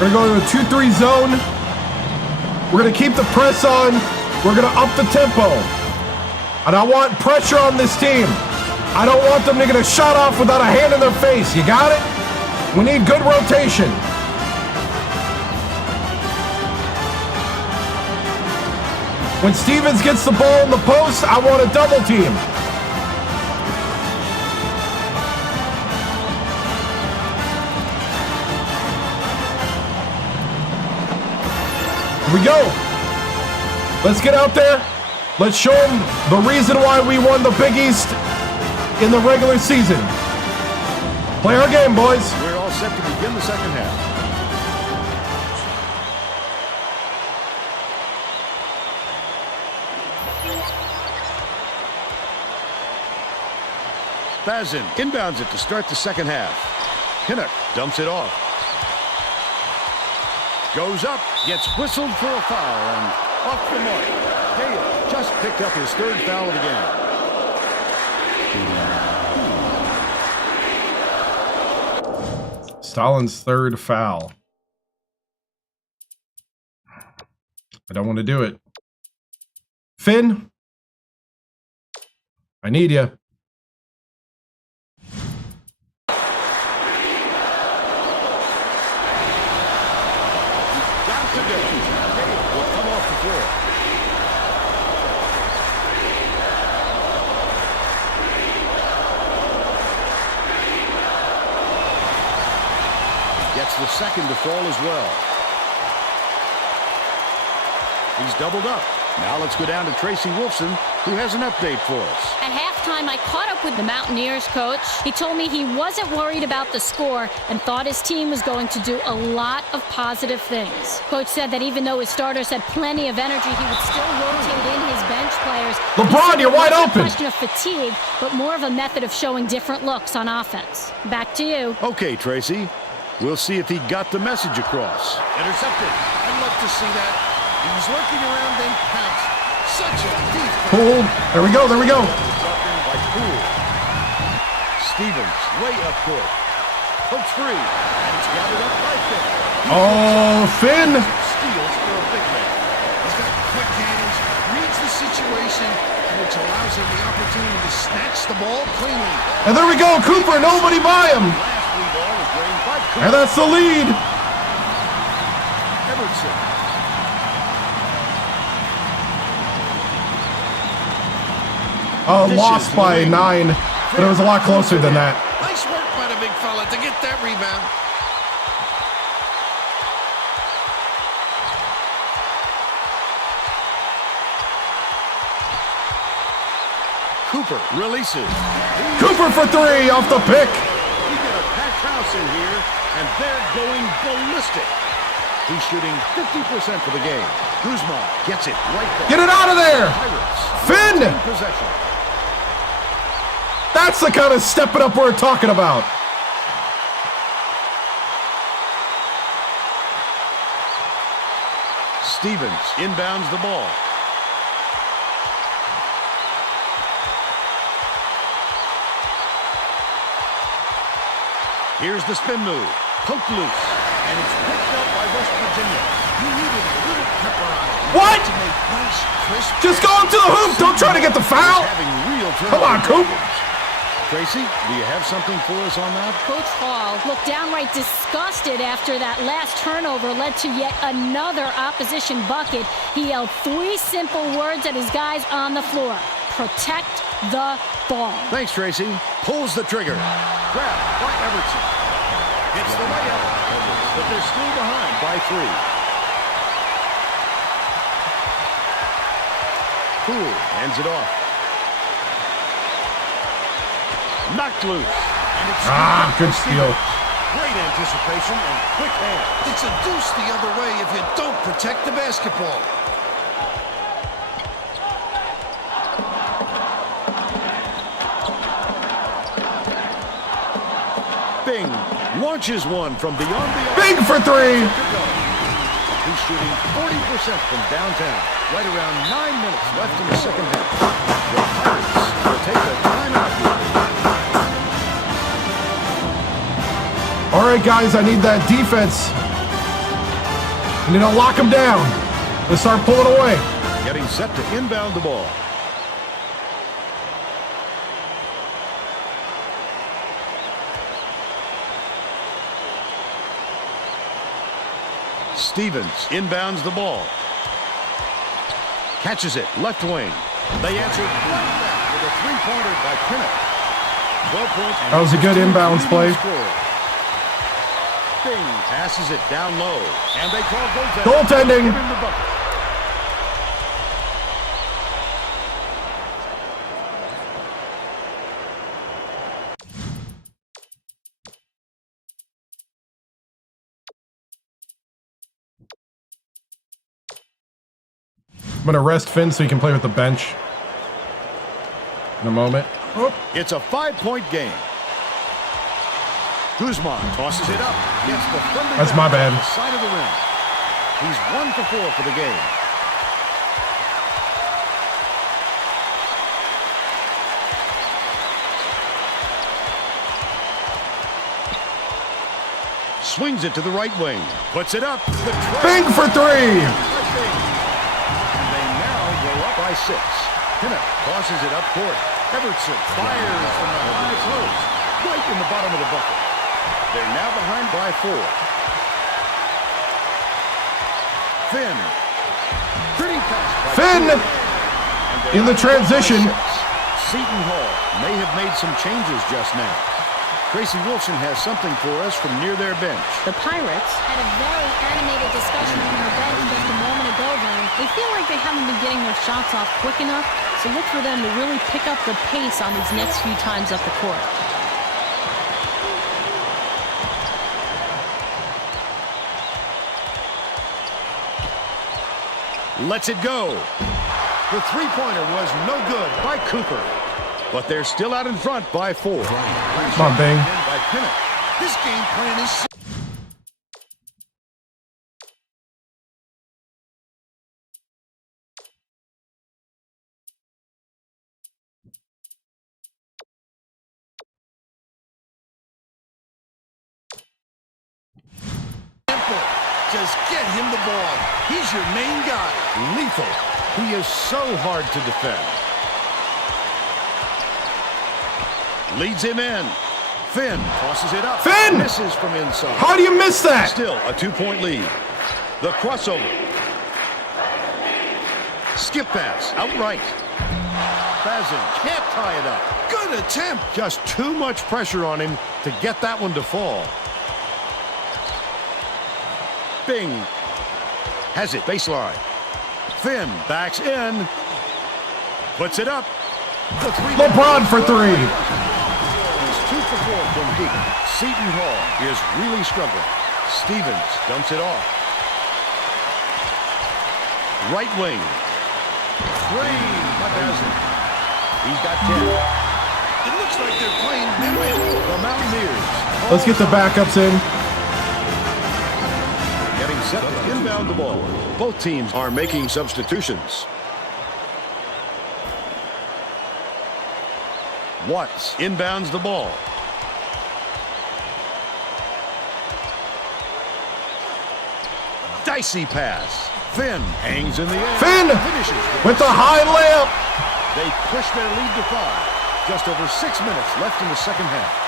We're gonna go to a 2-3 zone. We're gonna keep the press on. We're gonna up the tempo. And I want pressure on this team. I don't want them to get a shot off without a hand in their face. You got it? We need good rotation. When Stevens gets the ball in the post, I want a double team. Here we go. Let's get out there. Let's show them the reason why we won the Big East in the regular season. Play our game, boys. We're all set to begin the second half. Fazin inbounds it to start the second half. Pinnock dumps it off. Goes up, gets whistled for a foul, and off the mark. Hale just picked up his third foul of the game. Stalin's third foul. I don't want to do it. Finn, I need you. Gets the second to fall as well. He's doubled up. Now let's go down to Tracy Wolfson, who has an update for us. At halftime, I caught up with the Mountaineers coach. He told me he wasn't worried about the score and thought his team was going to do a lot of positive things. Coach said that even though his starters had plenty of energy, he would still rotate in his bench players. LeBron, you're wide open. It wasn't a question of fatigue, but more of a method of showing different looks on offense. Back to you. Okay, Tracy. We'll see if he got the message across. Intercepted. I'd love to see that. He was lurking around, then pounced. Such a deep. Poole. There we go. There we go. By Poole. Stevens, way up court. Hooks free. And it's gathered up by Finn. Oh, Finn. Steals for a big man. He's got quick hands, reads the situation, which allows him the opportunity to snatch the ball cleanly. And there we go. Cooper, nobody by him. Last lead ball was drained by Cooper. And that's the lead. Everson. Lost by 9, but it was a lot closer than that. Nice work by the big fella to get that rebound. Cooper releases. Cooper for 3 off the pick. We get a packed house in here, and they're going ballistic. He's shooting 50% for the game. Guzman gets it right back. Get it out of there. Pirates Finn. retain possession. That's the kind of stepping up we're talking about. Stevens inbounds the ball. Here's the spin move. Poked loose. And it's picked up by West Virginia. He needed a little pepper on it. What? To make nice, crisp. Just go into the hoop. Don't try to get the foul. He's having real Come on, turnover Coop. problems. Tracy, do you have something for us on that? Coach Hall looked downright disgusted after that last turnover led to yet another opposition bucket. He yelled 3 simple words at his guys on the floor. protect the ball. Thanks, Tracy. Pulls the trigger. Grab by Everton. Hits the layup, but they're still behind by 3. Poole hands it off. Knocked loose. And it's Good steal. Great anticipation and quick hands. It's a deuce the other way if you don't protect the basketball. Bing launches one from beyond the arc. Big for 3. He's shooting 40% from downtown. Right around 9 minutes left in the second half. The Pirates will take a timeout here. All right, guys, I need that defense. I need to lock them down. Let's start pulling away. Getting set to inbound the ball. Stevens inbounds the ball. Catches it, left wing. They answer right back with a three-pointer by Pinnock. 12 points. That was a good inbounds play. Bing passes it down low. And they call goaltending. Give him the bucket. I'm going to rest Finn so he can play with the bench in a moment. Oh. It's a 5-point game. Guzman tosses it up. Gets the friendly That's my bad. on the side of the rim. He's 1 for 4 for the game. Swings it to the right wing. Puts it up. Big for 3. By 6. Pinnock tosses it up court. Everton fires from the high post. Right in the bottom of the bucket. They're now behind by 4. Finn. Pretty pass by Finn in the transition. Seton Hall may have made some changes just now. Tracy Wilson has something for us from near their bench. The Pirates had a very animated discussion on their bench just a moment ago, Vern. They feel like they haven't been getting their shots off quick enough, so look for them to really pick up the pace on these next few times up the court. Lets it go. The three-pointer was no good by Cooper. But they're still out in front by 4. Come on, Bing. By Pinnock. This game plan is simple. Just get him the ball. He's your main guy. Lethal. He is so hard to defend. Leads him in. Finn tosses it up. Finn! Misses from inside. How do you miss that? Still a 2-point lead. The crossover. Skip pass. Outright. Bazin can't tie it up. good attempt. Just too much pressure on him to get that one to fall. Bing has it baseline. Finn backs in. Puts it up. LeBron for 3. He's 2 for 4 from deep. Seton Hall is really struggling. Stevens dumps it off. Right wing. 3 by Bazin. He's got 10. It looks like they're playing midway. The Mountaineers. Let's get the backups in. Getting set to inbound the ball. Both teams are making substitutions. Watts inbounds the ball. Dicey pass. Finn hangs in the air. Finn finishes with the high layup. They push their lead to 5. Just over 6 minutes left in the second half.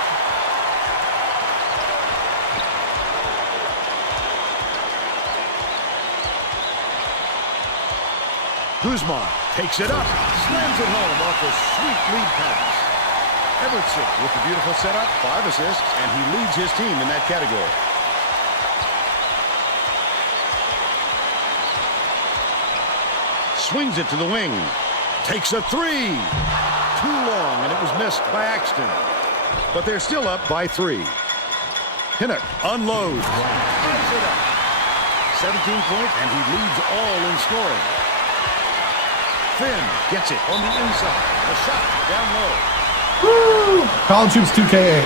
Guzman takes it up, slams it home off a sweet lead pass. Everson with the beautiful setup, 5 assists, and he leads his team in that category. Swings it to the wing. Takes a 3. Too long, and it was missed by Axton. But they're still up by 3. Hinnock unloads. Ties it up. 17 points, and he leads all in scoring. Finn gets it on the inside. A shot down low. Woo! College Hoops 2K8.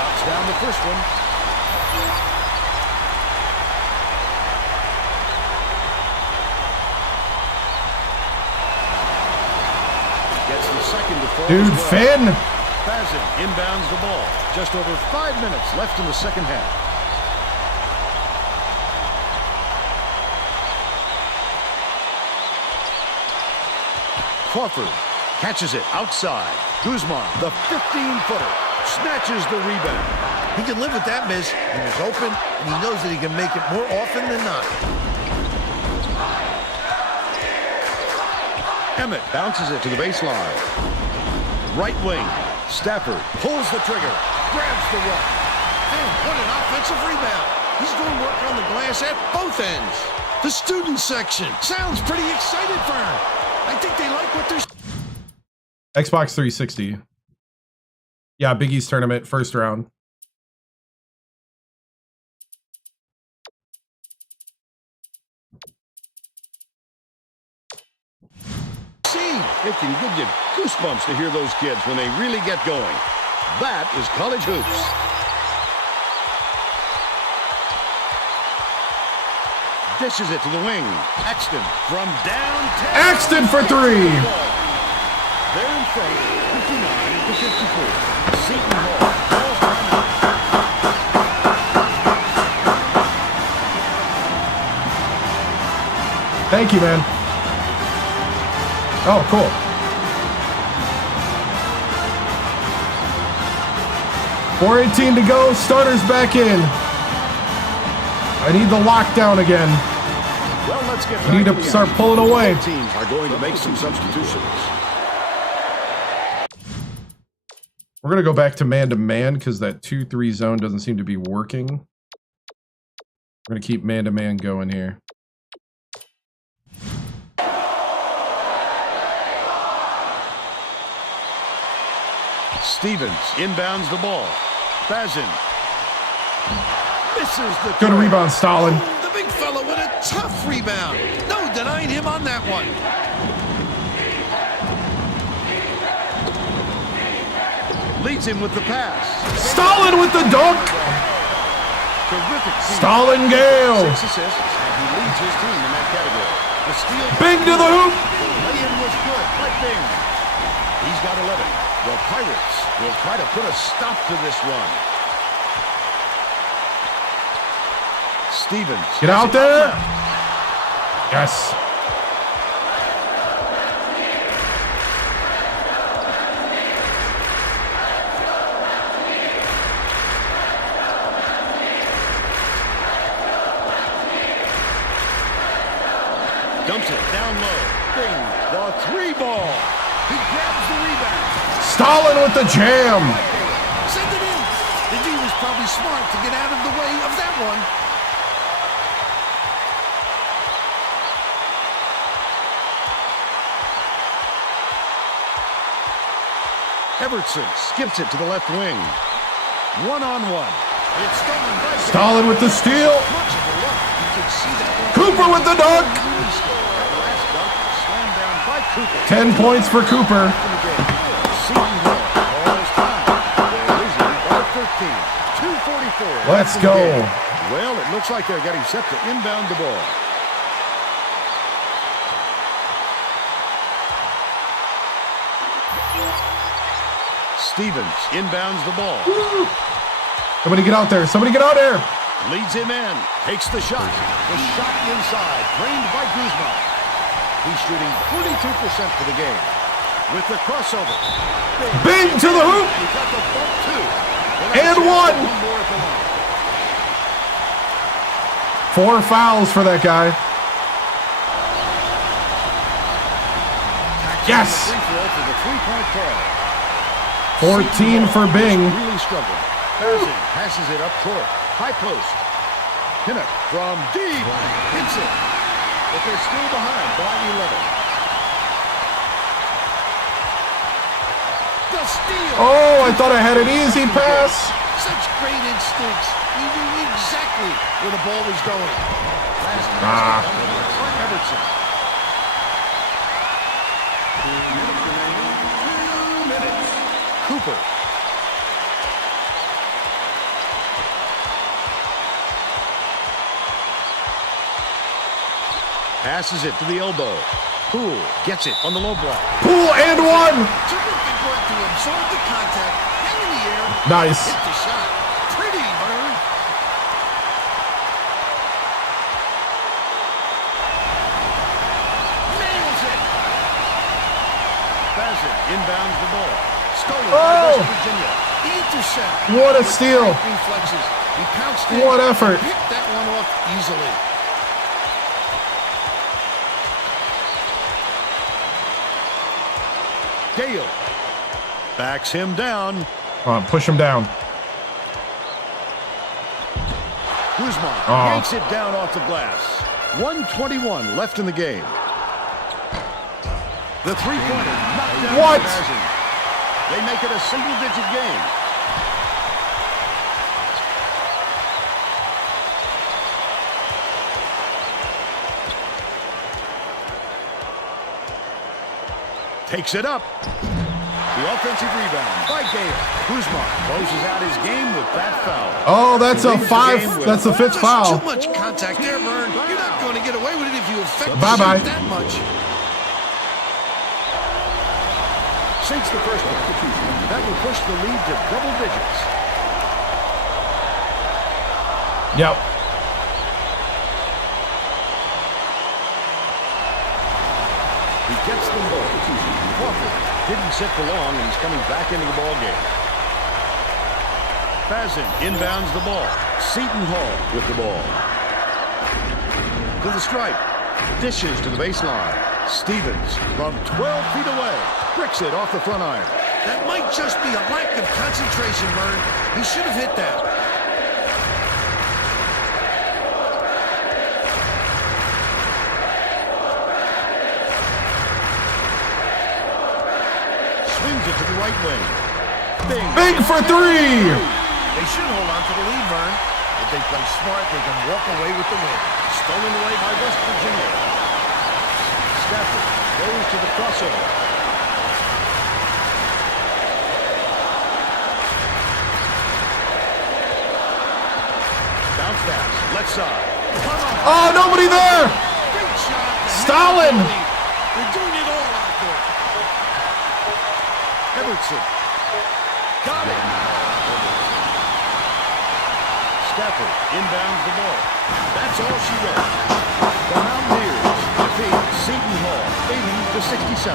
Knocks down the first one. Gets the second to fall. Dude, well. Finn! Bazin inbounds the ball. Just over 5 minutes left in the second half. Crawford catches it outside. Guzman, the 15-footer, snatches the rebound. He can live with that miss. He was open, and he knows that he can make it more often than not. Emmett bounces it to the baseline. Right wing. Stafford pulls the trigger. Grabs the run. Man, what an offensive rebound. He's doing work on the glass at both ends. The student section sounds pretty excited for him. I think they like what they're... Xbox 360. Yeah, Big East tournament, first round. It can give you goosebumps to hear those kids when they really get going. That is college hoops. Dishes it to the wing. Axton from downtown. Axton for 3. They're in front, 59 to 54. Seton Hall calls timeout. Thank you, man. Oh, cool. .418 to go. Starters back in. I need the lockdown again. Well, let's get We need to start pulling away. Both teams are going to make some substitutions. We're going to go back to man because that 2-3 zone doesn't seem to be working. We're going to keep man-to-man going here. Stevens inbounds the ball. Bazin misses the Good rebound, Stalin. The big fella with a tough rebound. No denying him on that one. Leads him with the pass. Stalin with the dunk. Terrific. Stalin Gale. 6 assists, and he leads his team in that category. The steal. Bing to the hoop. The lay-in was good, but Bing. He's got 11. The Pirates will try to put a stop to this run. Stevens. Get out there. Yes. Dumps it down low. Bing. The 3-ball. He grabs the rebound. Stalin with the jam. Send it in. The D was probably smart to get out of the way of that one. Everson skips it to the left wing. One-on-one. It's stolen by Stalin with the steal. much of the look. You could see that one. Cooper with the dunk. That last dunk slammed down by Cooper. 10 points for Cooper. Seton Hall calls time. They're losing by 13. 2:44. Let's left in the go. game. Well, it looks like they're getting set to inbound the ball. Stevens inbounds the ball. Somebody get out there. Somebody get out there. Leads him in. Takes the shot. The shot inside. Framed by Guzman. He's shooting 42% for the game. With the crossover. Bing to the hoop. He got the bump too. And one. More at the line. 4 fouls for that guy. Yes! 14 for Bing. Really struggling. Thursday passes it up court. High post. Pinnock from deep. Hits it. But they're still behind by 11. The steal. Oh, I thought I had an easy pass. Such great instincts. He knew exactly where the ball was going. Last pass from Everton. Cooper. Passes it to the elbow. Poole gets it on the low block. Poole and 1. Terrific work to absorb the contact, hang in the air, Nice. hit the shot. Pretty, Vern. Nails it. Bassett inbounds the ball. Stolen Oh. by West Virginia. Intercept. What a steal. Reflexes. He pounced in. What effort. Picked that one off easily. Gale backs him down. Come on, push him down. Guzman Oh. yanks it down off the glass. 1:21 left in the game. The three-pointer knocked down. What? Bassett. They make it a single-digit game. Takes it up. The offensive rebound by Gale. Guzman closes out his game with that foul. Oh, that's He a leads the 5. game with- That's the 5th Just foul. too much contact there, Vern. You're not going to get away with it if you affect the Bye-bye. shot that much. Sinks the first one. That will push the lead to double digits. Yep. He gets them both. Crawford didn't sit for long, and he's coming back into the ball game. Bazin inbounds the ball. Seton Hall with the ball. To the stripe. Dishes to the baseline. Stevens from 12 feet away. Bricks it off the front iron. That might just be a lack of concentration, Vern. He should have hit that. Swings it to the right wing. Bing. Big for 3. They should hold on to the lead, Vern. If they play smart, they can walk away with the win. Stolen away by West Virginia. Stafford goes to the crossover. Bounce pass, left side. Oh, nobody there. Great shot. Stalin. They're doing it all out there. Everton. Got it. Stafford inbounds the ball. That's all she wrote. The Mountaineers defeat Seton Hall 80-67.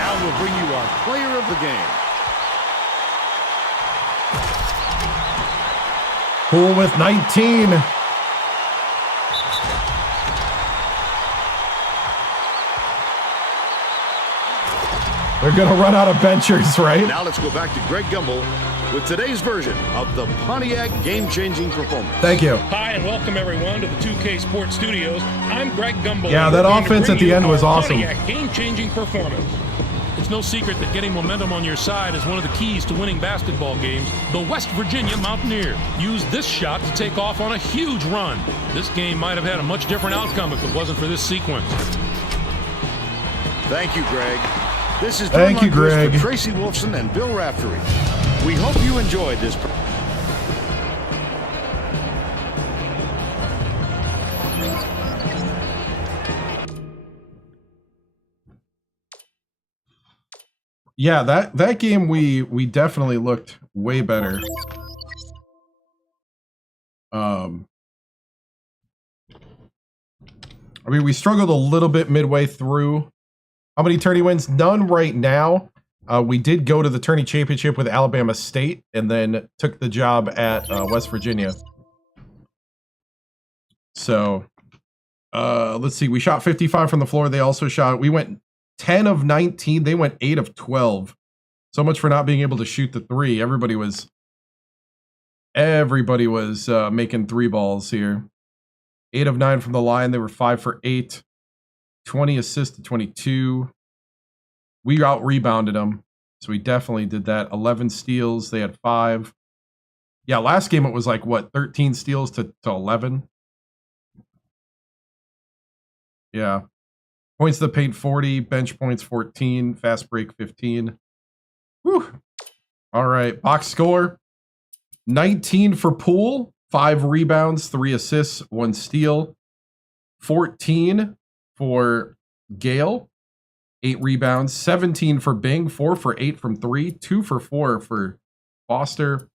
Now we'll bring you our player of the game. Poole with 19. They're going to run out of benchers, right? Now let's go back to Greg Gumbel with today's version of the Pontiac game-changing performance. Thank you. Hi, and welcome everyone to the 2K Sports Studios. I'm Greg Gumbel. Yeah, and that we're going to offense bring at the you end was our awesome. Pontiac game-changing performance. It's no secret that getting momentum on your side is one of the keys to winning basketball games. The West Virginia Mountaineers used this shot to take off on a huge run. This game might have had a much different outcome if it wasn't for this sequence. Thank you, Greg. This is Thank you, Greg. For Tracy Wolfson and Bill Raftery. We hope you enjoyed this. Yeah, that game we definitely looked way better. I mean, we struggled a little bit midway through. How many tourney wins? None right now. We did go to the tourney championship with Alabama State and then took the job at West Virginia. So, let's see. We shot 55 from the floor. They also shot. We went 10 of 19. They went 8 of 12. So much for not being able to shoot the three. Everybody was making three balls here. 8 of 9 from the line. They were 5 for 8. 20 assists to 22. We out rebounded them. So we definitely did that. 11 steals. They had 5. Yeah, last game it was like, what, 13 steals to 11? Yeah. Points to the paint 40. Bench points 14. Fast break 15. Whew. All right. Box score 19 for Poole. 5 rebounds, 3 assists, 1 steal. 14 for Gale. 8 rebounds. 17 for Bing. 4 for 8 from 3. 2 for 4 for Foster.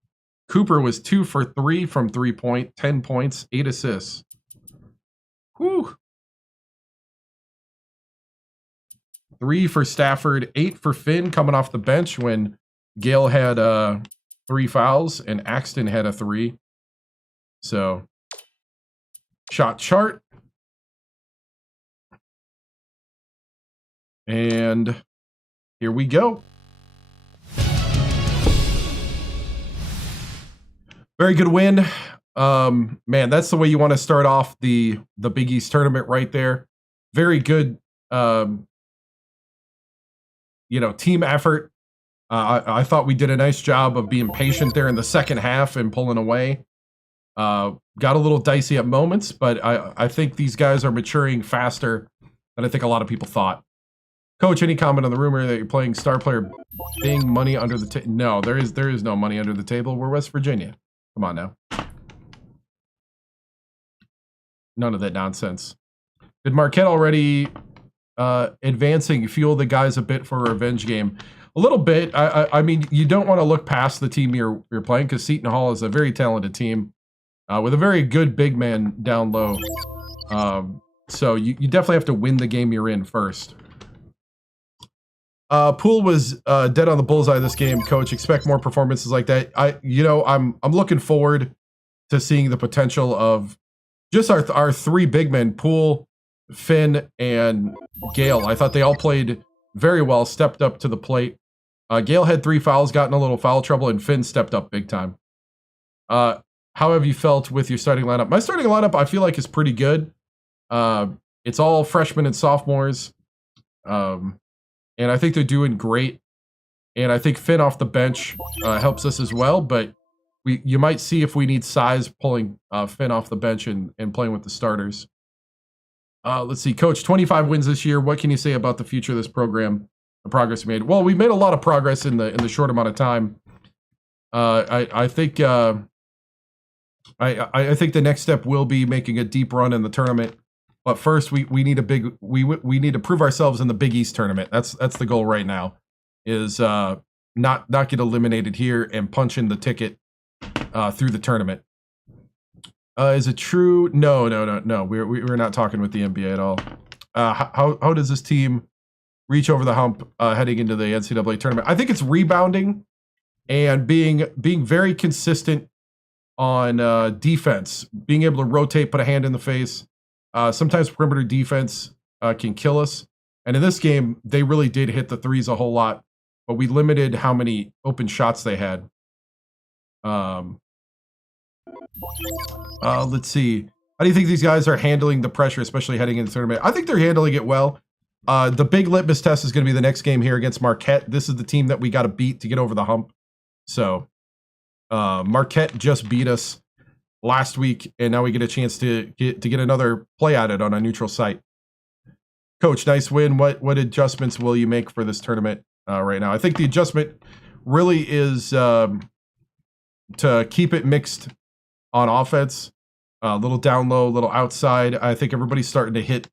Cooper was 2 for 3 from 3-point. 10 points, 8 assists. Whew. 3 for Stafford. 8 for Finn coming off the bench when Gale had 3 fouls and Axton had a 3. So, shot chart. And here we go. Very good win. Man, that's the way you want to start off the Big East tournament right there. Very good, team effort. I thought we did a nice job of being patient there in the second half and pulling away. Got a little dicey at moments, but I think these guys are maturing faster than I think a lot of people thought. Coach, any comment on the rumor that you're playing star player Bing money under the table? No, there is no money under the table. We're West Virginia. Come on now. None of that nonsense. Did Marquette already advancing fuel the guys a bit for a revenge game? A little bit. I mean, you don't want to look past the team you're playing because Seton Hall is a very talented team with a very good big man down low. So you definitely have to win the game you're in first. Poole was dead on the bullseye this game, Coach. Expect more performances like that. I'm looking forward to seeing the potential of just our 3 big men, Poole, Finn, and Gale. I thought they all played very well, stepped up to the plate. Gale had 3 fouls, got in a little foul trouble, and Finn stepped up big time. How have you felt with your starting lineup? My starting lineup, I feel like, is pretty good. It's all freshmen and sophomores. And I think they're doing great. And I think Finn off the bench helps us as well. But you might see if we need size pulling Finn off the bench and playing with the starters. Let's see, Coach, 25 wins this year. What can you say about the future of this program, the progress we made? Well, we made a lot of progress in the short amount of time. I think I think the next step will be making a deep run in the tournament. But first, we need we need to prove ourselves in the Big East tournament. That's the goal right now, is not get eliminated here and punch in the ticket through the tournament. Is it true? No. We're not talking with the NBA at all. How does this team reach over the hump heading into the NCAA tournament? I think it's rebounding and being very consistent on defense, being able to rotate, put a hand in the face. Sometimes perimeter defense can kill us. And in this game, they really did hit the threes a whole lot, but we limited how many open shots they had. Let's see. How do you think these guys are handling the pressure, especially heading into the tournament? I think they're handling it well. The big litmus test is going to be the next game here against Marquette. This is the team that we got to beat to get over the hump. So Marquette just beat us last week, and now we get a chance to get another play at it on a neutral site. Coach, nice win. What adjustments will you make for this tournament right now? I think the adjustment really is to keep it mixed on offense, a little down low, a little outside. I think everybody's starting to hit.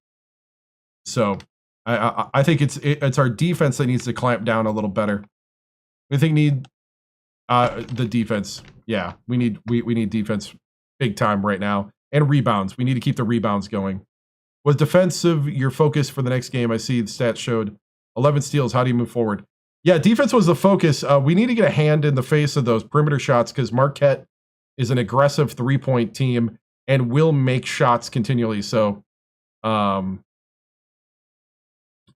So I think it's our defense that needs to clamp down a little better. I think the defense. Yeah, we need defense big time right now, and rebounds. We need to keep the rebounds going. Was defensive your focus for the next game? I see the stats showed 11 steals. How do you move forward? Yeah, defense was the focus. We need to get a hand in the face of those perimeter shots because Marquette is an aggressive 3-point team, and will make shots continually. So any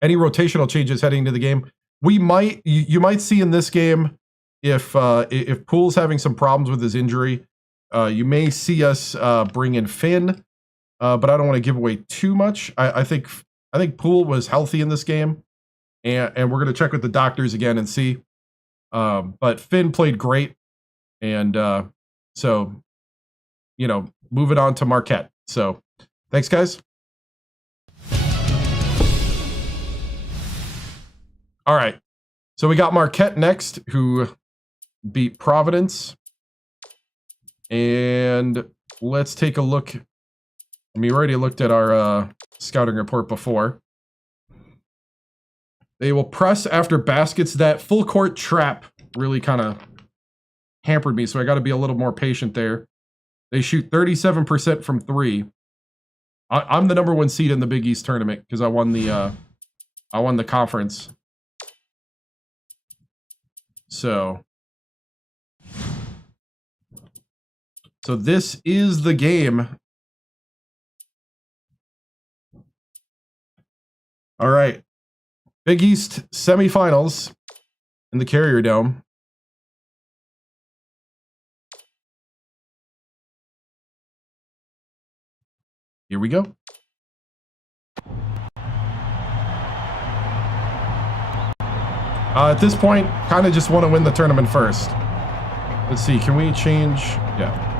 rotational changes heading into the game, you might see in this game if Poole's having some problems with his injury, you may see us bring in Finn, but I don't want to give away too much. I think Poole was healthy in this game, and we're going to check with the doctors again and see. But Finn played great, and so, you know, moving on to Marquette. So thanks, guys. All right, so we got Marquette next, who beat Providence. And let's take a look. I mean, we already looked at our scouting report before. They will press after baskets. That full court trap really kind of hampered me, so I got to be a little more patient there. They shoot 37% from three. I'm the number 1 seed in the Big East tournament because I won the conference. So this is the game. All right. Big East semifinals in the Carrier Dome. Here we go. At this point, kind of just want to win the tournament first. Let's see, can we change? Yeah.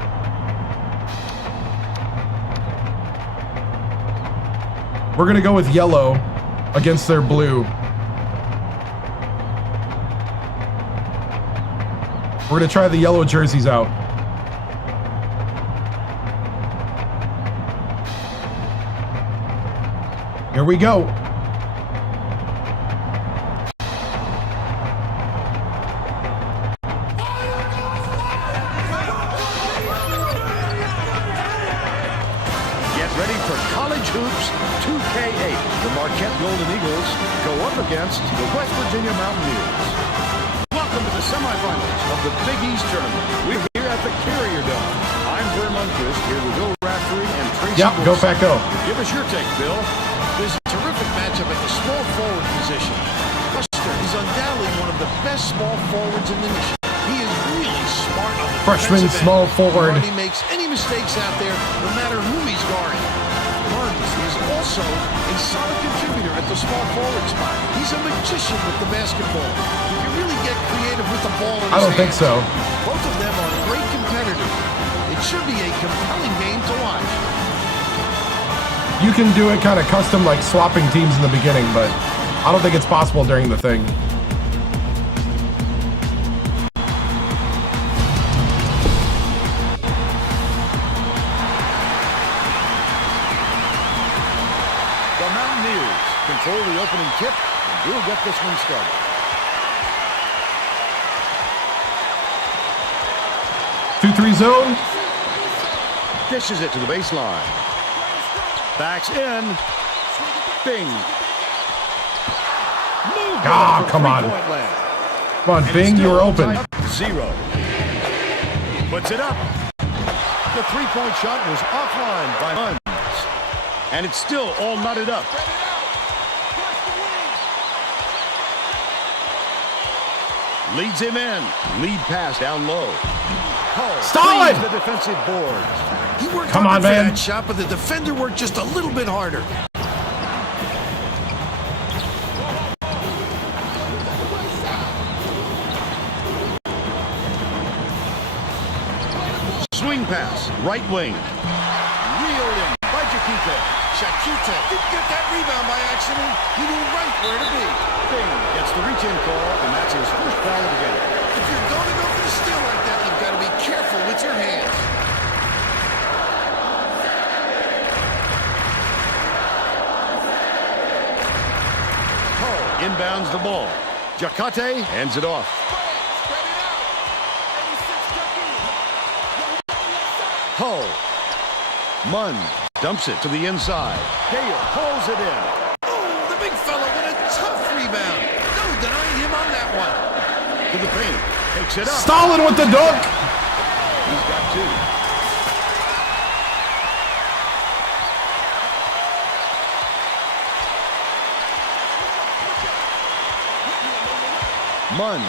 We're going to go with yellow against their blue. We're going to try the yellow jerseys out. Here we go. Against the West Virginia Mountaineers. Welcome to the semifinals of the Big East Tournament. We're here at the Carrier Dome. I'm Vern Lundquist, here with Bill Raftery and Tracy. Yep, go Pack Go. Give us your take, Bill. There's a terrific matchup at the small forward position. Custer is undoubtedly one of the best small forwards in the nation. He is really smart on the freshman small forward. He makes any mistakes out there, no matter who he's guarding. Is also a solid contributor at the small forward spot. He's a magician with the basketball. He can really get creative with the ball in his I don't think hands. so. Both of them are great competitors. It should be a compelling game to watch. You can do it kind of custom, like swapping teams in the beginning, but I don't think it's possible during the thing. Control the opening tip, and we'll get this one started. Two-three zone. Dishes it to the baseline. Backs in. Bing. Ah, come on. Come on, Bing, you were open. 0. Puts it up. The three-point shot was offline by Munns. And it's still all knotted up. Leads him in. Lead pass down low. Stall it! The defensive boards. He worked Come on, for man. that shot, but the defender worked just a little bit harder. Swing pass, right wing. Reeled in by Chiquita. Chiquita didn't get that rebound by accident. He knew right where to be. Bing gets the reach-in call, and that's his first foul of the game. If you're going to go for the steal like that, you've got to be careful with your hands. Inbounds the ball. Jacate hands it off. Hull. Munn dumps it to the inside. Gale pulls it in. Oh, the big fella with a tough rebound. No denying him on that one. To the paint. Takes it up. Stalin with the dunk. He's got two. Munn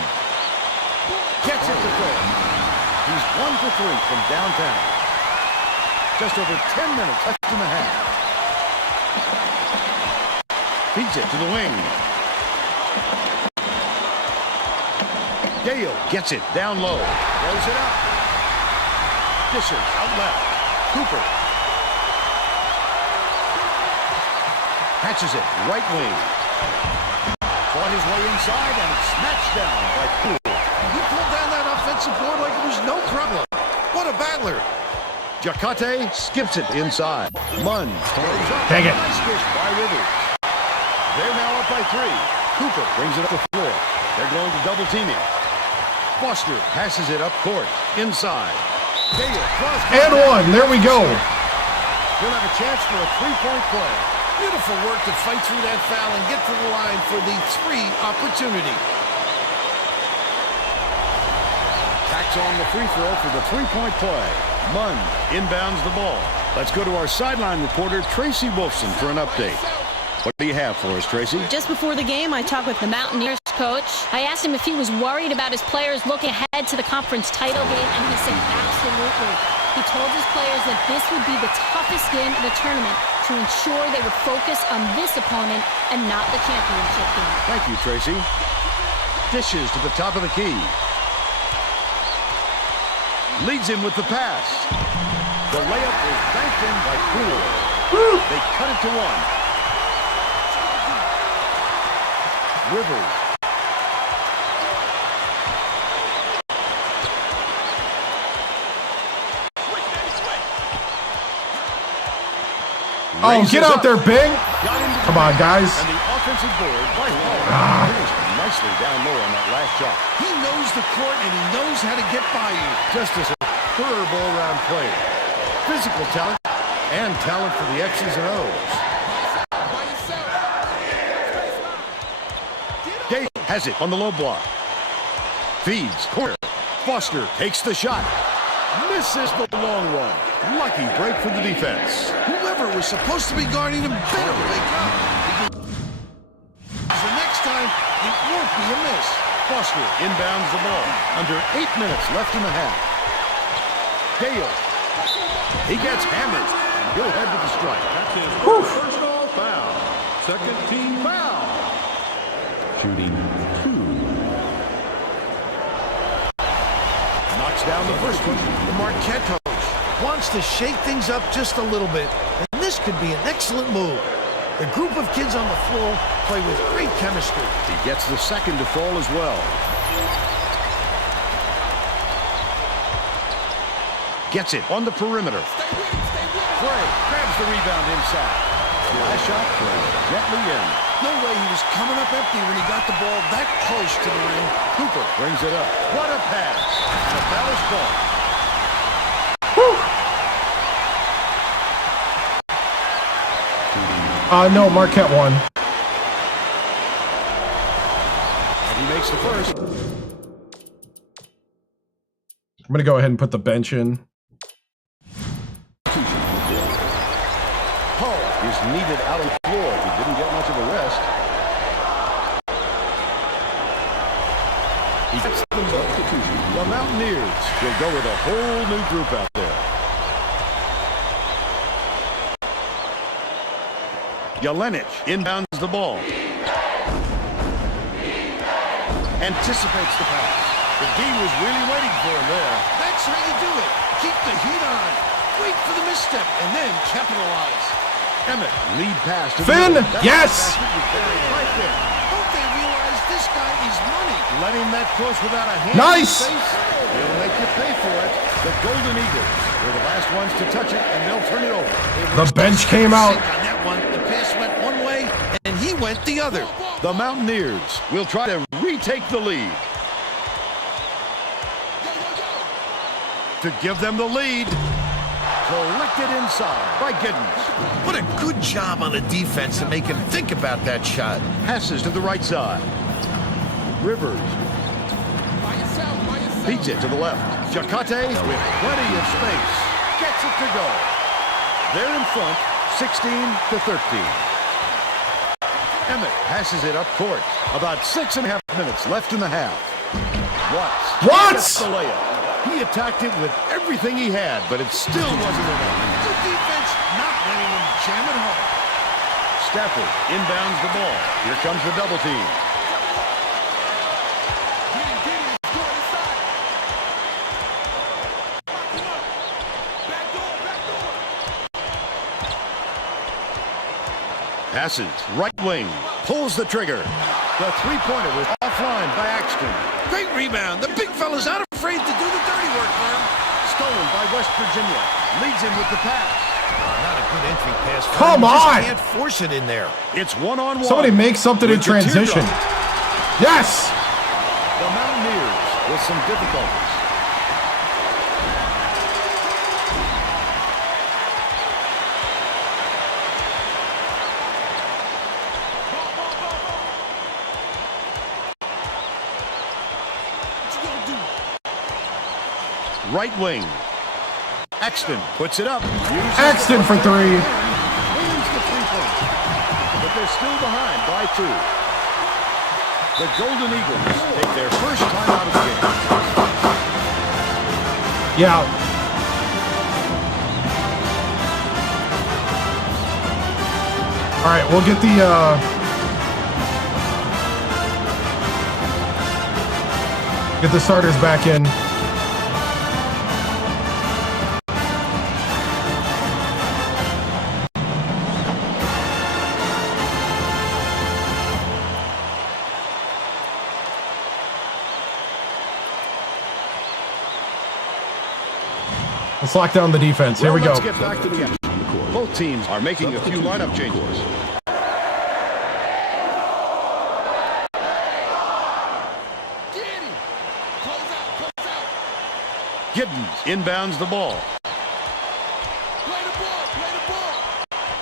gets it to third. He's 1 for 3 from downtown. Just over 10 minutes left in the half. Feeds it to the wing. Gale gets it down low. Throws it up. Dishes out left. Cooper catches it right wing. Fought his way inside and it's snatched down by Poole. He pulled down that offensive board like it was no problem. What a battler. Jacate skips it inside. Munn throws up. Dang it. Nice dish by Rivers. They're now up by 3. Cooper brings it up the floor. They're going to double team him. Foster passes it up court. Inside. Gale cross. And one. There we go. He'll have a chance for a 3-point play. Beautiful work to fight through that foul and get to the line for the 3 opportunity. Tacks on the free throw for the 3-point play. Munn inbounds the ball. Let's go to our sideline reporter, Tracy Wolfson, for an update. What do you have for us, Tracy? Just before the game, I talked with the Mountaineers coach. I asked him if he was worried about his players looking ahead to the conference title game, and he said absolutely. He told his players that this would be the toughest game of the tournament to ensure they would focus on this opponent and not the championship game. Thank you, Tracy. Dishes to the top of the key. Leads him with the pass. The layup is banked in by Poole. They cut it to 1. Rivers. Oh, get out there, Bing. Come on, guys. And the offensive board by Hall finished nicely down low on that last shot. He knows the court and he knows how to get by you. Just as a superb all-around player. Physical talent and talent for the X's and O's. Gate has it on the low block. Feeds corner. Foster takes the shot. Misses the long one. Lucky break for the defense. Whoever was supposed to be guarding him better wake up. The next time, it won't be a miss. Foster inbounds the ball. Under 8 minutes left in the half. Gale. He gets hammered. And he'll head to the strike. That's his personal foul. Second team foul. Shooting 2. Knocks down the first one. The Marquette coach wants to shake things up just a little bit, and this could be an excellent move. The group of kids on the floor play with great chemistry. He gets the second to fall as well. Gets it on the perimeter. Frey grabs the rebound inside. Last shot goes gently in. No way he was coming up empty when he got the ball that close to the rim. Cooper brings it up. What a pass. And a foul is called. No, Marquette won. And he makes the first. I'm going to go ahead and put the bench in. Hull is needed out on the floor. He didn't get much of a rest. He gets the substitution. The Mountaineers will go with a whole new group out there. Jelenic inbounds the ball. Anticipates the pass. The D was really waiting for him there. That's how you do it. Keep the heat on. Wait for the misstep and then capitalize. Emmett, lead pass to Finn, the middle. yes! Right there. Don't they realize this guy is money? Letting that close without a hand. Nice! In his face. He'll make you pay for it. The Golden Eagles were the last ones to touch it, and they'll turn it over. The bench came out. On that one, the pass went one way, and he went the other. The Mountaineers will try to retake the lead. To give them the lead. Collected inside by Giddens. What a good job on the defense to make him think about that shot. Passes to the right side. Rivers. Beats it to the left. Jacate with plenty of space. Gets it to go. They're in front, 16-13. Emmett passes it up court. About 6.5 minutes left in the half. Watts gets the layup. He attacked it with everything he had, but it still wasn't enough. The defense not letting him jam it home. Stafford inbounds the ball. Here comes the double team. Passes, right wing, pulls the trigger. The three-pointer was offline by Axton. Great rebound. The big fella's not afraid to do the dirty work for him. Stolen by West Virginia. Leads him with the pass. Not a good entry pass. Come on! Just can't force it in there. It's one-on-one. Somebody make something in transition. Yes! The Mountaineers with some difficulties. Right wing. Axton puts it up. Axton for three. Wins the three-point. But they're still behind by 2. The Golden Eagles take their first time out of the game. Yeah. All right, we'll get the starters back in. Let's lock down the defense. Here we go. Let's get back to the action. Both teams are making a few lineup changes. Giddens inbounds the ball.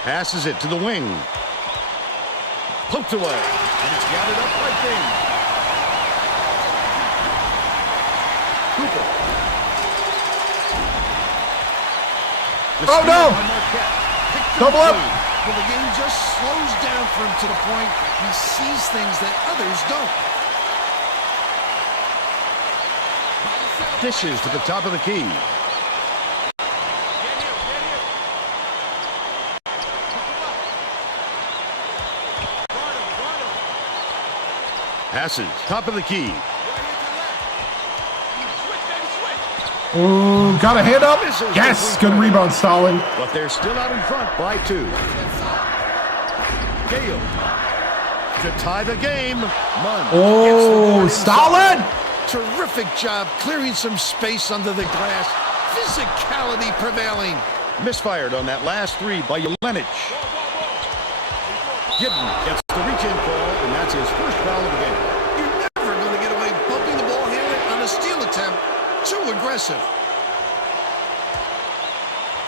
Passes it to the wing. Poked away. And it's gathered up by Bing. Cooper. Oh no! Double up! Well, the game just slows down for him to the point he sees things that others don't. Dishes to the top of the key. Passes, top of the key. Ooh, got a hand up. Yes, good rebound, Stalin. But they're still out in front by 2. Gale to tie the game. Munn. Oh, Stalin! Terrific job clearing some space under the glass. Physicality prevailing. Misfired on that last 3 by Yelenich. Gibson gets the reach-in call, and that's his first foul of the game. You're never going to get away bumping the ball handler on a steal attempt. Too aggressive.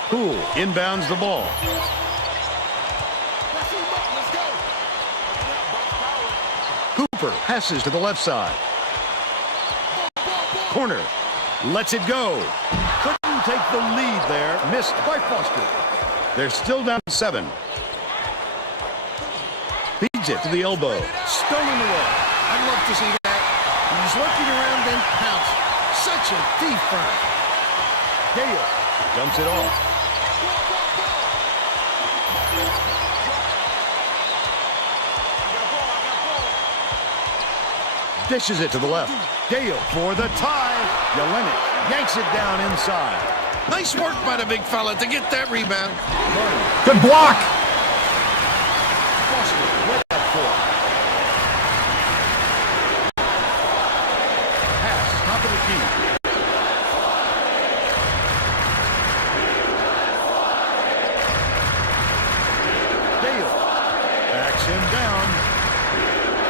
Poole inbounds the ball. Cooper passes to the left side. Corner. Lets it go. Couldn't take the lead there. Missed by Foster. They're still down 7. Feeds it to the elbow. Stolen away. I'd love to see that. He's looking around and pounce. Such a defense. Gale dumps it off. Dishes it to the left. Gale for the tie. Yelenich yanks it down inside. Nice work by the big fella to get that rebound. Good block. Foster with that four. Pass, top of the key. Gale backs him down.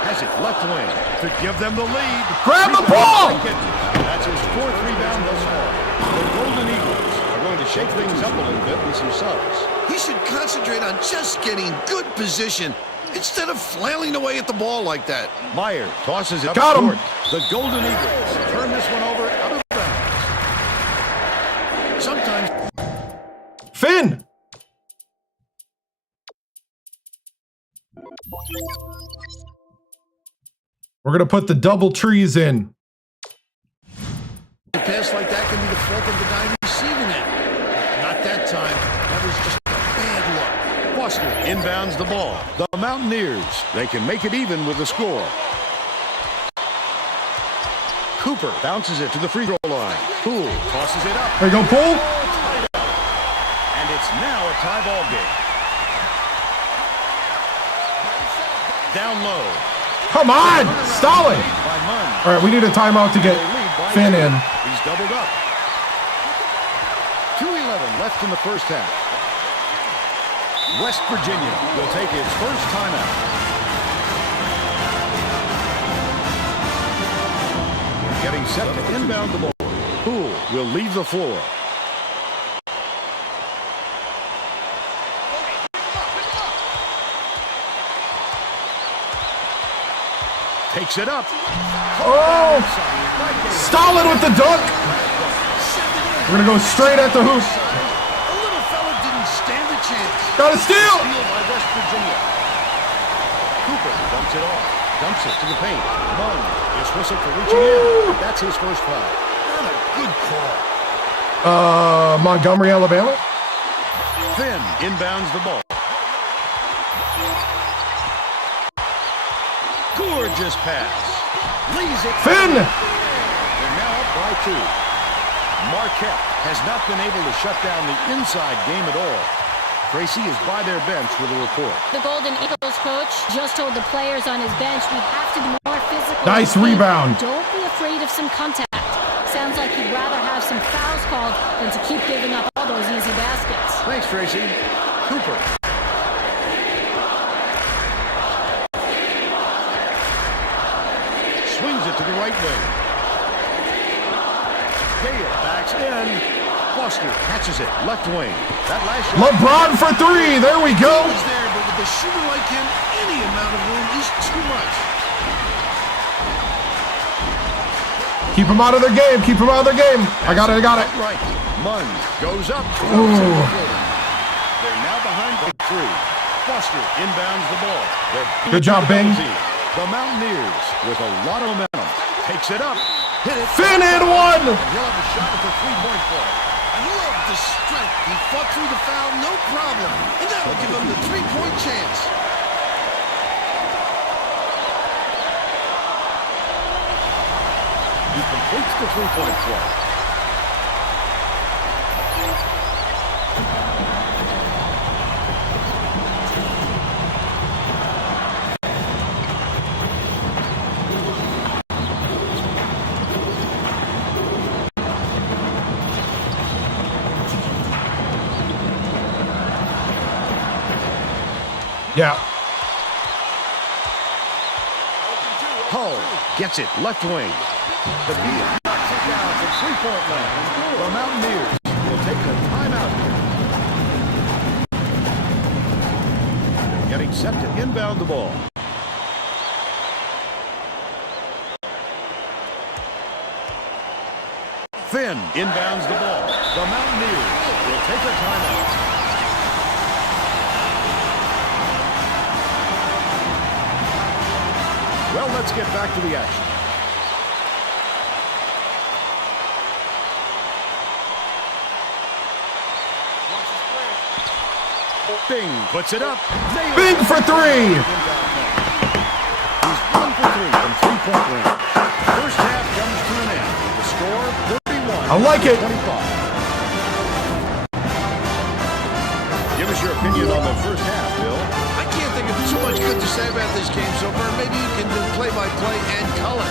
Has it left wing to give them the lead. Grab the ball! That's his 4th rebound thus far. The Golden Eagles are going to shake things up a little bit with some subs. He should concentrate on just getting good position instead of flailing away at the ball like that. Meyer tosses it up Got him. court. The Golden Eagles turn this one over out of bounds. Sometimes Finn! We're going to put the double trees in. A pass like that can be the fault of the guy receiving it. Not that time. That was just a bad look. Foster inbounds the ball. The Mountaineers, they can make it even with the score. Cooper bounces it to the free throw line. Poole tosses it up. There you go, Poole. And it's now a tie ball game. Down low. Come on, Stalin. By Munn. All right, we need a timeout to get Finn in. He's doubled up. 2:11 left in the first half. West Virginia will take its first timeout. Getting set to inbound the ball. Poole will leave the floor. Takes it up. Oh! Stalin with the dunk. We're going to go straight at the hoop. The little fella didn't stand a chance. Got a steal. Steal by West Virginia. Cooper dumps it off. Dumps it to the paint. Munn is whistled for reaching in. That's his first foul. Not a good call. Montgomery, Alabama. Finn inbounds the ball. Gorgeous pass. Lays it. Finn. They're now up by 2. Marquette has not been able to shut down the inside game at all. Tracy is by their bench with a report. The Golden Eagles coach just told the players on his bench we have to be more physical. Nice rebound. Don't be afraid of some contact. Sounds like he'd rather have some fouls called than to keep giving up all those easy baskets. Thanks, Tracy. Cooper. Swings it to the right wing. Gale backs in. Foster catches it. Left wing. That last shot. LeBron for 3. There we go. He was there, but with a shooter like him, any amount of room is too much. Keep them out of their game. Keep them out of their game. I got it. I got it. Right. Munn goes up. Ooh. They're now behind by 3. Foster inbounds the ball. Good job, Bing. The Mountaineers with a lot of momentum. Takes it up. Hit it. Finn and 1. He'll have a shot at the 3-point play. I love the strength. He fought through the foul, no problem. And that'll give him the 3-point chance. He completes the 3-point play. Yeah. Hull gets it. Left wing. The beat knocks it down from 3-point land. The Mountaineers will take a timeout. They're getting set to inbound the ball. Finn inbounds the ball. The Mountaineers will take a timeout. Well, let's get back to the action. Bing puts it up. Bing for 3. He's 1 for 3 from 3-point range. First half comes to an end. The score, 31. I like it. 25. Give us your opinion on the first half, Bill. I can't think of too much good to say about this game so far. Maybe you can do play-by-play and color.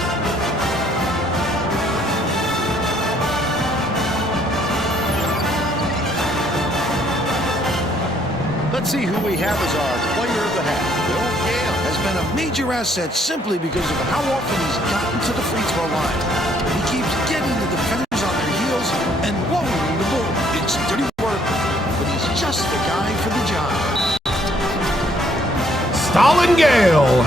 Let's see who we have as our player of the half, Bill. Gale has been a major asset simply because of how often he's gotten to the free throw line. He keeps getting the defenders on their heels and lowering the ball. It's dirty work, but he's just the guy for the job. Stalin Gale.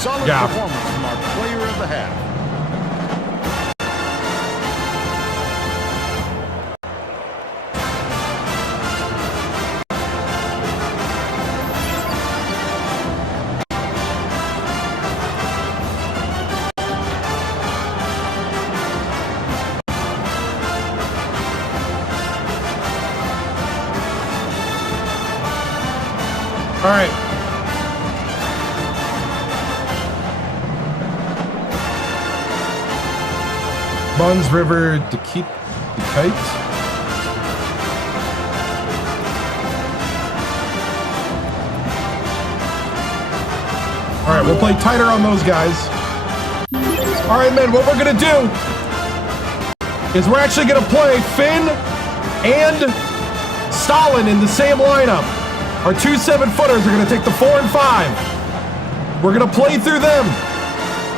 Solid performance from our player of the half. All right. Buns River to keep the kite. All right, we'll play tighter on those guys. All right, men, what we're gonna do is we're actually gonna play Finn and Stalin in the same lineup. Our 2 7-footers are gonna take the 4 and 5. We're gonna play through them.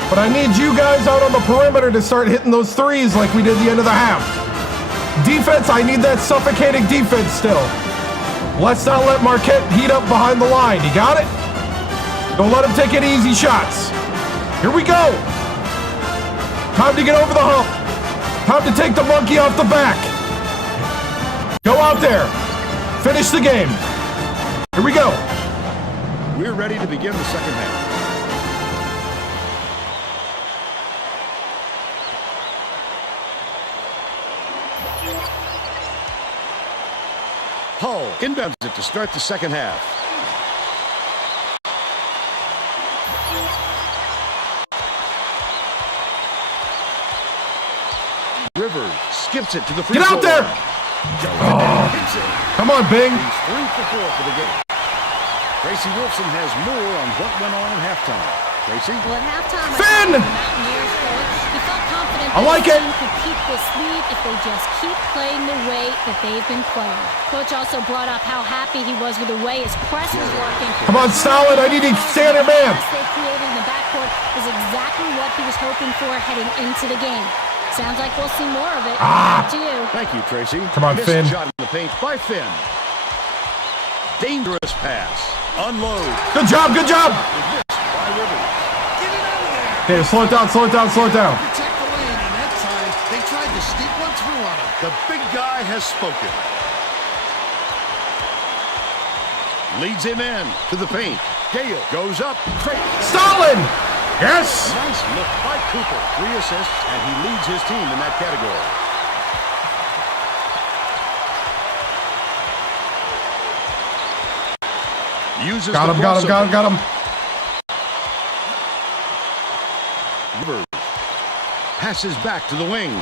But I need you guys out on the perimeter to start hitting those threes like we did the end of the half. Defense, I need that suffocating defense still. Let's not let Marquette heat up behind the line. You got it? Don't let him take any easy shots. Here we go. Time to get over the hump. Time to take the monkey off the back. Go out there. Finish the game. Here we go. We're ready to begin the second half. Hull inbounds it to start the second half. Rivers skips it to the free Get out throw there! line. Hits it. Come on, Bing. He's 3 for 4 for the game. Tracy Wolfson has more on what went on at halftime. Tracy? Well, at halftime, Finn! I thought the Mountaineers coach, he felt confident I like that it. the team could keep this lead if they just keep playing the way that they've been playing. Coach also brought up how happy he was with the way his press was working. Come on, Stalin. I need to stay on your man. The press they created in the backcourt is exactly what he was hoping for heading into the game. Sounds like we'll see more of it. Back to you. Thank you, Tracy. Come on, Missed Finn. shot in the paint by Finn. Dangerous pass. Unload. Good job, good job. Missed by Rivers. Get it out of there. Okay, slow it down, slow it down, slow it down. Protect the lane, and that time they tried to sneak one through on him. The big guy has spoken. Leads him in to the paint. Gale goes up. Great. Stalin! Yes! Nice look by Cooper. 3 assists, and he leads his team in that category. Uses Got the him, got him, got him, got him. Rivers passes back to the wing.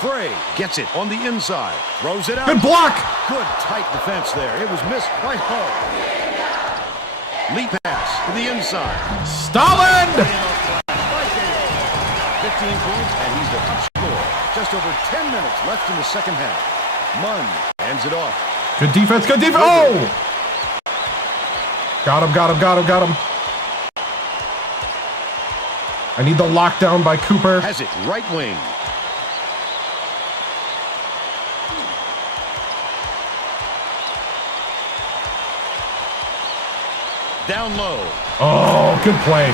Frey gets it on the inside. Throws it out. Good block! Good tight defense there. It was missed by Hull. Lead pass to the inside. Stalin! 15 points, and he's the top scorer. Just over 10 minutes left in the second half. Munn ends it off. Good defense, good defense. Oh! Got him, got him, got him, got him. I need the lockdown by Cooper. Has it right wing. Down low. Oh, good play.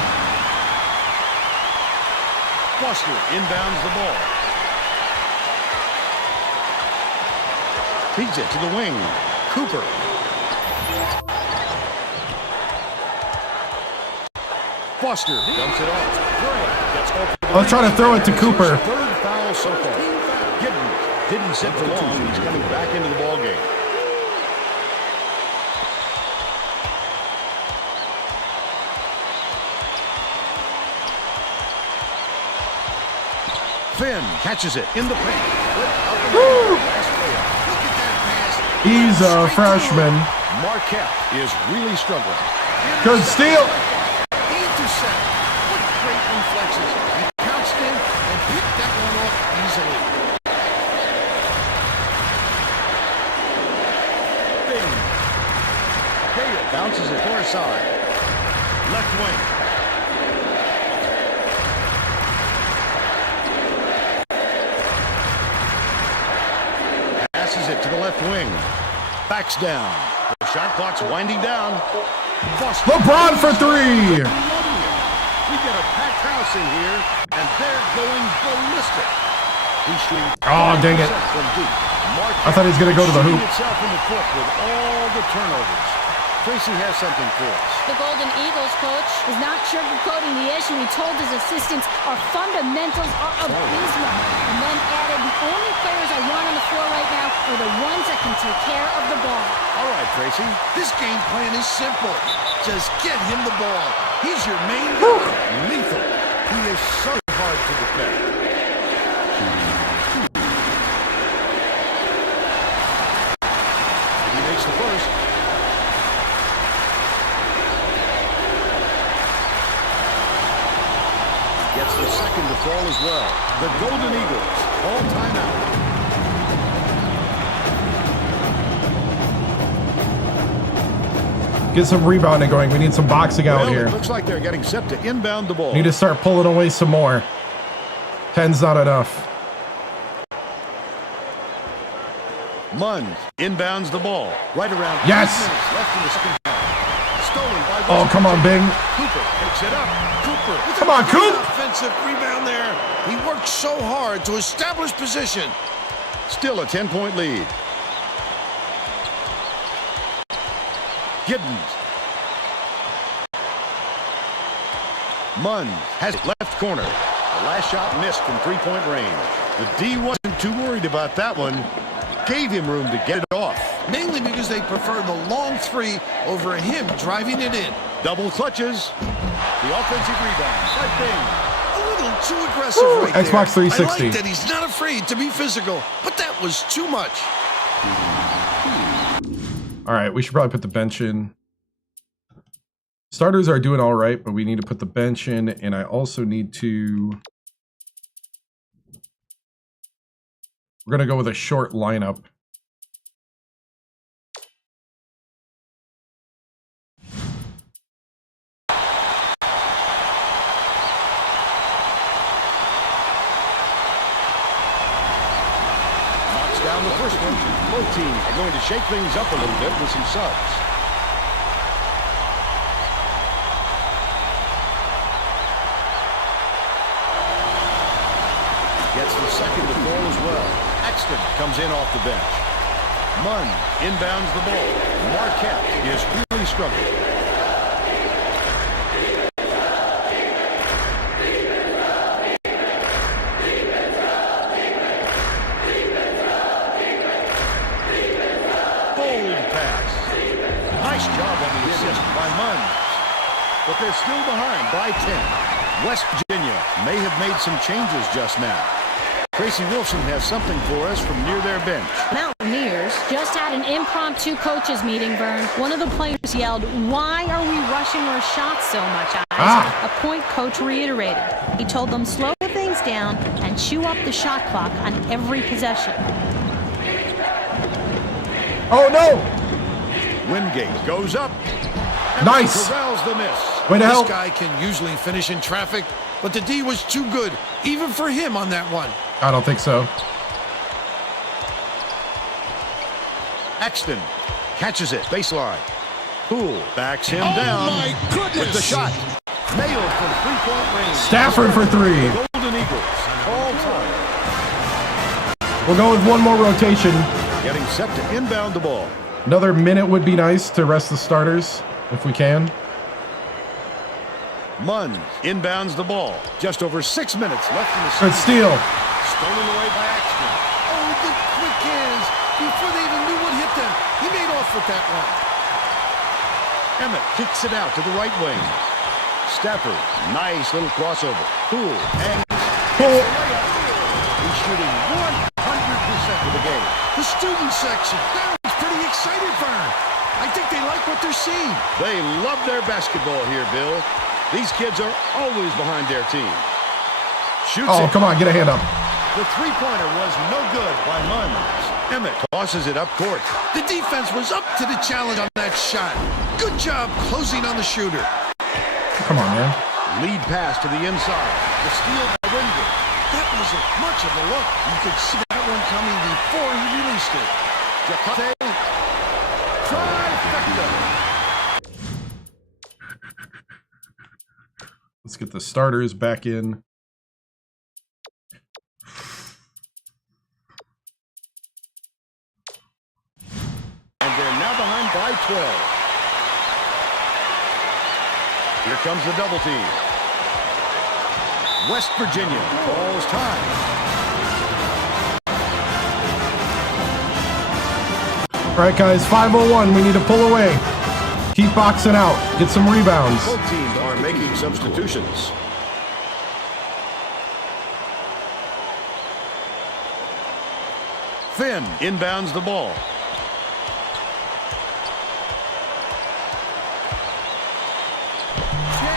Foster inbounds the ball. Feeds it to the wing. Cooper. Foster dumps it off. Gray gets off the I was trying to throw it to Cooper. Third foul so far. Giddens didn't sit for long. He's coming back into the ball game. Finn catches it in the paint. He's a freshman. Marquette is really struggling. Good steal. Intercept. What great reflexes. He pounced in and picked that one off easily. Bing. Gale bounces it far side. Left wing. Passes it to the left wing. Backs down. The shot clock's winding down. Foster. LeBron for 3. We get a packed house in here, and they're going ballistic. He's shooting. Oh, dang it. From deep. I thought he was going to go to the hoop. Itself in the foot with all the turnovers. Tracy has something for us. The Golden Eagles coach is not sugarcoating the issue. He told his assistants, our fundamentals are abysmal. And then added, the only players I want on the floor right now are the ones that can take care of the ball. Tracy. This game plan is simple. Just get him the ball. He's your main guy. Lethal. He is so hard to defend. He makes the first. Gets the second to fall as well. The Golden Eagles call timeout. Get some rebounding going. We need some boxing out here. It looks like they're getting set to inbound the ball. Need to start pulling away some more. 10's not enough. Munn inbounds the ball. Right around 8 Yes! minutes left in the second half. Stolen by Oh, come on, Bing. Cooper picks it up. Cooper. with Come a on, great Coop. Offensive rebound there. He worked so hard to establish position. Still a 10-point lead. Giddens. Munn has it left corner. The last shot missed from three-point range. The D wasn't too worried about that one. Gave him room to get it off. Mainly because they prefer the long three over him driving it in. Double clutches. The offensive rebound. Right thing. A little too aggressive right there. Xbox 360. I like that he's not afraid to be physical, but that was too much. All right, we should probably put the bench in. Starters are doing all right, but we need to put the bench in, and I also need to... We're going to go with a short lineup. Knocks down the first one. Both teams are going to shake things up a little bit with some subs. Gets the second to fall as well. Exton comes in off the bench. Munn inbounds the ball. Marquette is really struggling. Bold pass. Nice job on the assist by Munn. But they're still behind by 10. West Virginia may have made some changes just now. Tracy Wilson has something for us from near their bench. Mountaineers just had an impromptu coaches meeting, Vern. One of the players yelled, "Why are we rushing our shots so much, guys?" A point coach reiterated. He told them slow things down and chew up the shot clock on every possession. Oh, no! Wingate goes up. And Nice. corrals the miss. Way to This help. guy can usually finish in traffic, but the D was too good, even for him on that one. I don't think so. Exton catches it, baseline. Poole backs him down my goodness. with the shot. Nailed from three-point range. Stafford for three. Golden Eagles all time. We'll go with one more rotation. Getting set to inbound the ball. Another minute would be nice to rest the starters, if we can. Munn inbounds the ball. Just over 6 minutes left in the Good second. steal. Stolen away by Axton. Oh, the quick hands. Before they even knew what hit them, he made off with that one. Emmett kicks it out to the right wing. Stafford, nice little crossover. Poole and Pull. he's shooting 100% of the game. The student section. That was pretty excited for him. I think they like what they're seeing. They love their basketball here, Bill. These kids are always behind their team. Shoots Oh, it. come on, get a hand up. The three-pointer was no good by Munn. Emmett tosses it up court. The defense was up to the challenge on that shot. Good job closing on the shooter. Come on, man. Lead pass to the inside. The steal by Wingate. That wasn't much of a look. You could see that one coming before he released it. Jacate. Trifecta. Let's get the starters back in. And they're now behind by 12. Here comes the double team. West Virginia calls time. All right, guys, 5:01. We need to pull away. Keep boxing out. Get some rebounds. Both teams are making substitutions. Finn inbounds the ball.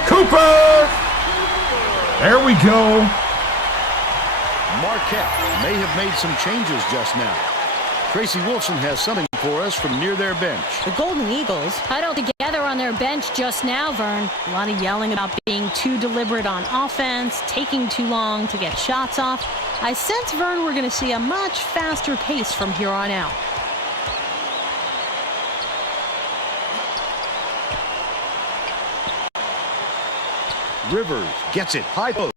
Cooper! There we go. Marquette may have made some changes just now. Tracy Wilson has something for us from near their bench. The Golden Eagles huddled together on their bench just now, Vern. A lot of yelling about being too deliberate on offense, taking too long to get shots off. I sense, Vern, we're going to see a much faster pace from here on out. Rivers gets it. High post.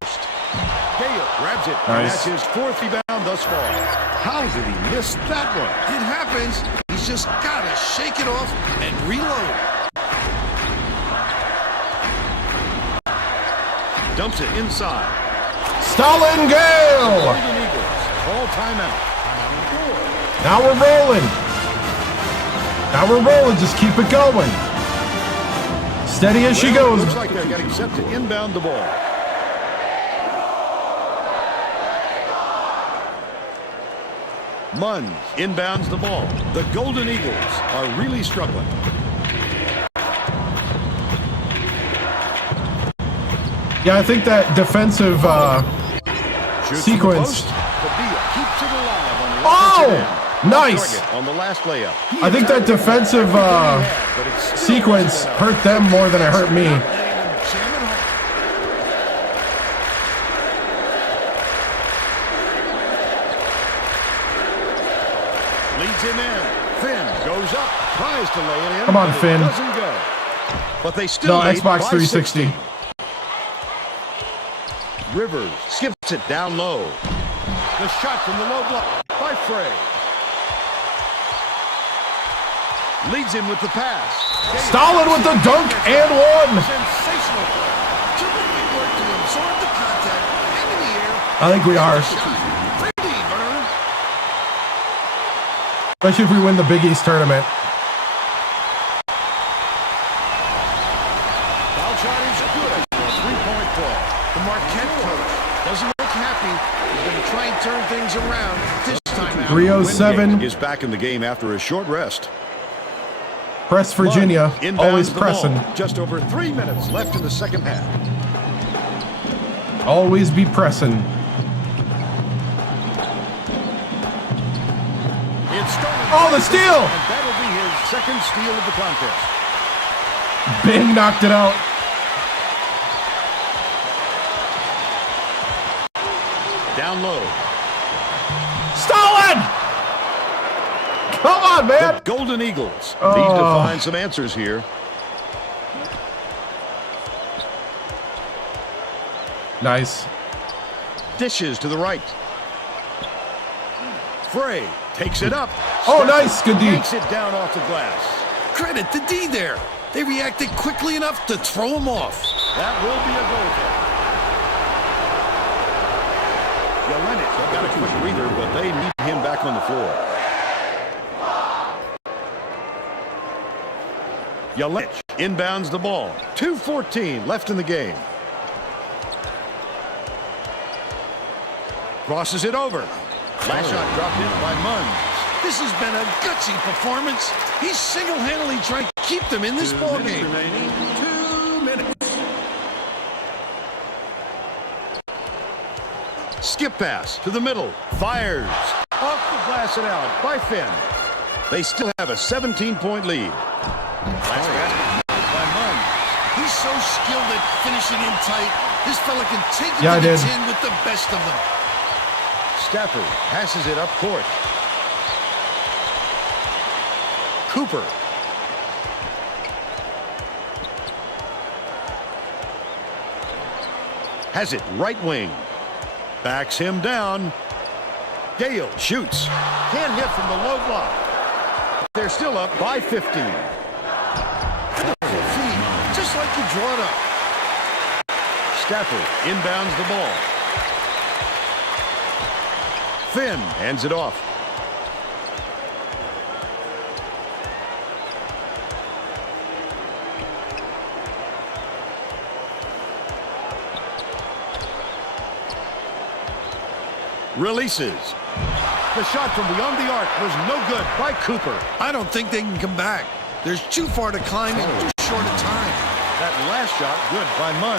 Gale grabs it. Nice. And that's his fourth rebound thus far. How did he miss that one? It happens. He's just got to shake it off and reload. Dumps it inside. Stalin Gale! Golden Eagles call timeout. Now we're rolling. Now we're rolling. Just keep it going. Steady as she goes. Looks like they're getting set to inbound the ball. Munn inbounds the ball. The Golden Eagles are really struggling. Yeah, I think that defensive Shoots sequence. from the post. Padilla keeps it alive on the Oh! offensive end. Nice! Target on the last layup. I think that defensive sequence hurt them more than it hurt me. Leads him in. Finn goes up, tries to lay it in. Come on, but it Finn. Doesn't go. But they still No, lead Xbox by 360. 16. Rivers skips it down low. The shot from the low block by Frey. Leads him with the pass. Stalin with the dunk and one. Sensational play. Terrific work to absorb the contact, hang in the air. I think we are. Pretty, Vern. Especially if we win the Big East tournament. Foul shot is good for a three-point play. The Marquette coach doesn't look happy. He's going to try and turn things around this time out. 3:07. Is back in the game after a short rest. Press Virginia. Inbounds Always the pressing. ball. Just over 3 minutes left in the second half. Always be pressing. It's stolen. Oh, the steal! And that'll be his second steal of the contest. Bing knocked it out. Down low. Stalin! Come on, man! The Golden Eagles Oh. need to find some answers here. Nice. Dishes to the right. Frey takes it up. Oh, nice. Good D. Takes it down off the glass. Credit to D there. They reacted quickly enough to throw him off. That will be a goal kick. Jelinek got a quick breather, but they need him back on the floor. Jelinek inbounds the ball. 2:14 left in the game. Crosses it over. Last shot dropped in by Munn. This has been a gutsy performance. He's single-handedly trying to keep them in this ball game. Remaining 2 minutes. Skip pass to the middle. Fires. Off the glass and out by Finn. They still have a 17-point lead. Last basket by Munn. He's so skilled at finishing in tight. This fella can take it Yeah, I to the did. tin with the best of them. Stafford passes it up court. Cooper. Has it right wing. Backs him down. Gale shoots. Can't hit from the low block. They're still up by 15. Beautiful feed, just like you draw it up. Stafford inbounds the ball. Finn hands it off. Releases. The shot from beyond the arc was no good by Cooper. I don't think they can come back. There's too far to climb in too short a time. That last shot good by Munn.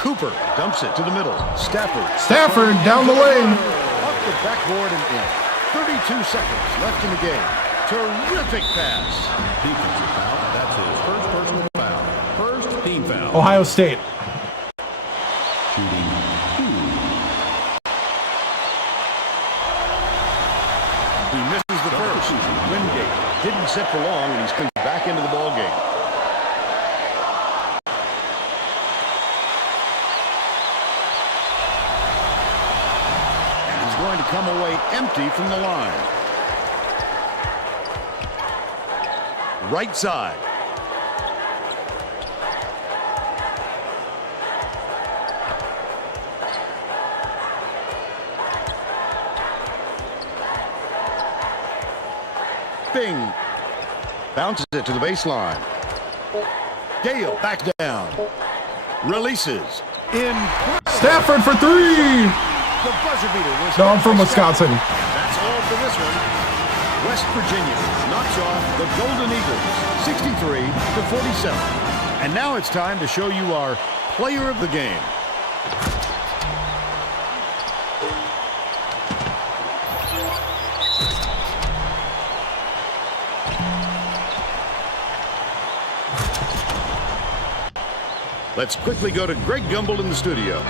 Cooper dumps it to the middle. Stafford down the lane. Off the backboard and in. 32 seconds left in the game. Terrific pass. Defensive foul. That's his first personal foul. First team foul. Ohio State. Shooting 2. He misses the first. Wingate didn't sit for long, and he's coming back into the ball game. And he's going to come away empty from the line. Right side. Bing. Bounces it to the baseline. Gale back down. Releases. In. Stafford for 3. The buzzer beater was. No, I'm from Wisconsin. That's all for this one. West Virginia knocks off the Golden Eagles 63-47. And now it's time to show you our player of the game. Let's quickly go to Greg Gumbel in the studio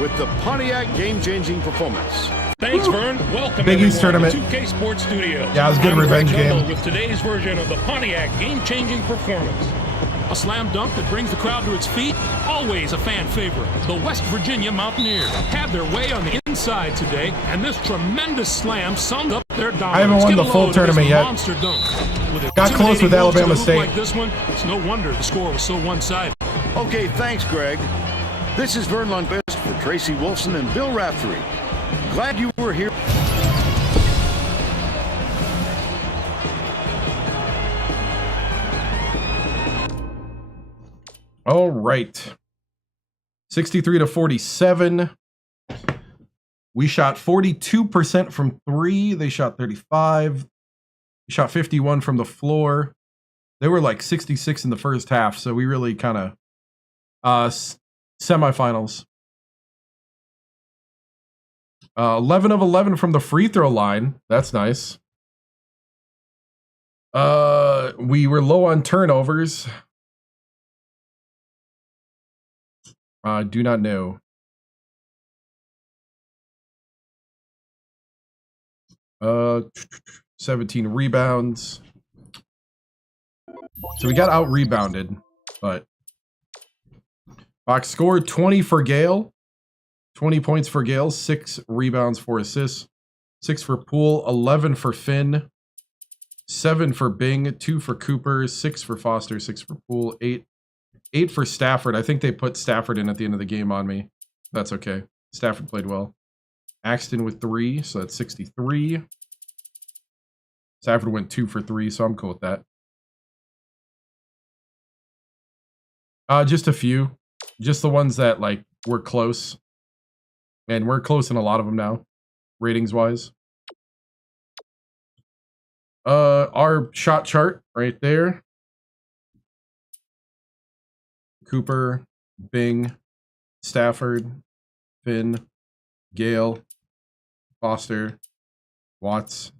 with the Pontiac game-changing performance. Thanks, Vern. Welcome Big East everyone tournament. to 2K Sports Studio. Yeah, it was a good I'm revenge Greg Gumbel game. with today's version of the Pontiac game-changing performance. A slam dunk that brings the crowd to its feet. Always a fan favorite. The West Virginia Mountaineers had their way on the inside today, and this tremendous slam summed up their dominance. I haven't won the full tournament yet. Monster dunk. With Got close with intimidating moves to Alabama the hoop State. like this one, it's no wonder the score was so one-sided. Okay, thanks, Greg. This is Vern Lundquist for Tracy Wolfson and Bill Raftery. Glad you were here. All right. 63-47. We shot 42% from 3. They shot 35. We shot 51 from the floor. They were like 66 in the first half, so we really kind of semifinals. 11 of 11 from the free throw line. That's nice. We were low on turnovers. I do not know. 17 rebounds. So we got out rebounded, but box score 20 for Gale. 20 points for Gale, 6 rebounds, 4 assists, 6 for Poole, 11 for Finn, 7 for Bing, 2 for Cooper, 6 for Foster, 6 for Poole, 8 for Stafford. I think they put Stafford in at the end of the game on me. That's okay. Stafford played well. Axton with 3, so that's 63. Stafford went 2 for 3, so I'm cool with that. Just a few. Just the ones that like were close. And we're close in a lot of them now, ratings-wise. Our shot chart right there. Cooper, Bing, Stafford, Finn, Gale, Foster, Watts,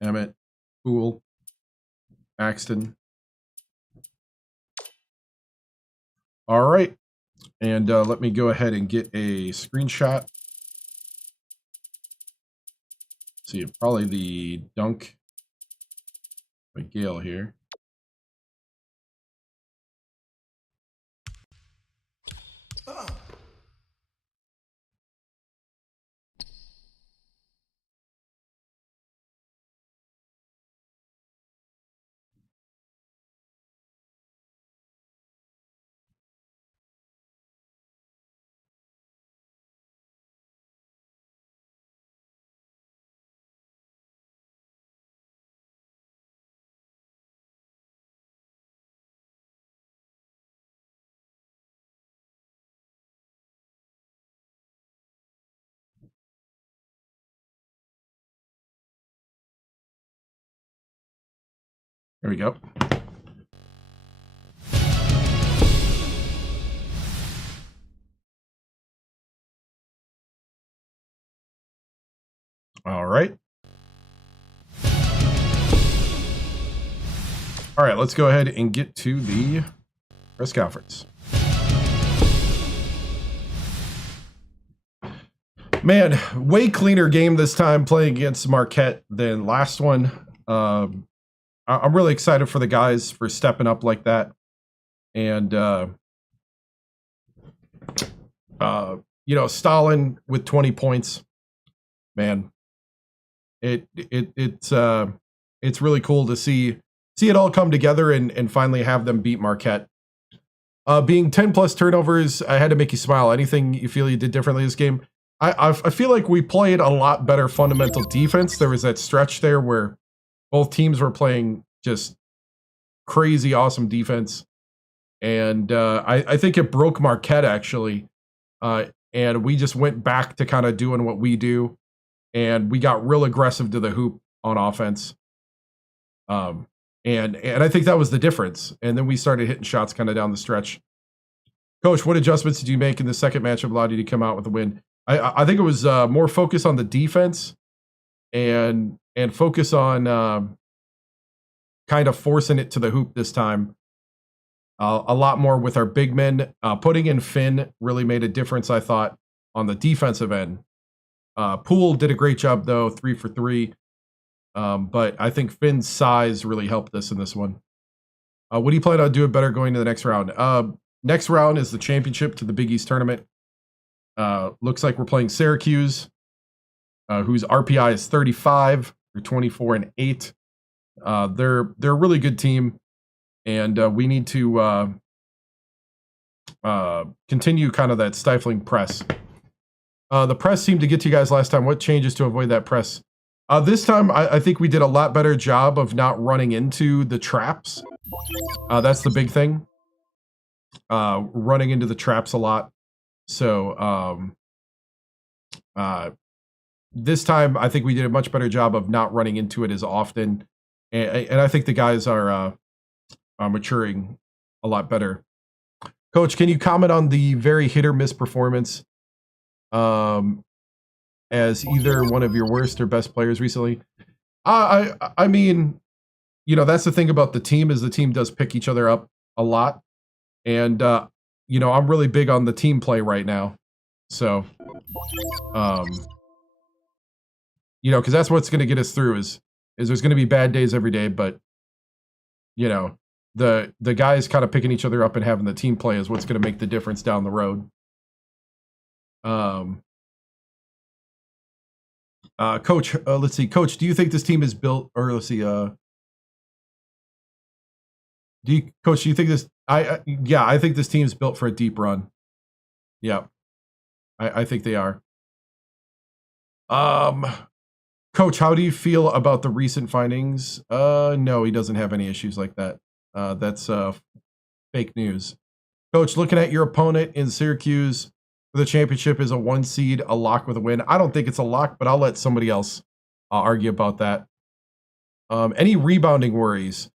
Emmett, Poole, Axton. All right. And let me go ahead and get a screenshot. See, probably the dunk by Gale here. There we go. All right. All right, let's go ahead and get to the press conference. Man, way cleaner game this time playing against Marquette than last one. I'm really excited for the guys for stepping up like that. And, you know, Stalin with 20 points, man, it's really cool to see it all come together and finally have them beat Marquette. Being 10 plus turnovers, I had to make you smile. Anything you feel you did differently this game? I feel like we played a lot better fundamental defense. There was that stretch there where both teams were playing just crazy awesome defense. And I think it broke Marquette, actually. And we just went back to kind of doing what we do. And we got real aggressive to the hoop on offense. And I think that was the difference. And then we started hitting shots kind of down the stretch. Coach, what adjustments did you make in the second matchup allowed you to come out with a win? I think it was more focus on the defense and focus on kind of forcing it to the hoop this time. A lot more with our big men. Putting in Finn really made a difference, I thought, on the defensive end. Poole did a great job, though, 3 for 3. But I think Finn's size really helped us in this one. What do you plan on doing better going to the next round? Next round is the championship to the Big East tournament. Looks like we're playing Syracuse, whose RPI is 35. They're 24-8. They're a really good team, and we need to continue kind of that stifling press. The press seemed to get to you guys last time. What changes to avoid that press? This time, I think we did a lot better job of not running into the traps. That's the big thing. Running into the traps a lot. So this time, I think we did a much better job of not running into it as often. And I think the guys are maturing a lot better. Coach, can you comment on the very hit or miss performance as either one of your worst or best players recently? I mean, you know, that's the thing about the team is the team does pick each other up a lot. And, you know, I'm really big on the team play right now. So, you know, because that's what's going to get us through is there's going to be bad days every day. But, you know, the guys kind of picking each other up and having the team play is what's going to make the difference down the road. Coach, let's see. Coach, do you think this team is built, or let's see, Coach, do you think this, yeah, I think this team's built for a deep run. Yeah, I think they are. Coach, how do you feel about the recent findings? No, he doesn't have any issues like that. That's fake news. Coach, looking at your opponent in Syracuse for the championship is a 1 seed, a lock with a win. I don't think it's a lock, but I'll let somebody else argue about that. Any rebounding worries?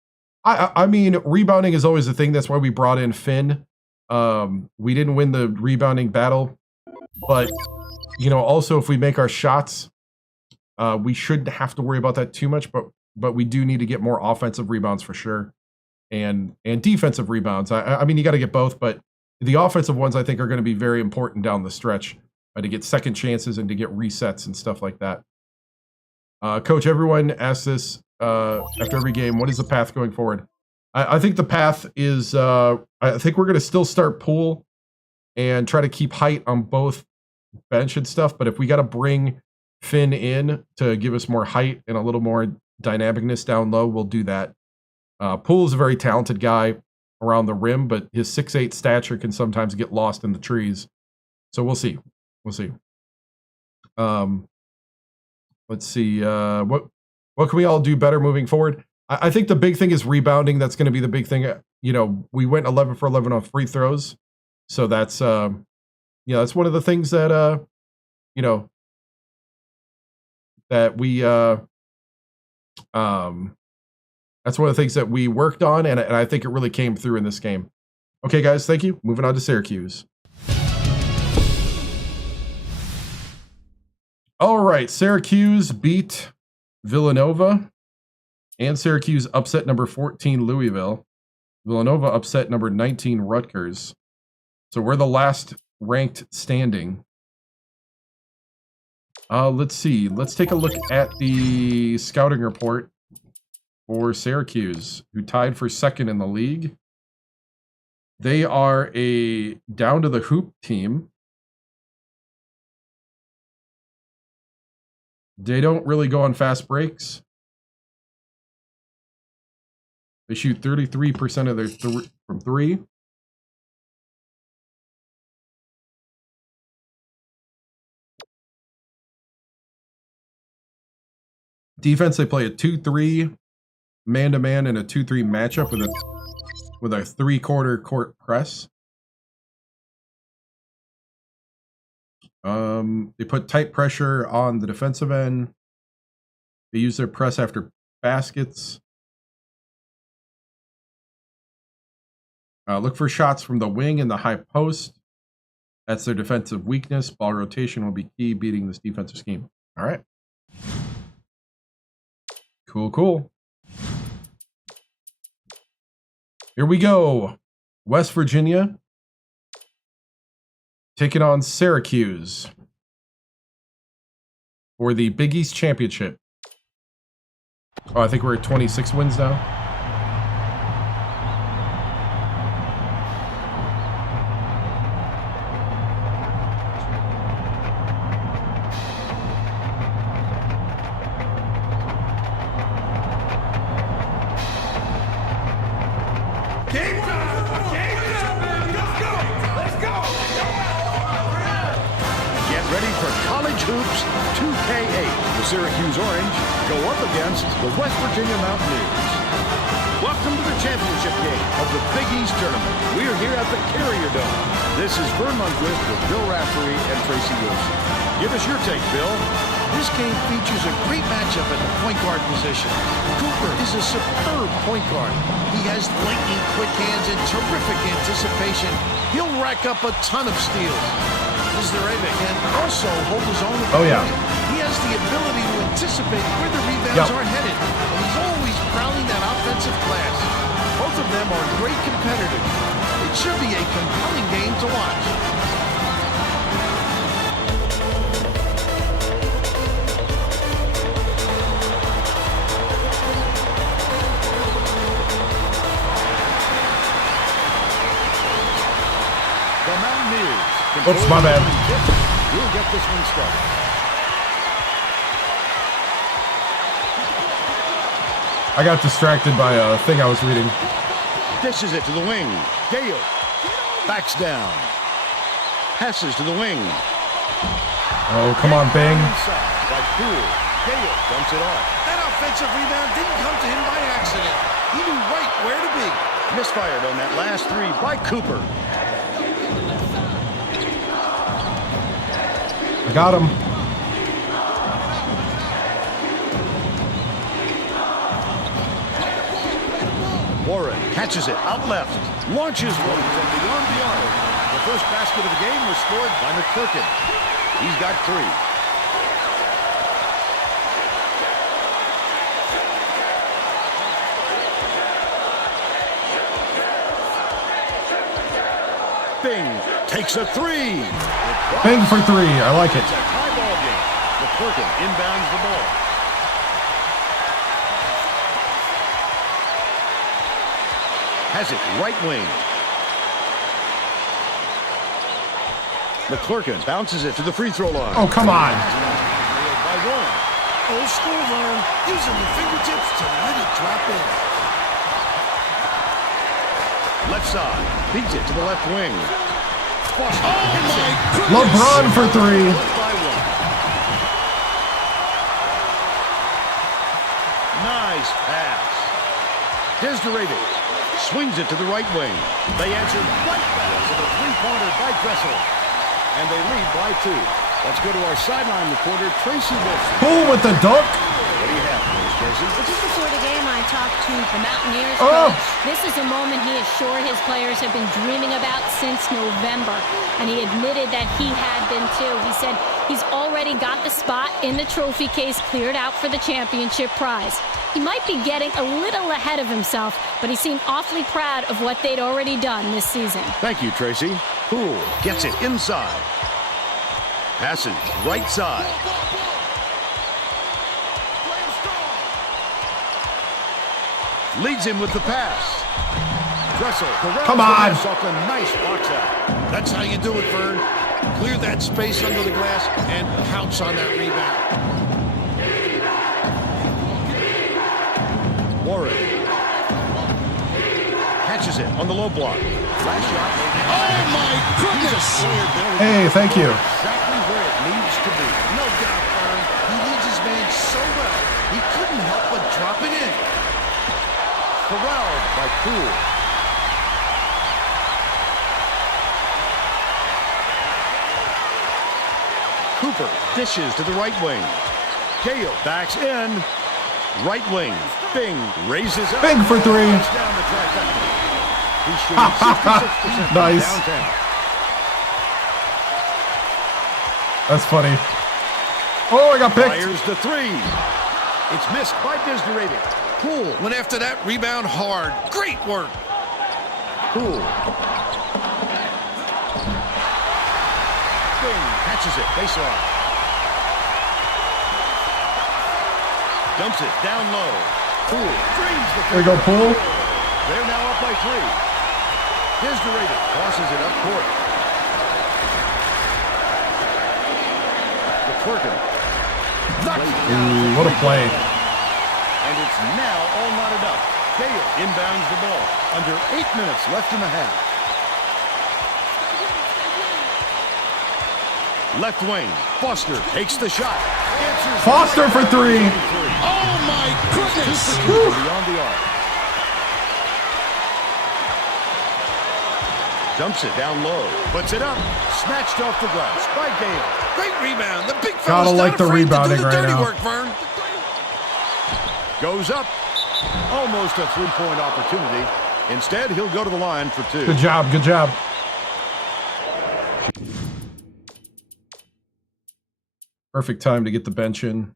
I mean, rebounding is always a thing. That's why we brought in Finn. We didn't win the rebounding battle, but, you know, also if we make our shots, we shouldn't have to worry about that too much, but we do need to get more offensive rebounds for sure. And defensive rebounds. I mean, you got to get both, but the offensive ones I think are going to be very important down the stretch to get second chances and to get resets and stuff like that. Coach, everyone asks this after every game. What is the path going forward? I think the path is, I think we're going to still start Poole and try to keep height on both bench and stuff. But if we got to bring Finn in to give us more height and a little more dynamicness down low, we'll do that. Poole is a very talented guy around the rim, but his 6'8" stature can sometimes get lost in the trees. So we'll see. We'll see. Let's see. What can we all do better moving forward? I think the big thing is rebounding. That's going to be the big thing. You know, we went 11 for 11 on free throws. So that's, that's one of the things that, you know, that we, That's one of the things that we worked on, and I think it really came through in this game. Okay, guys, thank you. Moving on to Syracuse. All right, Syracuse beat Villanova, and Syracuse upset number 14 Louisville. Villanova upset number 19 Rutgers. So we're the last ranked standing. Let's see. Let's take a look at the scouting report for Syracuse, who tied for second in the league. They are a down to the hoop team. They don't really go on fast breaks. They shoot 33% of their from three. Defense, they play a 2-3 man-to-man and a 2-3 matchup with a three-quarter court press. They put tight pressure on the defensive end. They use their press after baskets. Look for shots from the wing and the high post. That's their defensive weakness. Ball rotation will be key, beating this defensive scheme. All right. Cool, cool. Here we go. West Virginia taking on Syracuse for the Big East Championship. Oh, I think we're at 26 wins now. Syracuse Orange go up against the West Virginia Mountaineers. Welcome to the championship game of the Big East Tournament. We are here at the Carrier Dome. This is Vern Lundquist with Bill Raftery and Tracy Wilson. Give us your take, Bill. This game features a great matchup at the point guard position. Cooper is a superb point guard. He has lightning quick hands and terrific anticipation. He'll rack up a ton of steals. Mr. Ravick can also hold his own. Oh, yeah. He has the ability to anticipate where the rebounds are headed, and he's always prowling that offensive glass. Both of them are great competitors. It should be a compelling game to watch. The Mountaineers. Oops, my bad. We'll get this one started. I got distracted by a thing I was reading. Dishes it to the wing. Gale backs down. Passes to the wing. Oh, come on, Bing. Inside by Poole. Gale dumps it off. That offensive rebound didn't come to him by accident. He knew right where to be. Misfired on that last three by Cooper. I got him. Warren catches it out left. Launches one from beyond the arc. The first basket of the game was scored by McClurkin. He's got three. Bing takes a three. Bing for three. I like it. It's a tie ball game. McClurkin inbounds the ball. Has it right wing. McClurkin bounces it to the free throw line. Oh, come on. By one. Old school Vern, using the fingertips to let it drop in. Left side. Beats it to the left wing. Oh, my goodness. LeBron for three. By one. Nice pass. Desiree swings it to the right wing. They answer right back to the three-pointer by Dressel. And they lead by two. Let's go to our sideline reporter, Tracy Wilson. Poole with the dunk. What do you have for us, Tracy? Just before the game, I talked talk to the Mountaineers coach. This is a moment he is sure his players have been dreaming about since November, and he admitted that he had been too. He said he's already got the spot in the trophy case cleared out for the championship prize. He might be getting a little ahead of himself, but he seemed awfully proud of what they'd already done this season. Thank you, Tracy. Poole gets it inside. Passes right side. Leads him with the pass. Dressel corrals Come on. off a nice box out. That's how you do it, Vern. Clear that space under the glass and pounce on that rebound. Warren catches it on the low block. Flash shot. Oh, my goodness! Hey, thank you. Exactly where it needs to be. No doubt, Vern. He leads his man so well, he couldn't help but drop it in. Corralled by Poole. Cooper dishes to the right wing. Gale backs in. Right wing. Bing raises up. Bing for three. Down the trifecta. He's shooting 66% Nice. downtown. That's funny. Oh, I got picked. Fires the three. It's missed by Disney. Poole went after that rebound hard. Great work. Poole. Bing catches it. Baseline. Dumps it down low. Poole brings the There you go, Poole. They're now up by three. Disney tosses it up court. The Twerkin. Ooh, what a play. And it's now all knotted up. Gale inbounds the ball. Under 8 minutes left in the half. Left wing. Foster takes the shot. Answers Foster for three. Oh, my goodness! beyond the arc. Dumps it down low. Puts it up. Snatched off the glass by Gale. Great rebound. The big Gotta fella's like not the afraid to rebounding do the right dirty now. work, Vern. Goes up. Almost a three-point opportunity. Instead, he'll go to the line for two. Good job. Good job. Perfect time to get the bench in.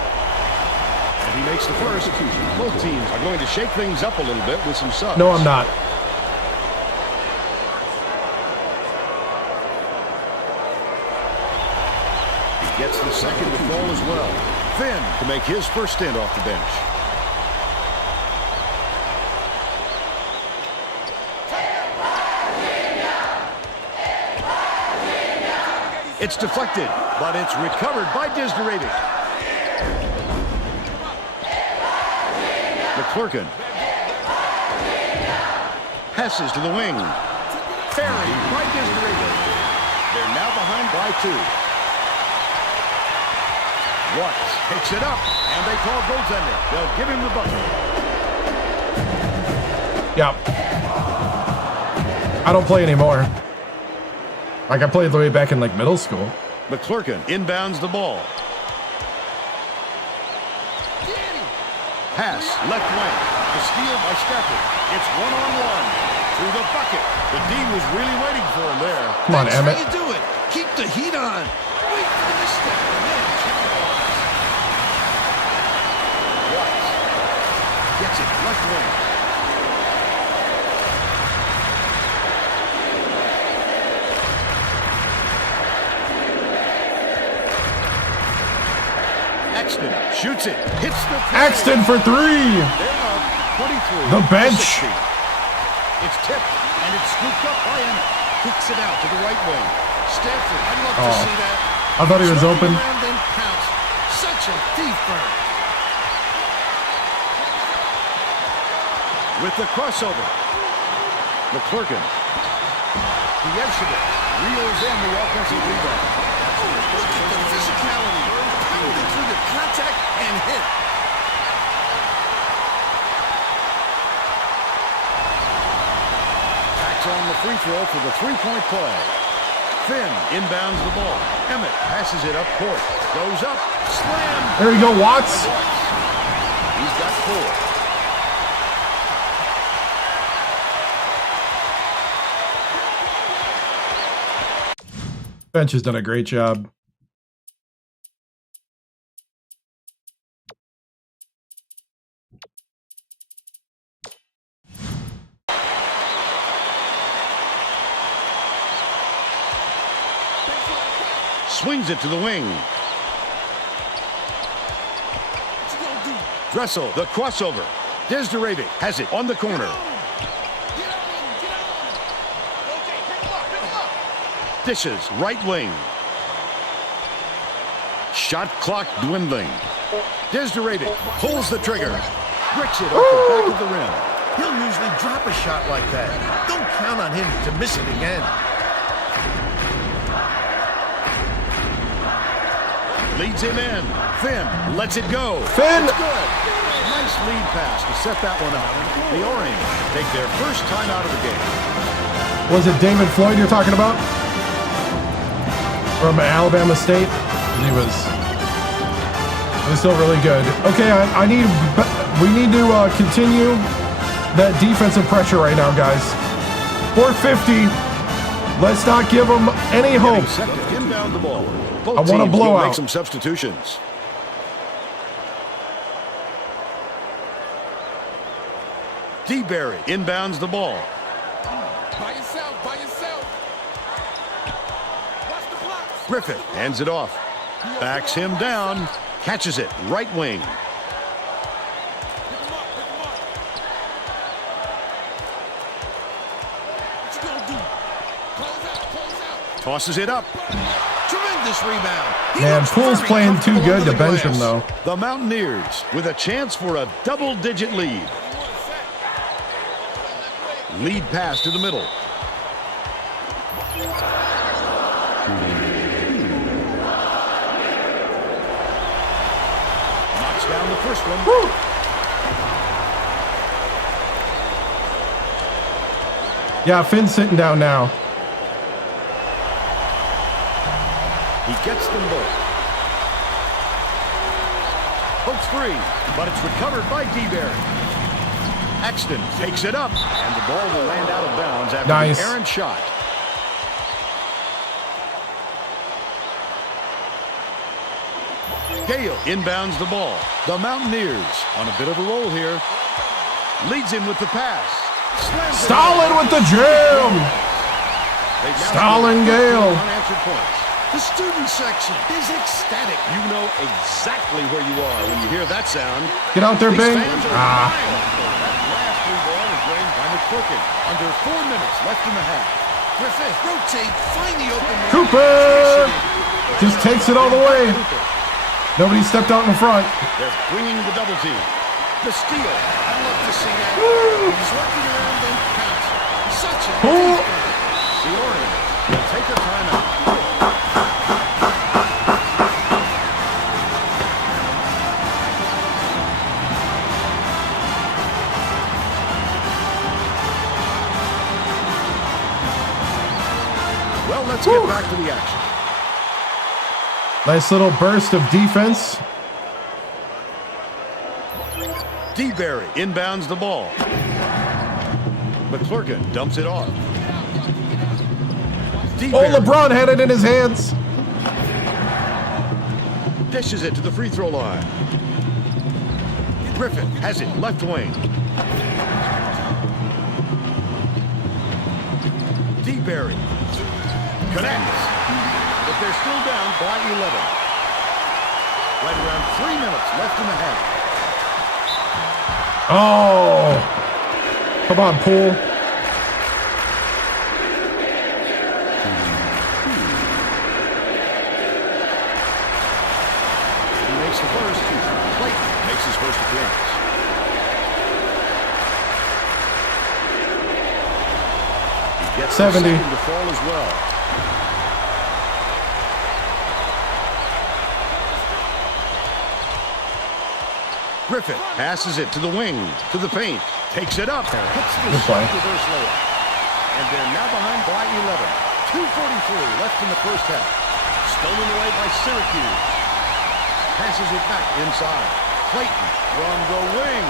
And he makes the first. Both teams are going to shake things up a little bit with some subs. No, I'm not. He gets the second to fall as well. Finn to make his first stint off the bench. It's deflected, but it's recovered by Disney. McClurkin passes to the wing. Ferry by Disney. They're now behind by two. Watts takes it up, and they call goaltending. They'll give him the bucket. Yeah. I don't play anymore. Like I played the way back in like middle school. McClurkin inbounds the ball. Pass left wing. The steal by Stafford. It's one-on-one. Through the bucket. The D was really waiting for him there. Come on, That's Emmett. how you do it. Keep the heat on. Wait for the step and then capitalize. Watts gets it left wing. Axton shoots it. Hits the Axton for three. They're up 23. The bench. 60. It's tipped, and it's scooped up by Emmett. Kicks it out to the right wing. Stanford, I'd love to see that. I thought he was open. Around, then pounce. Such a deep burn. With the crossover. McClurkin. Pievsevich reels in the offensive rebound. Look at the physicality. Pounded through the contact and hit. Backs on the free throw for the three-point play. Finn inbounds the ball. Emmett passes it up court. Goes up. Slam. There you go, Watts. He's got 4. Bench has done a great job. Swings it to the wing. Dressel, the crossover. Desderevic has it on the corner. Dishes, right wing. Shot clock dwindling. Desderevic pulls the trigger. Bricks it off the back of the rim. He'll usually drop a shot like that. Don't count on him to miss it again. Leads him in. Finn lets it go. Finn! It's good. Nice lead pass to set that one up. The Orange take their first time out of the game. Was it David Floyd you're talking about? From Alabama State? He was still really good. Okay, we need to continue that defensive pressure right now, guys. 450. Let's not give them any hope. Set to inbound the ball. Both I want a teams will blowout. make some substitutions. D-Berry inbounds the ball. By yourself, by yourself. Watch the blocks. Griffith hands it off. Backs him down. Catches it. Right wing. Pick him up, pick him up. What you gonna do? Close out, close out. Tosses it up. Tremendous rebound. He Man, looks Poole's very playing too comfortable good under to the bench him, glass. though. The Mountaineers with a chance for a double-digit lead. Lead pass to the middle. Knocks down the first one. Woo! Yeah, Finn's sitting down now. He gets them both. Hopes free, but it's recovered by D-Berry. Axton takes it up, and the ball will land out of bounds after Nice. the errant shot. Gale inbounds the ball. The Mountaineers on a bit of a roll here. Leads him with the pass. Slams it Stalin home. with the jam! They've now Stalin scored 15 Gale. unanswered points. The student section is ecstatic. You know exactly where you are when you hear that sound. Get out there, These Bing. fans are Ah. wild. That last three ball is drained by McClurkin. Under 4 minutes left in the half. Griffith, rotate, find the open man. Cooper just takes it all the way. Nobody stepped out in front. They're bringing the double team. The steal. I'd love to see that. Woo. He's working around them counts. Such a Poole. The Orange will take a timeout. Well, let's get back to the action. Nice little burst of defense. D-Berry inbounds the ball. McClurkin dumps it off. Oh, D-Berry LeBron had it in his hands. dishes it to the free throw line. Griffin has it left wing. D-Berry connects. But they're still down by 11. Right around 3 minutes left in the half. Oh, come on, Poole. He makes the first. Clayton makes his first appearance. He gets 70. the second to fall as well. Griffin passes it to the wing, to the paint, takes it up, hits the Good play. shot reverse layup. And they're now behind by 11. 2:43 left in the first half. Stolen away by Syracuse. Passes it back inside. Clayton from the wing.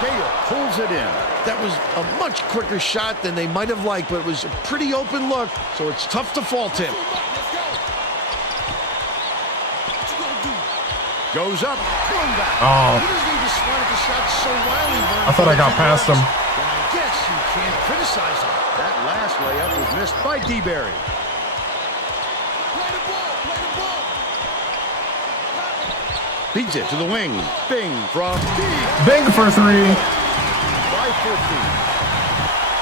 Gale pulls it in. That was a much quicker shot than they might have liked, but it was a pretty open look, so it's tough to fault him. Goes up, thrown back. Oh. He doesn't even swat at the shot so wildly, Vern. I thought I got past him. Then I guess you can't criticize him. That last layup was missed by DeBerry. Beats it to the wing. Bing from deep. Bing for 3. By 14.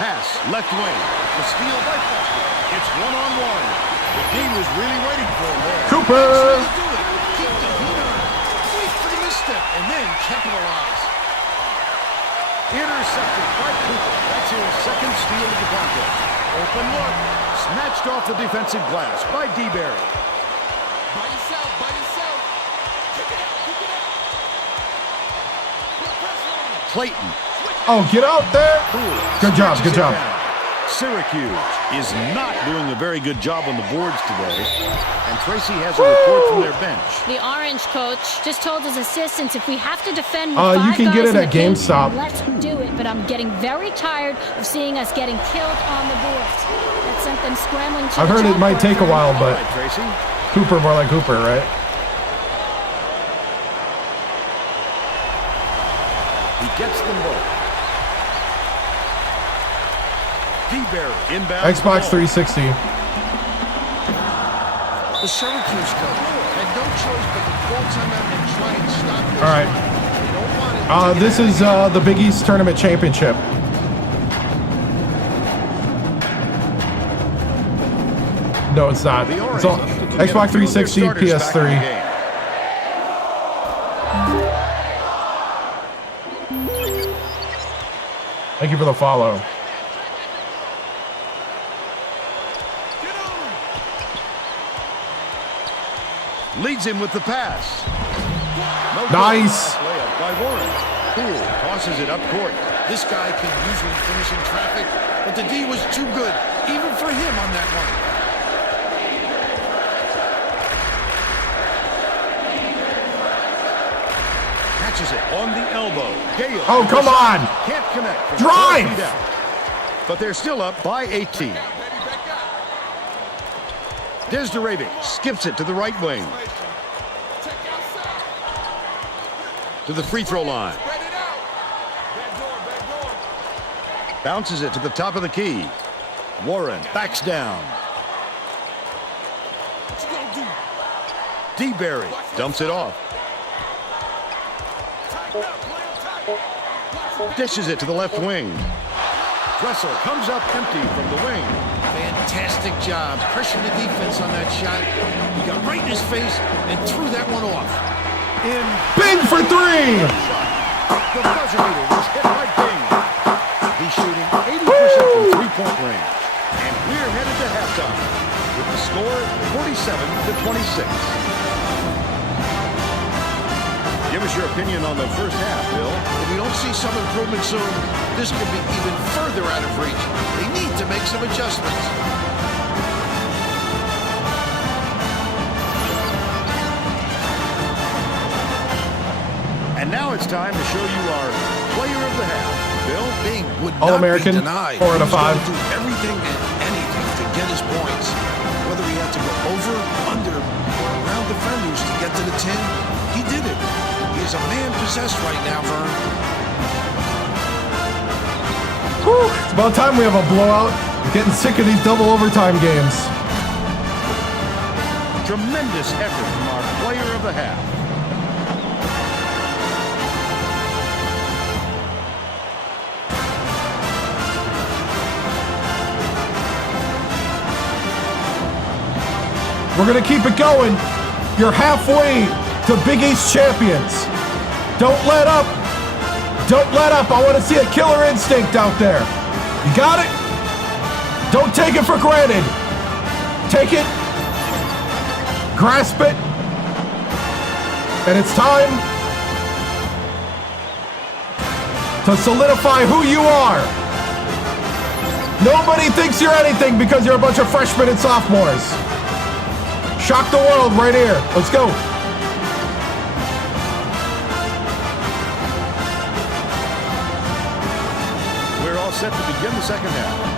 Pass, left wing. The steal by Foster. It's one-on-one. The D was really waiting for him there. Cooper. Do it. Keep the heat on. Wait for the misstep, and then capitalize. Intercepted by Cooper. That's his second steal of the contest. Open look. Snatched off the defensive glass by DeBerry. By yourself, by yourself. Kick it out, kick it out. Put pressure on him. Clayton. Oh, get out there. Cool. Good job, good Snatches it job. down. Syracuse is not doing a very good job on the boards today. And Tracy has a report from their bench. The Orange coach just told his assistants if we have to defend with You five can get guys it in at the paint, GameStop. let's do it. But I'm getting very tired of seeing us getting killed on the boards. That sent them scrambling to I've the heard it might chalkboard take a for- while, All but right, Tracy. Cooper more like Hooper, right? He gets them both. DeBerry inbound. Xbox 360. The Syracuse coach had no choice but to call timeout and try and stop this. All right. They don't want it to This get is the Big East Tournament Championship. No, it's not. The Orange It's all looking to get Xbox a few of their 360, starters back in the PS3. game. Thank you for the follow. Leads him with the pass. No good. Nice. Layup by Warren. Poole tosses it up court. This guy can usually finish in traffic, but the D was too good, even for him on that one. Catches it on the elbow. Gale. Oh, come on. Can't connect. from Drive. 12 feet out. But they're still up by 18. Desdaravic skips it to the right wing. To the free throw line. Bounces it to the top of the key. Warren backs down. DeBerry dumps it off. Dishes it to the left wing. Dressel comes up empty from the wing. Fantastic job. Pressuring the defense on that shot. He got right in his face and threw that one off. In Bing for 3. the buzzer beater was hit by Bing. He's shooting 80% from three-point range. And we're headed to halftime with the score 47-26. Give us your opinion on the first half, Bill. If we don't see some improvement soon, this could be even further out of reach. They need to make some adjustments. And now it's time to show you our player of the half. Bill? Bing would All-American, not be denied. 4 out of 5. He was going to do everything and anything to get his points. Whether he had to go over, under, or around defenders to get to the 10, he did it. He is a man possessed right now, Vern. Whew. It's about time we have a blowout. I'm getting sick of these double overtime games. Tremendous effort from our player of the half. We're going to keep it going. You're halfway to Big East champions. Don't let up. Don't let up. I want to see a killer instinct out there. You got it? Don't take it for granted. Take it. Grasp it. And it's time to solidify who you are. Nobody thinks you're anything because you're a bunch of freshmen and sophomores. Shock the world right here. Let's go. We're all set to begin the second half.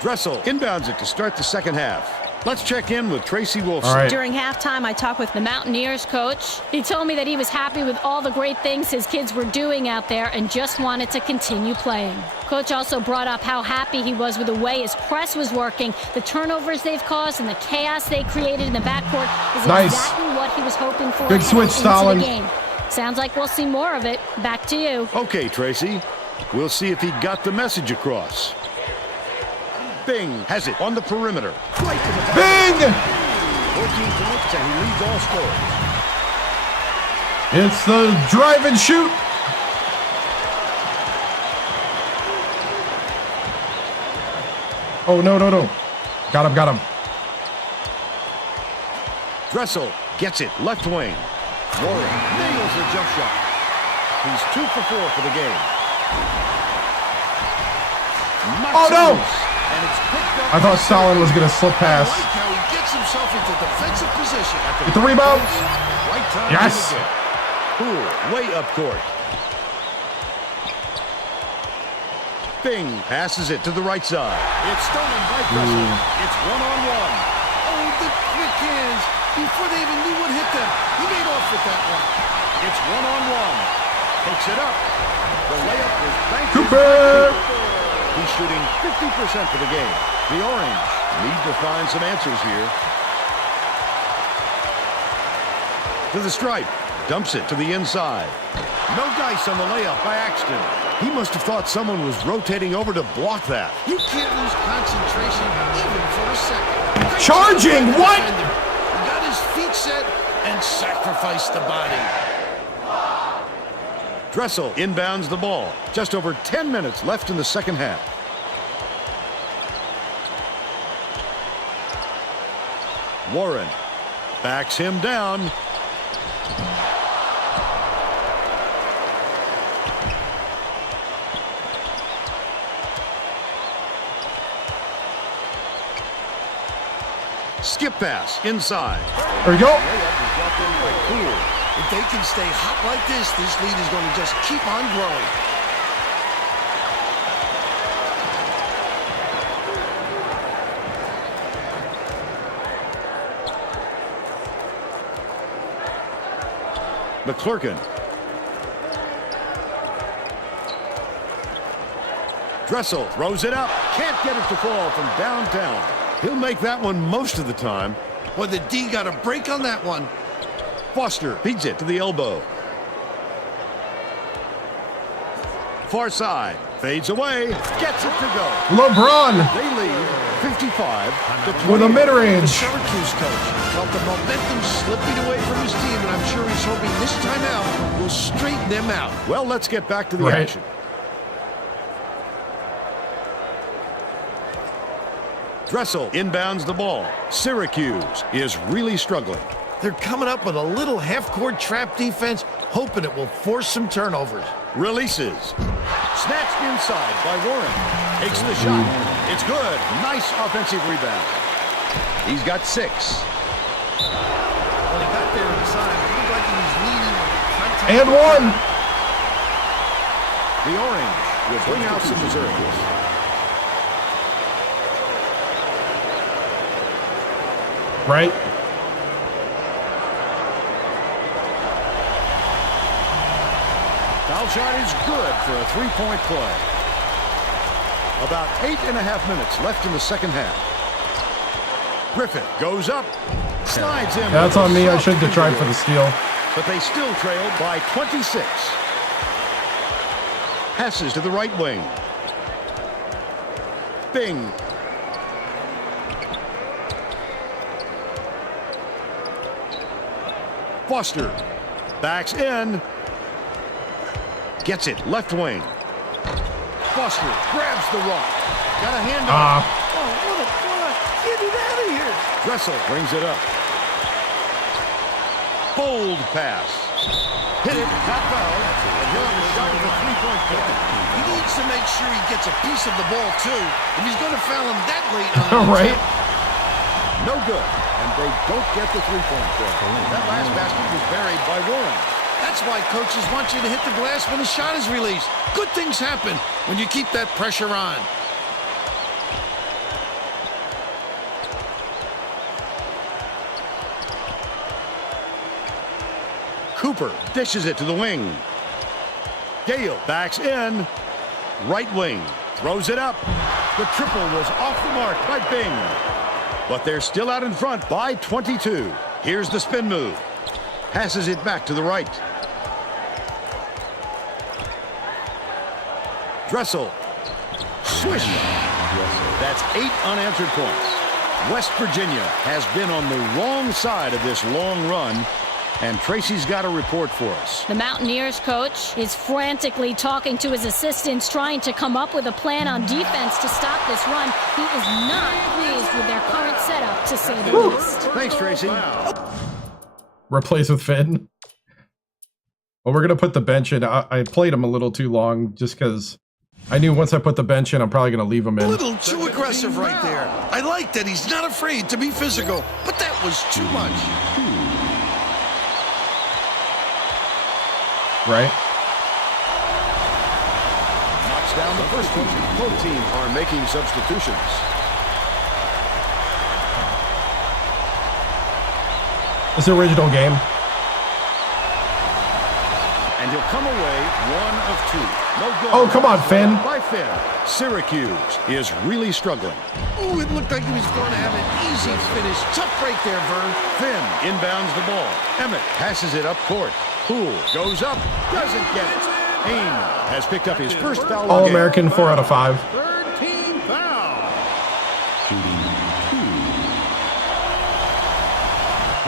Dressel inbounds it to start the second half. Let's check in with Tracy Wolfson. All right. During halftime, I talked with the Mountaineers coach. He told me that he was happy with all the great things his kids were doing out there and just wanted to continue playing. Coach also brought up how happy he was with the way his press was working. The turnovers they've caused and the chaos they created in the backcourt is exactly what he was hoping for. Good switch, Stalin. The game. Sounds like we'll see more of it. Back to you. Okay, Tracy. We'll see if he got the message across. Bing has it on the perimeter. Right to the Bing! 14 points and he leads all scorers. It's the drive and shoot. Oh, no. Got him. Dressel gets it, left wing. Warren nails the jump shot. He's 2 for 4 for the game. Oh, no! And it's picked up. I thought Stalin was going to slip pass. I like how he gets himself into defensive position. Get the rebound. Right time. Yes. Cool, way up court. Bing passes it to the right side. It's stolen by Dressel. It's one-on-one. Oh, the quick hands. Before they even knew what hit them, he made off with that one. It's one-on-one. Takes it up. The layup was banked. Cooper! He's shooting 50% for the game. The Orange need to find some answers here. To the stripe. Dumps it to the inside. No dice on the layup by Axton. He must have thought someone was rotating over to block that. You can't lose concentration even for a second. Great Charging, shot by the what? defender. He got his feet set and sacrificed the body. Dressel inbounds the ball. Just over 10 minutes left in the second half. Warren backs him down. Skip pass inside. There we go. If they can stay hot like this lead is going to just keep on growing. McClurkin. Dressel throws it up. Can't get it to fall from downtown. He'll make that one most of the time. Boy, the D got a break on that one. Foster feeds it to the elbow. Far side. Fades away. Gets it to go. LeBron They lead 55-20. with a The mid-range. Syracuse coach felt the momentum slipping away from his team, and I'm sure he's hoping this time out will straighten them out. Well, let's get back to the Right. action. Dressel inbounds the ball. Syracuse is really struggling. They're coming up with a little half-court trap defense, hoping it will force some turnovers. Releases. Snatched inside by Warren. Takes the shot. It's good. Nice offensive rebound. He's got 6. When he got there inside, it looked like he was leaning on contact. And one. The Orange will bring out some reserves. Right. Foul shot is good for a 3-point play. About 8.5 minutes left in the second half. Griffin goes up, slides in. That's on me. I shouldn't have tried for the steal. But they still trail by 26. Passes to the right wing. Bing. Foster backs in. Gets it left wing. Foster grabs the rock. Got a hand on it. Oh, what a block. Get it out of here. Dressel brings it up. Bold pass. Hit it, not fouled, and he'll have a shot at the three-point play. He needs to make sure he gets a piece of the ball, too, if he's going to foul him that late on the Right. No good, and they don't get the three-point play. That last basket was buried by Warren. That's why coaches want you to hit the glass when the shot is released. Good things happen when you keep that pressure on. Cooper dishes it to the wing. Gale backs in. Right wing. Throws it up. The triple was off the mark by Bing. But they're still out in front by 22. Here's the spin move. Passes it back to the right. Dressel. Swish. That's 8 unanswered points. West Virginia has been on the wrong side of this long run. And Tracy's got a report for us. The Mountaineers coach is frantically talking to his assistants, trying to come up with a plan on defense to stop this run. He is not pleased with their current setup, to say the least. Thanks, Tracy. Replace with Finn. Well, we're going to put the bench in. I played him a little too long just because I knew once I put the bench in, I'm probably going to leave him in. A little too aggressive right there. I like that he's not afraid to be physical, but that was too much. Right? Knocks down the first one. Both teams are making substitutions. It's the original game. And he'll come away 1 of 2. No good. Oh, come on, Finn. By Finn. Syracuse is really struggling. Ooh, it looked like he was going to have an easy finish. Tough break there, Vern. Finn inbounds the ball. Emmett passes it up court. Poole goes up, doesn't get it. Haynes has picked up his first foul. All-American, 4 out of 5. Third team foul.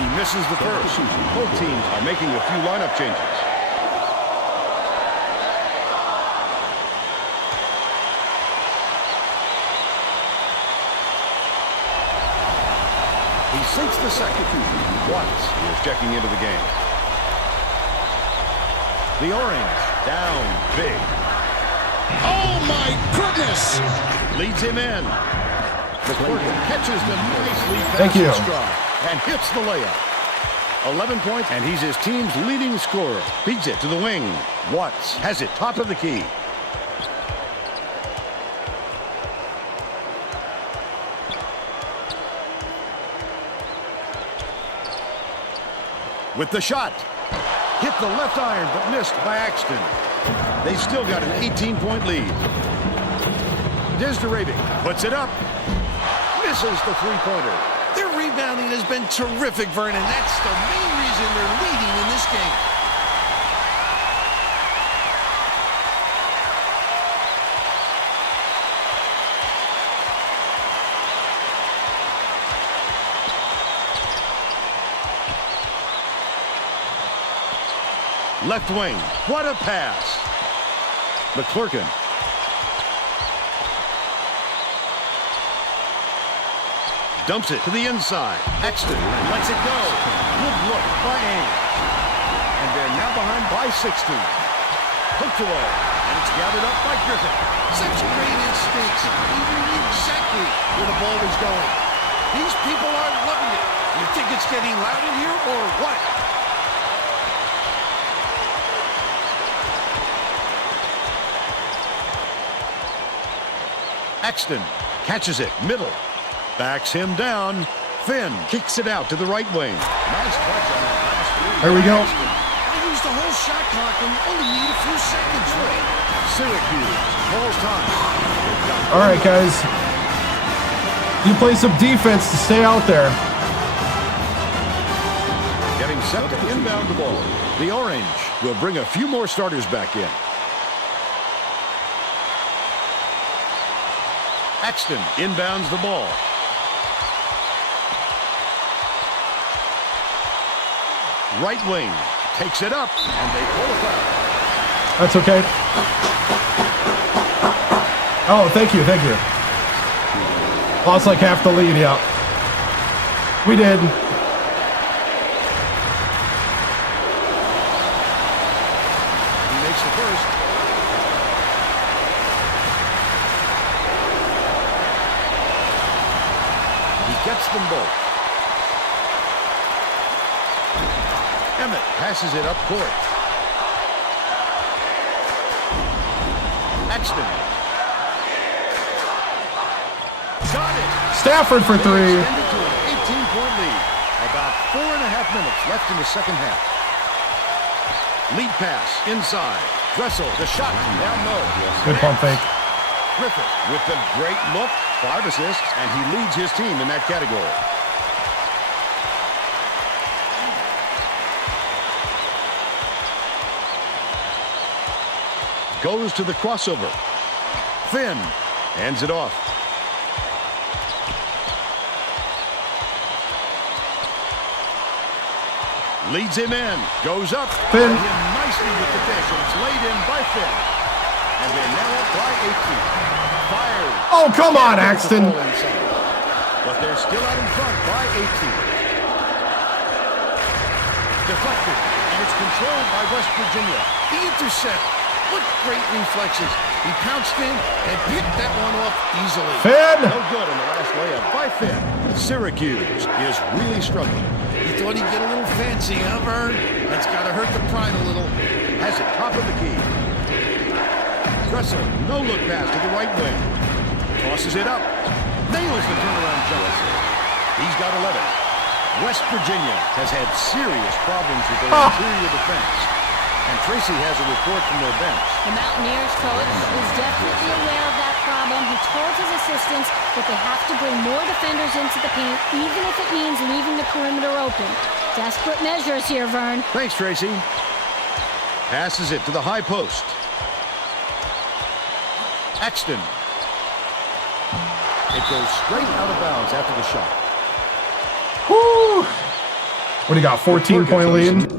He misses the first. Both teams are making a few lineup changes. He sinks the second. Watts is checking into the game. The Orange down big. Oh, my goodness! Leads him in. McClurkin catches them nicely past Thank you. the stride and hits the layup. 11 points, and he's his team's leading scorer. Feeds it to the wing. Watts has it top of the key. With the shot. Hit the left iron, but missed by Axton. They've still got an 18-point lead. Desderaving puts it up. Misses the three-pointer. Their rebounding has been terrific, Vern, and that's the main reason they're leading in this game. Left wing. What a pass. McClurkin. Dumps it to the inside. Axton lets it go. Good look by Ames. And they're now behind by 16. Hooked away. And it's gathered up by Griffin. Such great instincts. He knew exactly where the ball was going. These people are loving it. You think it's getting loud in here or what? Axton catches it, middle, backs him down. Finn kicks it out to the right wing. Nice touch on that last move. There we go. I used the whole shot clock and only need a few seconds, right? Syracuse calls time. All right, guys. You play some defense to stay out there. Getting set to inbound the ball. The Orange will bring a few more starters back in. Axton inbounds the ball. Right wing takes it up, and they pull it out. That's okay. Oh, thank you, thank you. Lost like half the lead, yeah. We did. He makes the first. He gets them both. Emmett passes it up court. Axton. Got it. Stafford for three. Extended to an 18-point lead. About 4.5 minutes left in the second half. Lead pass inside. Dressel, the shot down low. Good pump fake. Griffith with the great look. 5 assists, and he leads his team in that category. Goes to the crossover. Finn hands it off. Leads him in. Goes up. Finn. Him nicely with the dish, and it's laid in by Finn. And they're now up by 18. Fires. Oh, come on, Gets the Axton. ball inside. But they're still out in front by 18. Deflected, and it's controlled by West Virginia. The intercept. What great reflexes. He pounced in and picked that one off easily. Finn. No good on the last layup by Finn. Syracuse is really struggling. He thought he'd get a little fancy, huh, Vern? That's got to hurt the pride a little. Has it top of the key. Dressel, no look pass to the right wing. Tosses it up. Nails the turnaround jump. He's got 11. West Virginia has had serious problems with their interior defense. And Tracy has a report from their bench. The Mountaineers coach is definitely aware of that problem. He told his assistants that they have to bring more defenders into the paint, even if it means leaving the perimeter open. Desperate measures here, Vern. Thanks, Tracy. Passes it to the high post. Axton. It goes straight out of bounds after the shot. Woo. What do you got? 14-point lead.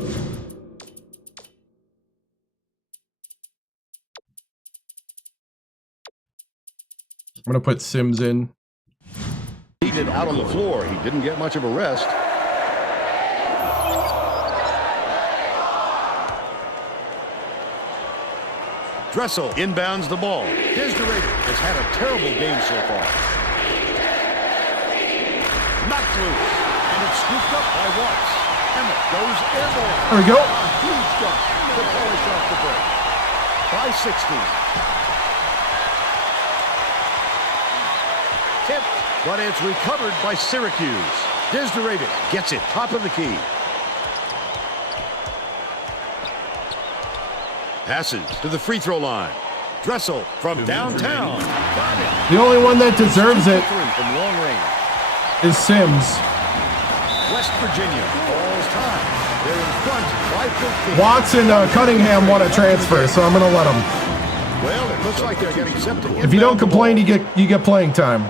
I'm going to put Sims in. Needed out on the floor. He didn't get much of a rest. Dressel inbounds the ball. Desiree has had a terrible game so far. Knocked loose. And it's scooped up by Watts. Emmett goes airborne. There we go. A huge dunk to polish off the break. By 16. Tipped, but it's recovered by Syracuse. Desiree gets it top of the key. Passes to the free throw line. Dressel from downtown. Got it. The only one that deserves it From long range. is Sims. West Virginia falls time. They're in front by 15. Watts and Cunningham want to transfer, so I'm going to let them. Well, it looks like they're getting set to If you don't inbound the complain, ball. you get playing time.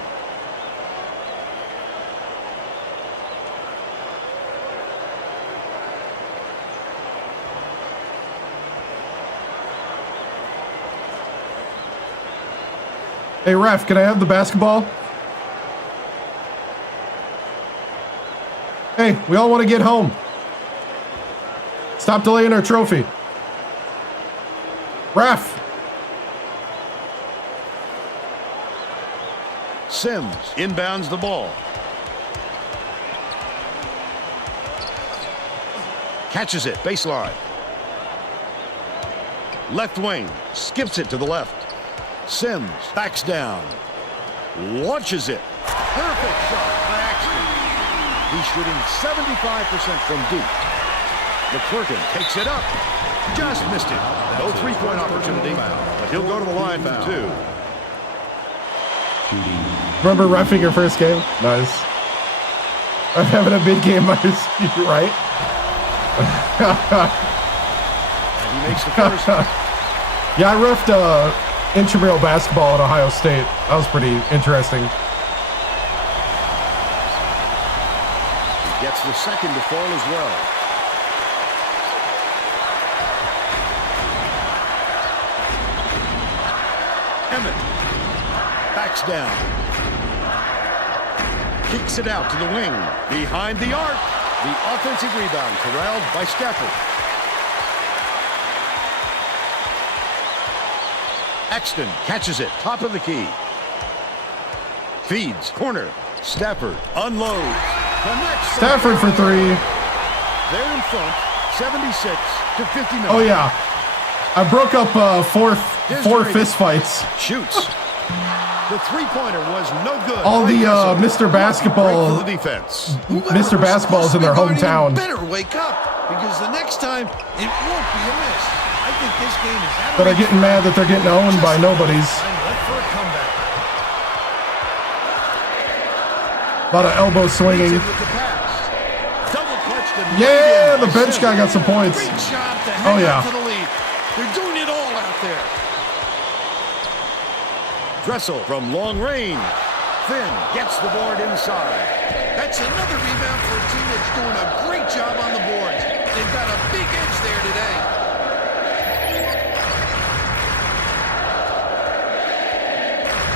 Hey, ref, can I have the basketball? Hey, we all want to get home. Stop delaying our trophy. Ref. Sims inbounds the ball. Catches it, baseline. Left wing, skips it to the left. Sims backs down. Launches it. Perfect shot by Axton. He's shooting 75% from deep. McClurkin takes it up. Just missed it. No three-point opportunity, but he'll go to the line for 2. Remember reffing your first game? Nice. I'm having a big game by his feet, right? And he makes the first. Yeah, I reffed intramural basketball at Ohio State. That was pretty interesting. He gets the second to fall as well. Emmett backs down. Kicks it out to the wing. Behind the arc. The offensive rebound corralled by Stafford. Axton catches it. Top of the key. Feeds. Corner. Stafford unloads. Connects. Stafford for three. They're in front. 76 to 59. Oh, yeah. I broke up four fist fights. Shoots. The three-pointer was no good. All the Mr. Basketball, the defense. Mr. Basketball's in their hometown. Better wake up, because the next time it won't be a miss. I think this game is out of But I'm getting mad that they're getting owned by nobodies. for a comeback. A lot of elbow swinging. With the pass. Double clutched and Yeah, laid in the by bench guy got some points. Great job to Oh, hang yeah. on to the lead. They're doing it all out there. Dressel from long range. Finn gets the board inside. That's another rebound for a team that's doing a great job on the boards. They've got a big edge there today.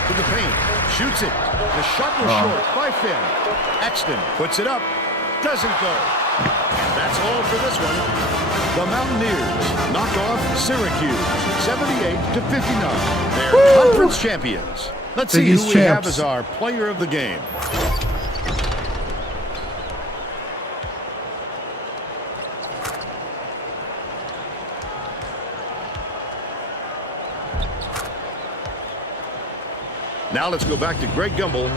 To the paint. Shoots it. The shot was short by Finn. Axton puts it up. Doesn't go. And that's all for this one. The Mountaineers knock off Syracuse 78 to 59. They're conference champions. Let's see Big who East we have champs. as our player of the game. Now let's go back to Greg Gumbel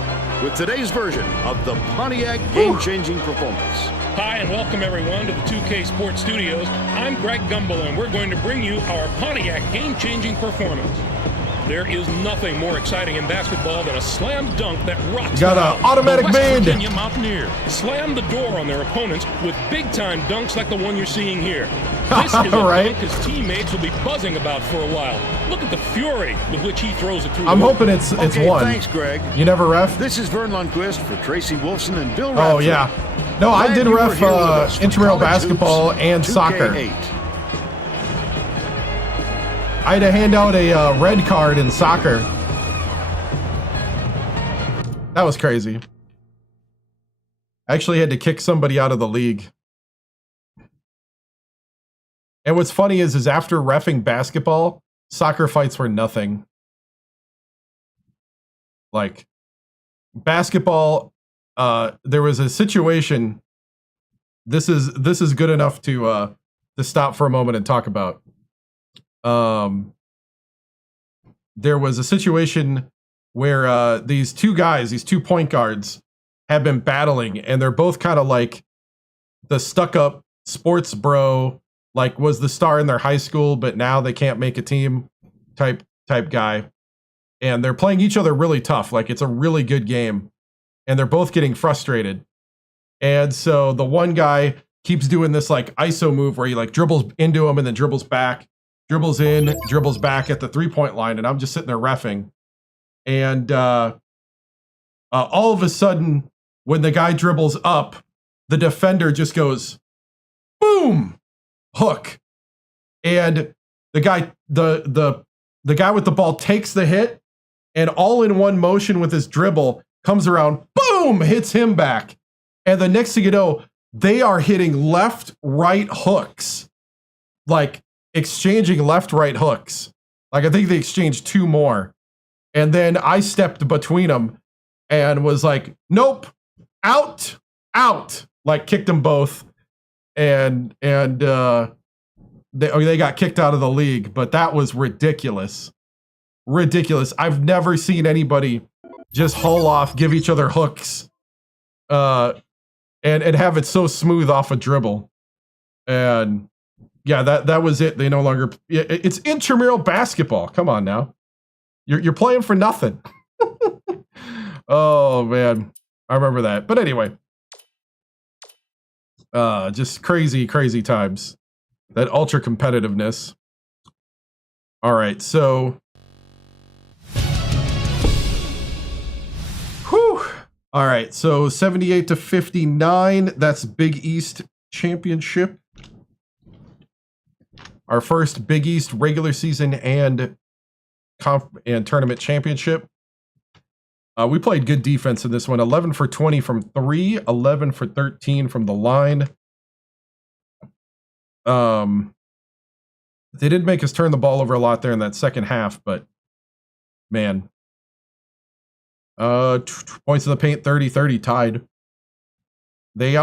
with today's version of the Pontiac game-changing performance. Hi, and welcome everyone to the 2K Sports Studios. I'm Greg Gumbel, and we're going to bring you our Pontiac game-changing performance. There is nothing more exciting in basketball than a slam dunk that rocks Got the a automatic West band. Virginia Mountaineers slam the door on their opponents with big-time dunks like the one you're seeing here. This is a Right. dunk his teammates will be buzzing about for a while. Look at the fury with which he throws it through. I'm the hoop. hoping it's Okay, one. thanks, Greg. You never ref? This is Vern Lundquist for Tracy Wolfson and Bill Radford. Oh, yeah. No, I Glad did you were ref here with us for intramural College basketball Hoops and soccer. 2K8. I had to hand out a red card in soccer. That was crazy. I actually had to kick somebody out of the league. And what's funny is after reffing basketball, soccer fights were nothing. Like basketball, there was a situation. This is good enough to stop for a moment and talk about. There was a situation where these two guys, these 2 point guards, have been battling, and they're both kind of like the stuck-up sports bro, like was the star in their high school, but now they can't make a team type guy. And they're playing each other really tough, like it's a really good game, and they're both getting frustrated. And so the one guy keeps doing this like ISO move where he like dribbles into him and then dribbles back, dribbles in, dribbles back at the 3-point line, and I'm just sitting there reffing. And all of a sudden, when the guy dribbles up, the defender just goes, boom, hook. And the guy, the guy with the ball takes the hit, and all in one motion with his dribble comes around, boom, hits him back. And the next thing you know, they are hitting left, right hooks, like exchanging left, right hooks. Like I think they exchanged 2 more. And then I stepped between them and was like, nope, out, like kicked them both. And they got kicked out of the league, but that was ridiculous. Ridiculous. I've never seen anybody just haul off, give each other hooks, and have it so smooth off a dribble. And yeah, that was it. They no longer, it's intramural basketball. Come on now. You're playing for nothing. Oh man, I remember that. But anyway, just crazy times. That ultra competitiveness. All right, so, whew. All right, so 78 to 59. That's Big East Championship. Our first Big East regular season and tournament championship. We played good defense in this one. 11 for 20 from 3, 11 for 13 from the line. They did make us turn the ball over a lot there in that second half, but man. Points in the paint, 30-30, tied. We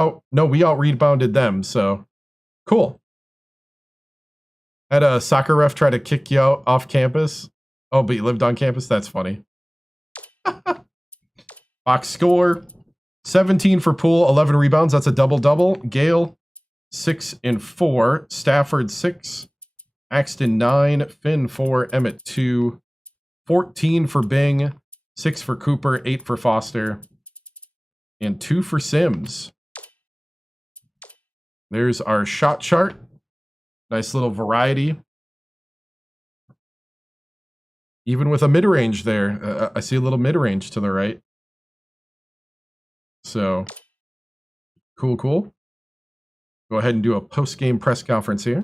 out-rebounded them, so cool. Had a soccer ref try to kick you out off campus. Oh, but you lived on campus? That's funny. Box score, 17 for Poole, 11 rebounds. That's a double-double. Gale, 6 and 4. Stafford, 6. Axton, 9. Finn, 4. Emmett, 2. 14 for Bing. 6 for Cooper. 8 for Foster. And 2 for Sims. There's our shot chart. Nice little variety. Even with a mid-range there. I see a little mid-range to the right. So, cool. Go ahead and do a post-game press conference here.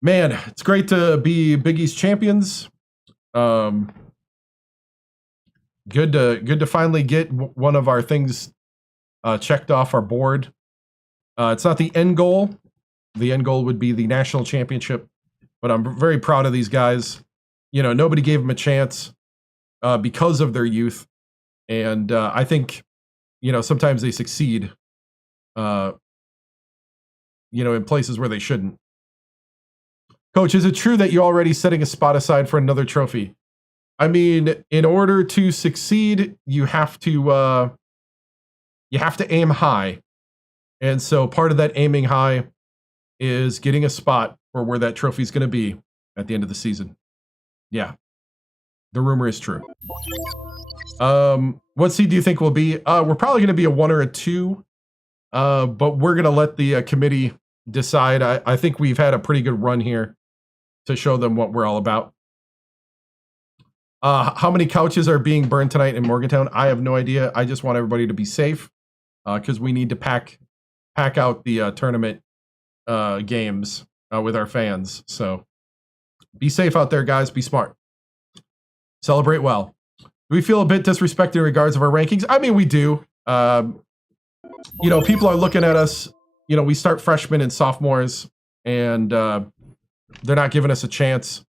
Man, it's great to be Big East champions. Good to finally get one of our things checked off our board. It's not the end goal. The end goal would be the national championship, but I'm very proud of these guys. You know, nobody gave them a chance because of their youth. And I think, you know, sometimes they succeed, you know, in places where they shouldn't. Coach, is it true that you're already setting a spot aside for another trophy? I mean, in order to succeed, you have to aim high. And so part of that aiming high is getting a spot for where that trophy is going to be at the end of the season. Yeah, the rumor is true. What seed do you think will be? We're probably going to be a 1 or a 2, but we're going to let the committee decide. I think we've had a pretty good run here to show them what we're all about. How many couches are being burned tonight in Morgantown? I have no idea. I just want everybody to be safe because we need to pack out the tournament games with our fans. So be safe out there, guys. Be smart. Celebrate well. Do we feel a bit disrespected in regards of our rankings? I mean, we do. You know, people are looking at us. You know, we start freshmen and sophomores, and they're not giving us a chance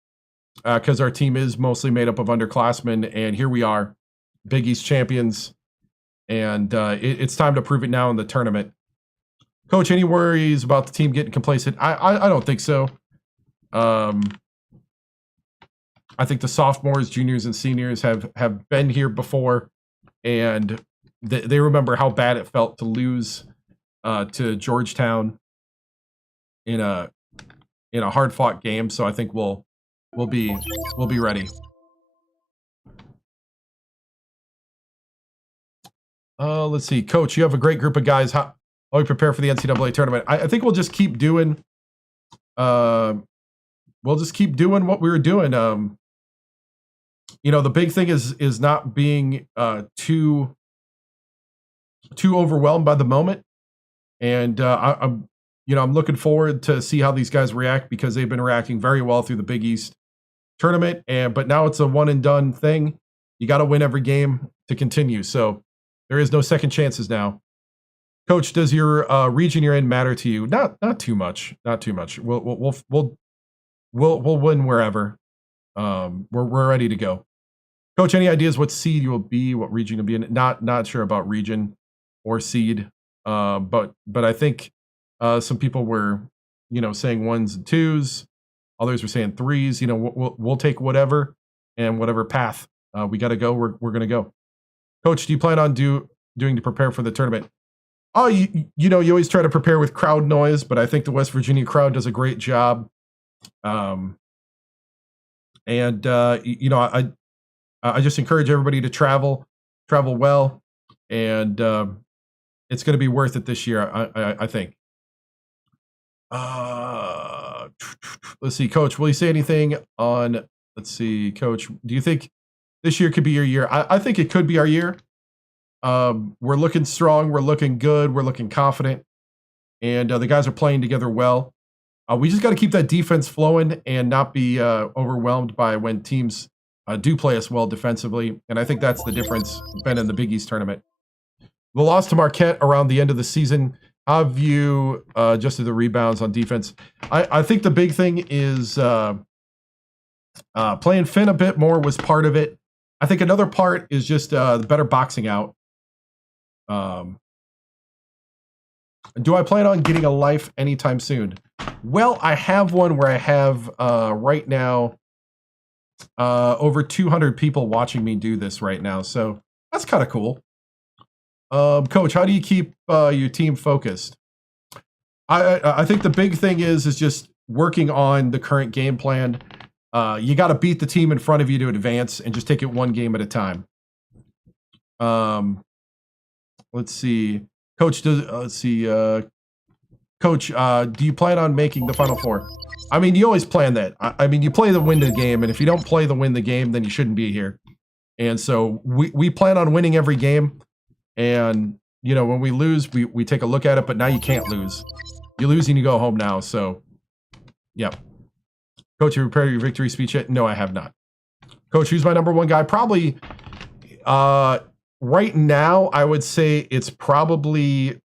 because our team is mostly made up of underclassmen, and here we are, Big East champions, and it's time to prove it now in the tournament. Coach, any worries about the team getting complacent? I don't think so. I think the sophomores, juniors, and seniors have been here before, and they remember how bad it felt to lose to Georgetown in a hard-fought game. So I think we'll be ready. Let's see, Coach. You have a great group of guys. How we prepare for the NCAA tournament? I think we'll just keep doing. What we were doing. You know, the big thing is not being too overwhelmed by the moment, and I'm looking forward to see how these guys react because they've been reacting very well through the Big East tournament, but now it's a one and done thing. You got to win every game to continue, so there is no second chances now. Coach, does your region you're in matter to you? Not too much. Not too much. We'll win wherever. We're ready to go. Coach, any ideas what seed you will be, what region you'll be in? Not sure about region or seed. But I think some people were, saying 1s and 2s. Others were saying 3s. We'll take whatever and whatever path we got to go. We're going to go. Coach, do you plan on doing to prepare for the tournament? Oh, you always try to prepare with crowd noise, but I think the West Virginia crowd does a great job. I just encourage everybody to travel well, and it's going to be worth it this year, I think. Let's see, Coach, will you say anything on, let's see, Coach, do you think this year could be your year? I think it could be our year. We're looking strong, we're looking good, we're looking confident, and the guys are playing together well. We just got to keep that defense flowing and not be overwhelmed by when teams do play us well defensively. And I think that's the difference been in the Big East tournament. The loss to Marquette around the end of the season, how have you adjusted the rebounds on defense? I think the big thing is playing Finn a bit more was part of it. I think another part is just the better boxing out. Do I plan on getting a life anytime soon? Well, I have one where I have right now over 200 people watching me do this right now. So that's kind of cool. Coach, how do you keep your team focused? I think the big thing is just working on the current game plan. You got to beat the team in front of you to advance and just take it one game at a time. Let's see. Coach, Coach, do you plan on making the Final Four? I mean, you always plan that. I mean, you play to win the game, and if you don't play to win the game, then you shouldn't be here. And so we plan on winning every game. And, you know, when we lose, we take a look at it, but now you can't lose. You lose and you go home now. So, yeah. Coach, you prepared your victory speech yet? No, I have not. Coach, who's my number one guy? Probably right now, I would say it's probably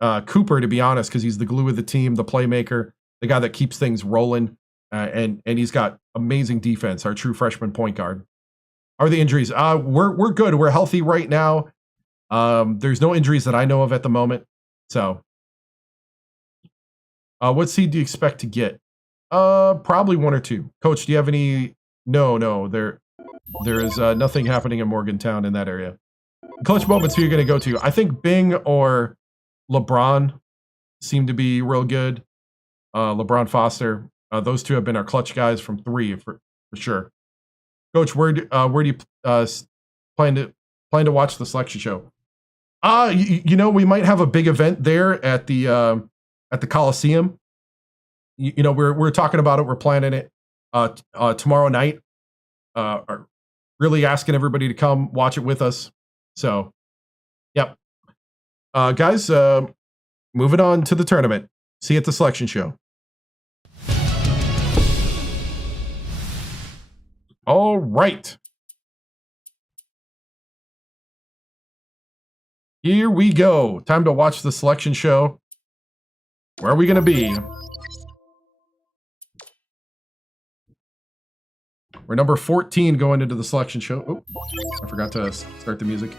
Cooper, to be honest, because he's the glue of the team, the playmaker, the guy that keeps things rolling, and he's got amazing defense, our true freshman point guard. How are the injuries? We're good. We're healthy right now. There's no injuries that I know of at the moment. So, what seed do you expect to get? Probably 1 or 2. Coach, do you have any? No. There is nothing happening in Morgantown in that area. Clutch moments who you're going to go to? I think Bing or LeBron seem to be real good. LeBron Foster. Those two have been our clutch guys from 3 for sure. Coach, where do you plan to watch the selection show? You know, we might have a big event there at the Coliseum. You know, we're talking about it. We're planning it tomorrow night. Really asking everybody to come watch it with us. So, yep. Guys, moving on to the tournament. See you at the selection show. All right. Here we go. Time to watch the selection show. Where are we going to be? We're number 14 going into the selection show. Oh, I forgot to start the music.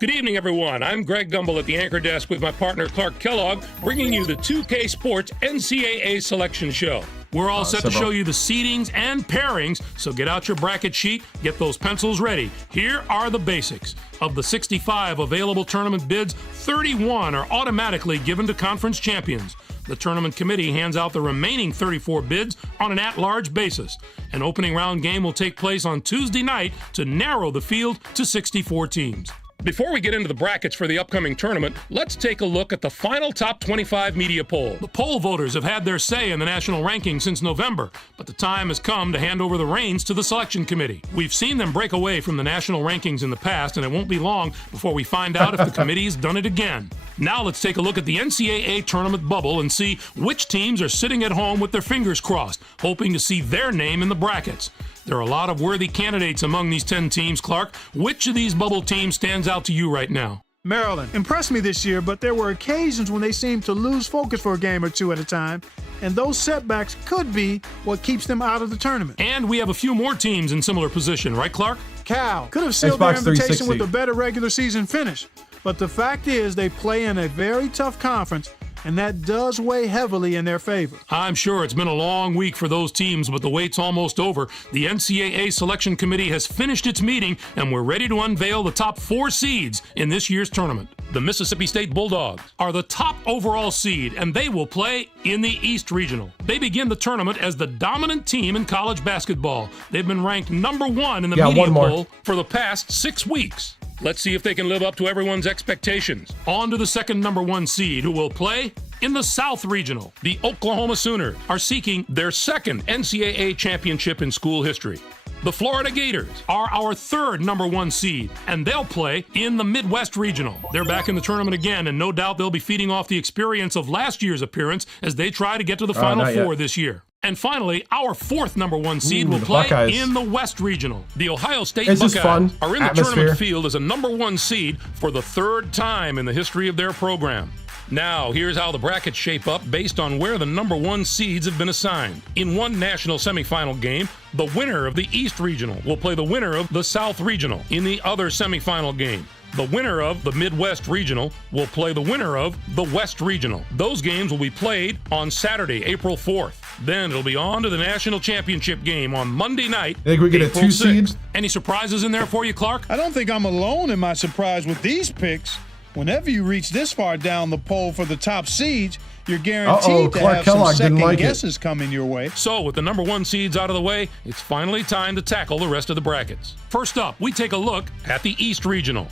Good evening, everyone. I'm Greg Gumbel at the anchor desk with my partner Clark Kellogg, bringing you the 2K Sports NCAA Selection Show. We're all set to show you the seedings and pairings, so get out your bracket sheet, get those pencils ready. Here are the basics. Of the 65 available tournament bids, 31 are automatically given to conference champions. The tournament committee hands out the remaining 34 bids on an at-large basis. An opening round game will take place on Tuesday night to narrow the field to 64 teams. Before we get into the brackets for the upcoming tournament, let's take a look at the final top 25 media poll. The poll voters have had their say in the national ranking since November, but the time has come to hand over the reins to the selection committee. We've seen them break away from the national rankings in the past, and it won't be long before we find out if the committee's done it again. Now let's take a look at the NCAA tournament bubble and see which teams are sitting at home with their fingers crossed, hoping to see their name in the brackets. There are a lot of worthy candidates among these 10 teams. Clark, which of these bubble teams stands out to you right now? Maryland impressed me this year, but there were occasions when they seemed to lose focus for a game or two at a time, and those setbacks could be what keeps them out of the tournament. And we have a few more teams in similar position, right, Clark? Cal could have sealed their invitation with a better regular season finish, but the fact is they play in a very tough conference, and that does weigh heavily in their favor. I'm sure it's been a long week for those teams, but the wait's almost over. The NCAA Selection Committee has finished its meeting, and we're ready to unveil the top 4 seeds in this year's tournament. The Mississippi State Bulldogs are the top overall seed, and they will play in the East Regional. They begin the tournament as the dominant team in college basketball. They've been ranked number 1 in the media poll for the past 6 weeks. Let's see if they can live up to everyone's expectations. On to the second number 1 seed, who will play in the South Regional. The Oklahoma Sooners are seeking their second NCAA championship in school history. The Florida Gators are our third #1 seed, and they'll play in the Midwest Regional. They're back in the tournament again, and no doubt they'll be feeding off the experience of last year's appearance as they try to get to the Final Four this year. And finally, our fourth #1 seed will play Buckeyes. in the West Regional. The Ohio State It's just Buckeyes fun. are in the Atmosphere. tournament field as a #1 seed for the third time in the history of their program. Now, here's how the brackets shape up based on where the #1 seeds have been assigned. In one national semifinal game, the winner of the East Regional will play the winner of the South Regional. In the other semifinal game, the winner of the Midwest Regional will play the winner of the West Regional. Those games will be played on Saturday, April 4th. Then it'll be on to the national championship game on Monday night. Think we get a April 2 6th. seed? Any surprises in there for you, Clark? I don't think I'm alone in my surprise with these picks. Whenever you reach this far down the poll for the top seeds, you're guaranteed to Clark have Kellogg some didn't second like it. guesses coming your way. So, with the #1 seeds out of the way, it's finally time to tackle the rest of the brackets. First up, we take a look at the East Regional.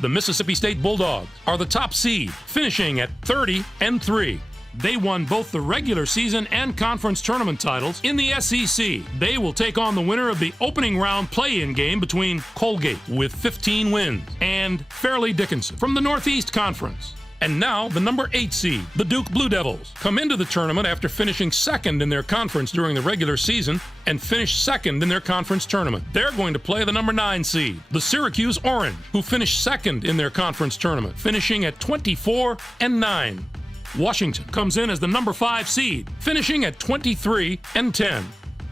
The Mississippi State Bulldogs are the top seed, finishing at 30-3. They won both the regular season and conference tournament titles in the SEC. They will take on the winner of the opening round play-in game between Colgate, with 15 wins, and Fairleigh Dickinson from the Northeast Conference. And now, the #8 seed, the Duke Blue Devils, come into the tournament after finishing second in their conference during the regular season and finished second in their conference tournament. They're going to play the #9 seed, the Syracuse Orange, who finished second in their conference tournament, finishing at 24-9. Washington comes in as the #5 seed, finishing at 23-10.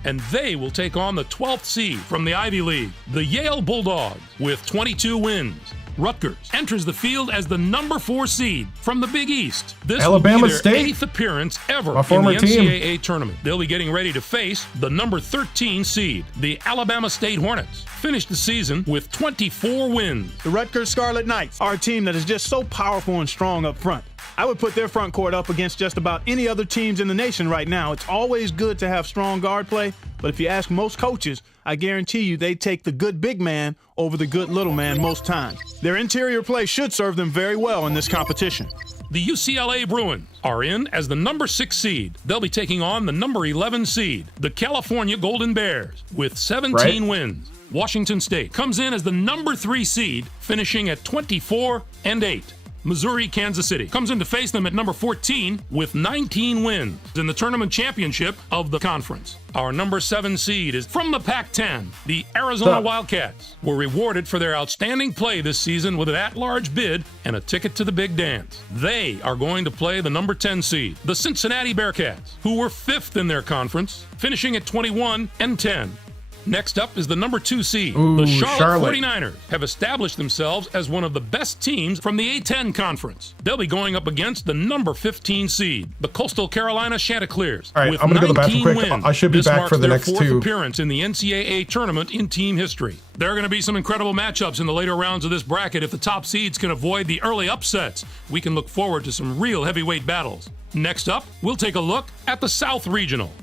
And they will take on the 12th seed from the Ivy League, the Yale Bulldogs, with 22 wins. Rutgers enters the field as the #4 seed from the Big East. This Alabama will be their State. 8th appearance ever My in former the team. NCAA tournament. They'll be getting ready to face the #13 seed, the Alabama State Hornets. Finished the season with 24 wins. The Rutgers Scarlet Knights are a team that is just so powerful and strong up front. I would put their front court up against just about any other teams in the nation right now. It's always good to have strong guard play, but if you ask most coaches, I guarantee you they take the good big man over the good little man most times. Their interior play should serve them very well in this competition. The UCLA Bruins are in as the #6 seed. They'll be taking on the #11 seed, the California Golden Bears, with 17 wins. Washington State comes in as the #3 seed, finishing at 24-8. Missouri Kansas City comes in to face them at #14 with 19 wins in the tournament championship of the conference. Our #7 seed is from the Pac-10. The Arizona Wildcats were rewarded for their outstanding play this season with an at-large bid and a ticket to the big dance. They are going to play the #10 seed, the Cincinnati Bearcats, who were 5th in their conference, finishing at 21-10. Next up is the #2 seed. The Charlotte 49ers have established themselves as one of the best teams from the A-10 conference. They'll be going up against the #15 seed, the Coastal Carolina Chanticleers, All right, with I'm going to go to the 19 bathroom quick. wins. I should be This back marks for the their next 4th 2. appearance in the NCAA tournament in team history. There are going to be some incredible matchups in the later rounds of this bracket. If the top seeds can avoid the early upsets, we can look forward to some real heavyweight battles. Next up, we'll take a look at the South Regional.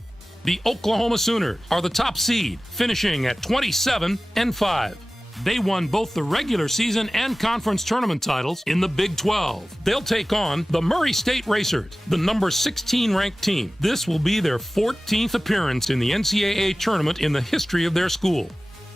The Oklahoma Sooners are the top seed, finishing at 27-5. They won both the regular season and conference tournament titles in the Big 12. They'll take on the Murray State Racers, the #16 ranked team. This will be their 14th appearance in the NCAA tournament in the history of their school.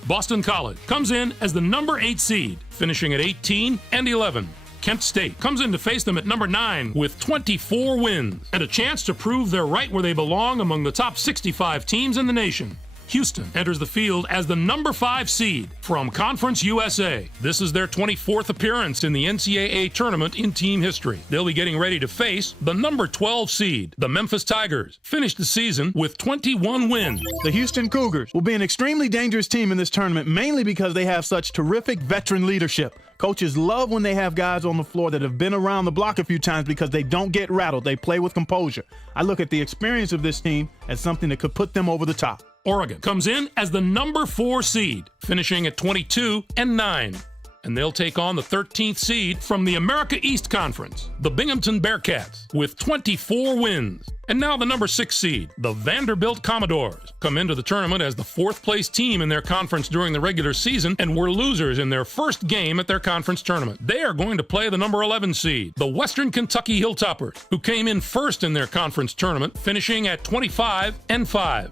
Boston College comes in as the #8 seed, finishing at 18-11. Kent State comes in to face them at #9 with 24 wins and a chance to prove they're right where they belong among the top 65 teams in the nation. Houston enters the field as the #5 seed from Conference USA. This is their 24th appearance in the NCAA tournament in team history. They'll be getting ready to face the #12 seed, the Memphis Tigers. Finished the season with 21 wins. The Houston Cougars will be an extremely dangerous team in this tournament, mainly because they have such terrific veteran leadership. Coaches love when they have guys on the floor that have been around the block a few times because they don't get rattled. They play with composure. I look at the experience of this team as something that could put them over the top. Oregon comes in as the #4 seed, finishing at 22-9. And they'll take on the 13th seed from the America East Conference, the Binghamton Bearcats, with 24 wins. And now the #6 seed, the Vanderbilt Commodores, come into the tournament as the 4th place team in their conference during the regular season and were losers in their first game at their conference tournament. They are going to play the #11 seed, the Western Kentucky Hilltoppers, who came in 1st in their conference tournament, finishing at 25-5.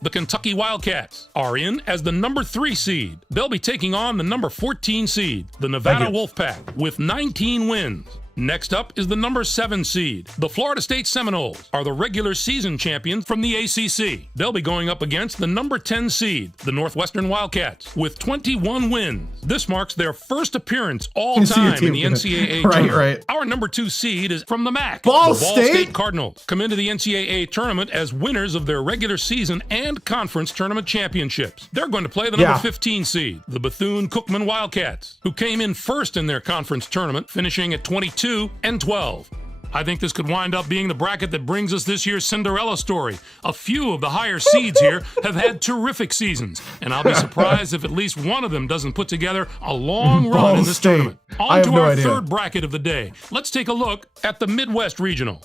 The Kentucky Wildcats are in as the number 3 seed. They'll be taking on the number 14 seed, the Nevada Wolfpack, with 19 wins. Next up is the number 7 seed. The Florida State Seminoles are the regular season champions from the ACC. They'll be going up against the number 10 seed, the Northwestern Wildcats, with 21 wins. This marks their first appearance all time in the NCAA tournament. Right. Our number 2 seed is from the MAC. Ball the Ball State? State Cardinals come into the NCAA tournament as winners of their regular season and conference tournament championships. They're going to play the number 15 seed, the Bethune-Cookman Wildcats, who came in first in their conference tournament, finishing at 22 and 12. I think this could wind up being the bracket that brings us this year's Cinderella story. A few of the higher seeds here have had terrific seasons, and I'll be surprised if at least one of them doesn't put together a long run in this tournament. On to our third bracket of the day. Let's take a look at the Midwest Regional.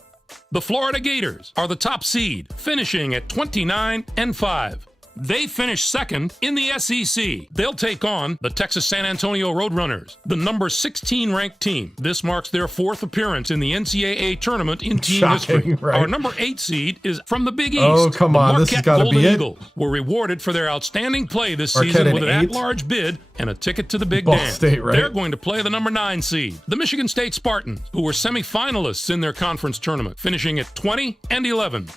The Florida Gators are the top seed, finishing at 29 and 5. They finished second in the SEC. They'll take on the Texas San Antonio Roadrunners, the number 16 ranked team. This marks their 4th appearance in the NCAA tournament in team history. Right? Our number 8 seed is from the Big East. Oh, come on. This has got to be it. Eagles were rewarded for their outstanding play this season with an at-large bid and a ticket to the Big Dance. They're going to play the number 9 seed, the Michigan State Spartans, who were semifinalists in their conference tournament, finishing at 20 and 11.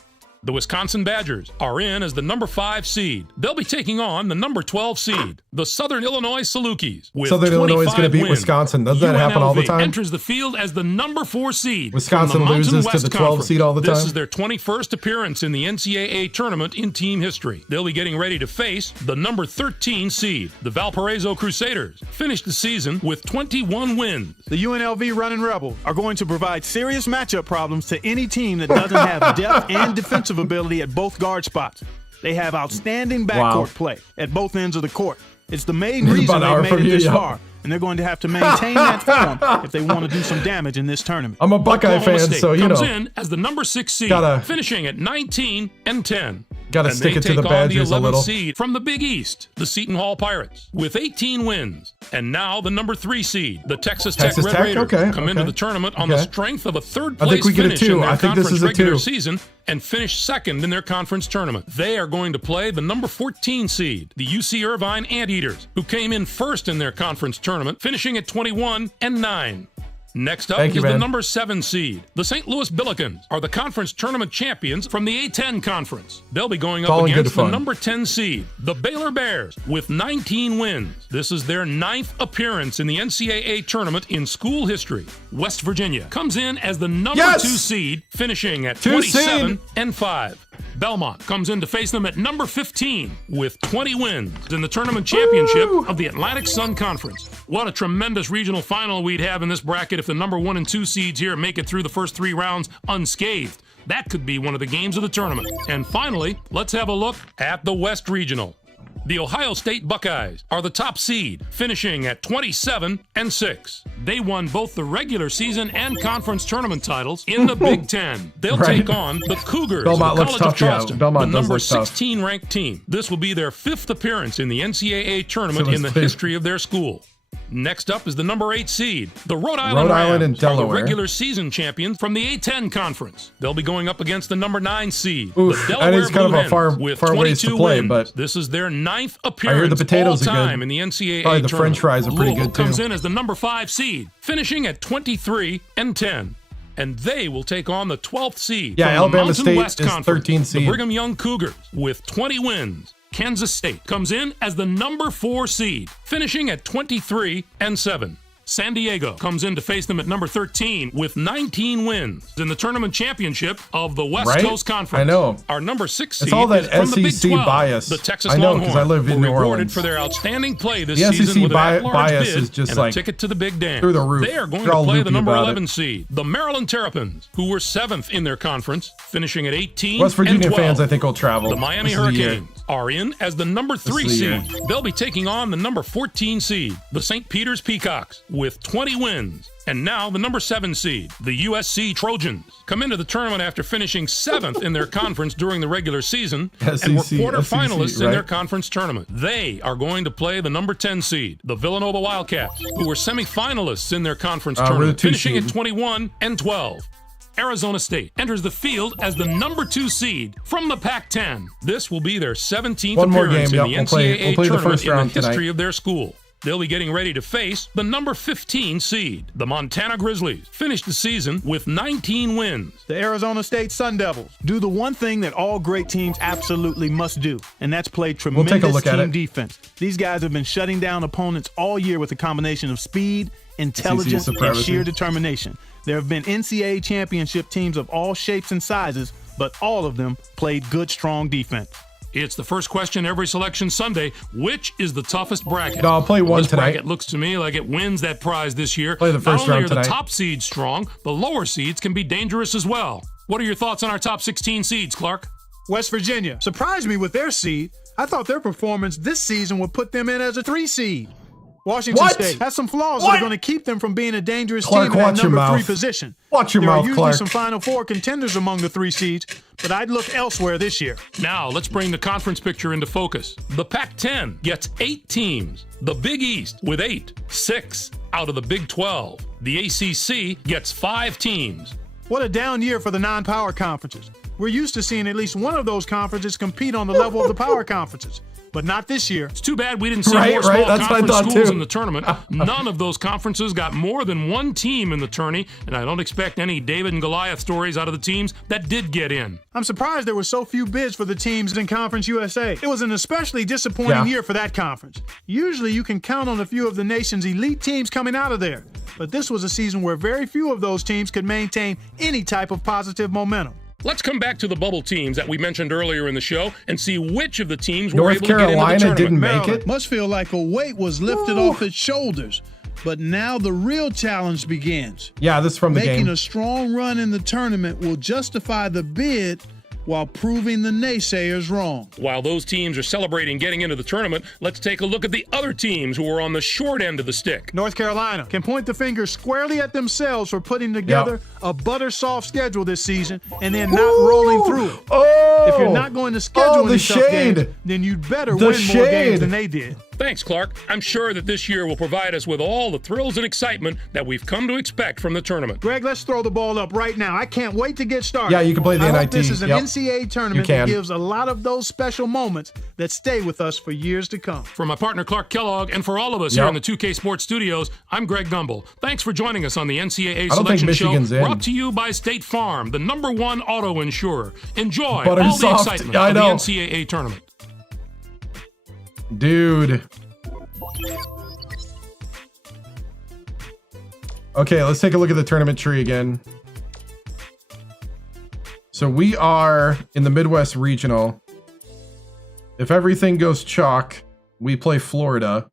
The Wisconsin Badgers are in as the number 5 seed. They'll be taking on the number 12 seed, the Southern Illinois Salukis. Southern Illinois is going to beat wins, Wisconsin. Doesn't that happen all the time? Enters the field as the number 4 seed. Wisconsin loses to the 12 seed all the time. This is their 21st appearance in the NCAA tournament in team history. They'll be getting ready to face the number 13 seed, the Valparaiso Crusaders. Finished the season with 21 wins. The UNLV Running Rebels are going to provide serious matchup problems to any team that doesn't have depth and defensive ability at both guard spots. They have outstanding backcourt play at both ends of the court. It's the main reason they made it this far, and they're going to have to maintain that form if they want to do some damage in this tournament. I'm a Buckeye fan, so you know. Comes in as the number 6 seed, finishing at 19 and 10. Gotta stick it to the Badgers a little. Seed from the Big East, the Seton Hall Pirates, with 18 wins. And now the number 3 seed, the Texas Tech Red Raiders, come into the tournament on the strength of a third-place finish in their conference regular season and finish second in their conference tournament. They are going to play the number 14 seed, the UC Irvine Anteaters, who came in first in their conference tournament, finishing at 21 and 9. Next up is the number 7 seed. The St. Louis Billikens are the conference tournament champions from the A10 conference. They'll be going up against the number 10 seed, the Baylor Bears, with 19 wins. This is their 9th appearance in the NCAA tournament in school history. West Virginia comes in as the number 2 seed, finishing at 27 and 5. Belmont comes in to face them at number 15 with 20 wins in the tournament championship of the Atlantic Sun Conference. What a tremendous regional final we'd have in this bracket if the number 1 and 2 seeds here make it through the first 3 rounds unscathed. That could be one of the games of the tournament. And finally, let's have a look at the West Regional. The Ohio State Buckeyes are the top seed, finishing at 27 and 6. They won both the regular season and conference tournament titles in the Big Ten. They'll take on the Cougars of the College of Charleston, the number 16 ranked team. This will be their 5th appearance in the NCAA tournament in the history of their school. Next up is the number 8 seed, the Rhode Island Rams, and Delaware, are the regular season champions from the A10 conference. They'll be going up against the number 9 seed, the Delaware Blue Blue Hens, with far 22 ways to play, wins. but This is their 9th I appearance hear the potatoes all are time good. in the NCAA Probably the tournament. French fries are pretty Louisville good too. comes in as the number 5 seed, finishing at 23 and 10. And they will take on the 12th seed from Alabama the Mountain State West is Conference, 13 seed. the Brigham Young Cougars with 20 wins. Kansas State comes in as the number 4 seed, finishing at 23 and 7. San Diego comes in to face them at number 13 with 19 wins in the tournament championship of the West Coast Conference. I know. Our number 6 seed It's all that is from the Big SEC 12. bias. The Texas I know, Longhorns 'cause I live in were New rewarded Orleans. for their outstanding play this The season SEC with an at-large bias bid is just and like a ticket to the Big Dance. through the roof. They are going They're to all play the loopy number about 11 seed, the Maryland Terrapins, who were 7th in their conference, finishing at 18 West Virginia and 12. fans, I think, will travel. The Miami This is the year. Hurricanes are in as the number 3 seed. They'll be taking on the number 14 seed, the St. Peter's Peacocks, with 20 wins. And now the number 7 seed, the USC Trojans, come into the tournament after finishing 7th in their conference during the regular season and were quarterfinalists in their conference tournament. They are going to play the number 10 seed, the Villanova Wildcats, who were semifinalists in their conference tournament, finishing at 21 and 12. Arizona State enters the field as the #2 seed from the Pac-10. This will be their 17th One more appearance game. in the NCAA We'll play the tournament first in the round history tonight. of their school. They'll be getting ready to face the #15 seed. The Montana Grizzlies finished the season with 19 wins. The Arizona State Sun Devils do the one thing that all great teams absolutely must do, and that's play tremendous take a look at team it. defense. These guys have been shutting down opponents all year with a combination of speed, intelligence, and supremacy. sheer determination. There have been NCAA championship teams of all shapes and sizes, but all of them played good, strong defense. It's the first question every Selection Sunday. Which is the toughest bracket? No, I'll play one This tonight. bracket looks to me like it wins that prize this year. Play the first Not only round are tonight. the top seeds strong, the lower seeds can be dangerous as well. What are your thoughts on our top 16 seeds, Clark? West Virginia surprised me with their seed. I thought their performance this season would put them in as a 3 seed. Washington What? State has some flaws What? that are going to keep them from being a dangerous Clark, team in watch that your number 3 mouth. position. Watch your there mouth, are usually Clark. some Final Four contenders among the 3 seeds, but I'd look elsewhere this year. Now, let's bring the conference picture into focus. The Pac-10 gets 8 teams. The Big East with 8, 6 out of the Big 12. The ACC gets 5 teams. What a down year for the non-power conferences. We're used to seeing at least one of those conferences compete on the level of the power conferences, but not this year. It's too bad we didn't see Right, more small right. That's what I conference thought, schools too. in the tournament. None of those conferences got more than 1 team in the tourney, and I don't expect any David and Goliath stories out of the teams that did get in. I'm surprised there were so few bids for the teams in Conference USA. It was an especially disappointing year for that conference. Usually you can count on a few of the nation's elite teams coming out of there, but this was a season where very few of those teams could maintain any type of positive momentum. Let's come back to the bubble teams that we mentioned earlier in the show and see which of the teams were North able to get into the Carolina tournament. didn't make Maryland it. must feel like a weight was lifted off its shoulders. But now the real challenge begins. Yeah, this is from the Making game. a strong run in the tournament will justify the bid while proving the naysayers wrong. While those teams are celebrating getting into the tournament, let's take a look at the other teams who were on the short end of the stick. North Carolina can point the finger squarely at themselves for putting together a butter soft schedule this season and then not rolling through it. Oh! If you're not going to schedule the any tough games, shade. then you'd better The win more games shade. than they did. Thanks, Clark. I'm sure that this year will provide us with all the thrills and excitement that we've come to expect from the tournament. Greg, let's throw the ball up right now. I can't wait to get started. Yeah, you can play the I hope NIT. this is an Yep. NCAA tournament You can. that gives a lot of those special moments that stay with us for years to come. For my partner Clark Kellogg and for all of us here Yep. in the 2K Sports Studios, I'm Greg Gumbel. Thanks for joining us on the NCAA don't think Selection Show, Michigan's in. brought to you by State Farm, the #1 auto insurer. Enjoy all Butter the soft. excitement I of the know. NCAA tournament. Dude. Okay, let's take a look at the tournament tree again. So we are in the Midwest Regional. If everything goes chalk, we play Florida.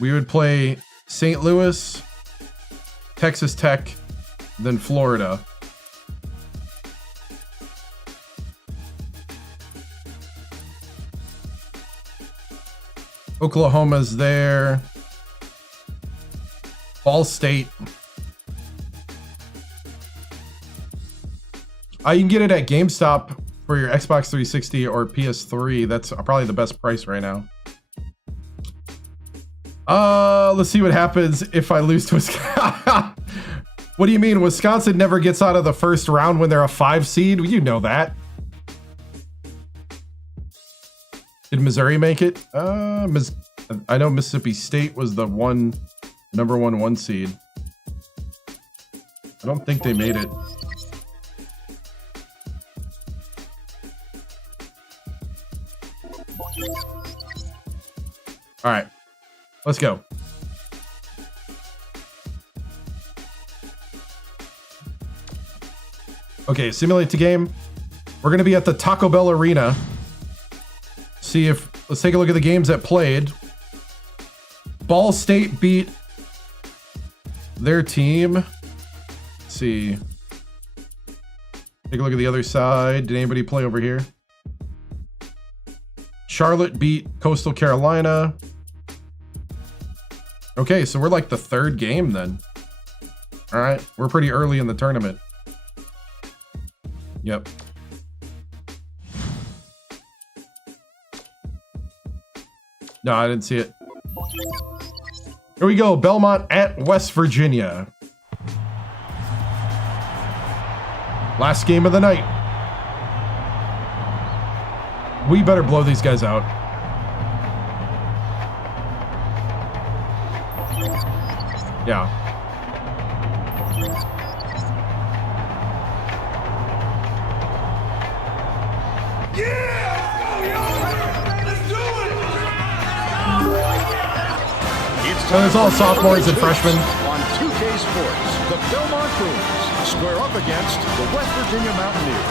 We would play St. Louis, Texas Tech, then Florida. Oklahoma's there. Ball State. You can get it at GameStop for your Xbox 360 or PS3. That's probably the best price right now. Let's see what happens if I lose to Wisconsin. What do you mean? Wisconsin never gets out of the first round when they're a 5 seed? You know that. Did Missouri make it? I know Mississippi State was the number one seed. I don't think they made it. All right, let's go. Okay, simulate the game. We're gonna be at the Taco Bell Arena. Let's take a look at the games that played. Ball State beat their team. Let's see. Take a look at the other side. Did anybody play over here? Charlotte beat Coastal Carolina. Okay, so we're like the third game then. All right, we're pretty early in the tournament. Yep. No, I didn't see it. Here we go. Belmont at West Virginia. Last game of the night. We better blow these guys out. Yeah. So it's all sophomores and freshmen. On 2K Sports, the Belmont Bruins square up against the West Virginia Mountaineers.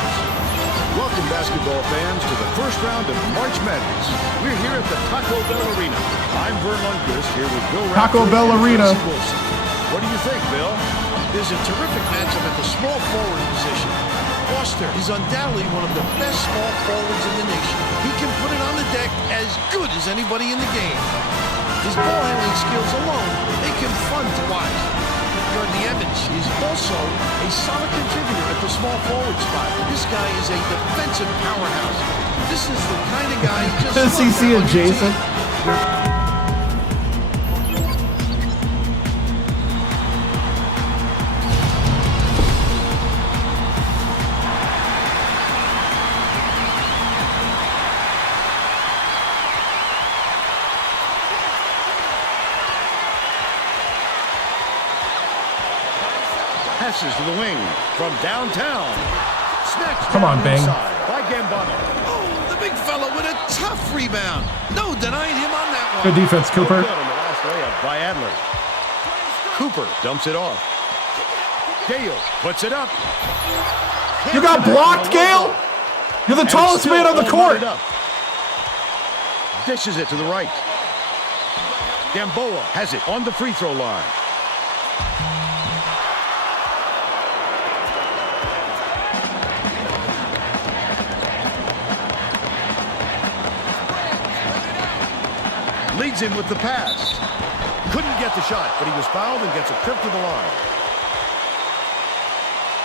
Welcome, basketball fans, to the first round of March Madness. We're here at the Taco Bell Arena. I'm Vern Lundquist here with Bill Taco Radford Bell and Arena. Jesse Wilson. What do you think, Bill? There's a terrific matchup at the small forward position. Foster is undoubtedly one of the best small forwards in the nation. He can put it on the deck as good as anybody in the game. His ball handling skills alone make him fun to watch. Jordan Evans is also a solid contributor at the small forward spot. This guy is a defensive powerhouse. This is the kind of guy you just Does he love see on your adjacent? team. Passes to the wing from downtown. Snatched Come on, down Bing. inside by Gambano. Oh, the big fella with a tough rebound. No denying him on that one. Good defense, Cooper. Good on the last layup by Adler. Cooper dumps it off. Gale puts it up. You got blocked, Gale? You're the And tallest still man on the all court. knotted up. Dishes it to the right. Gamboa has it on the free throw line. Leads him with the pass. Couldn't get the shot, but he was fouled and gets a trip to the line.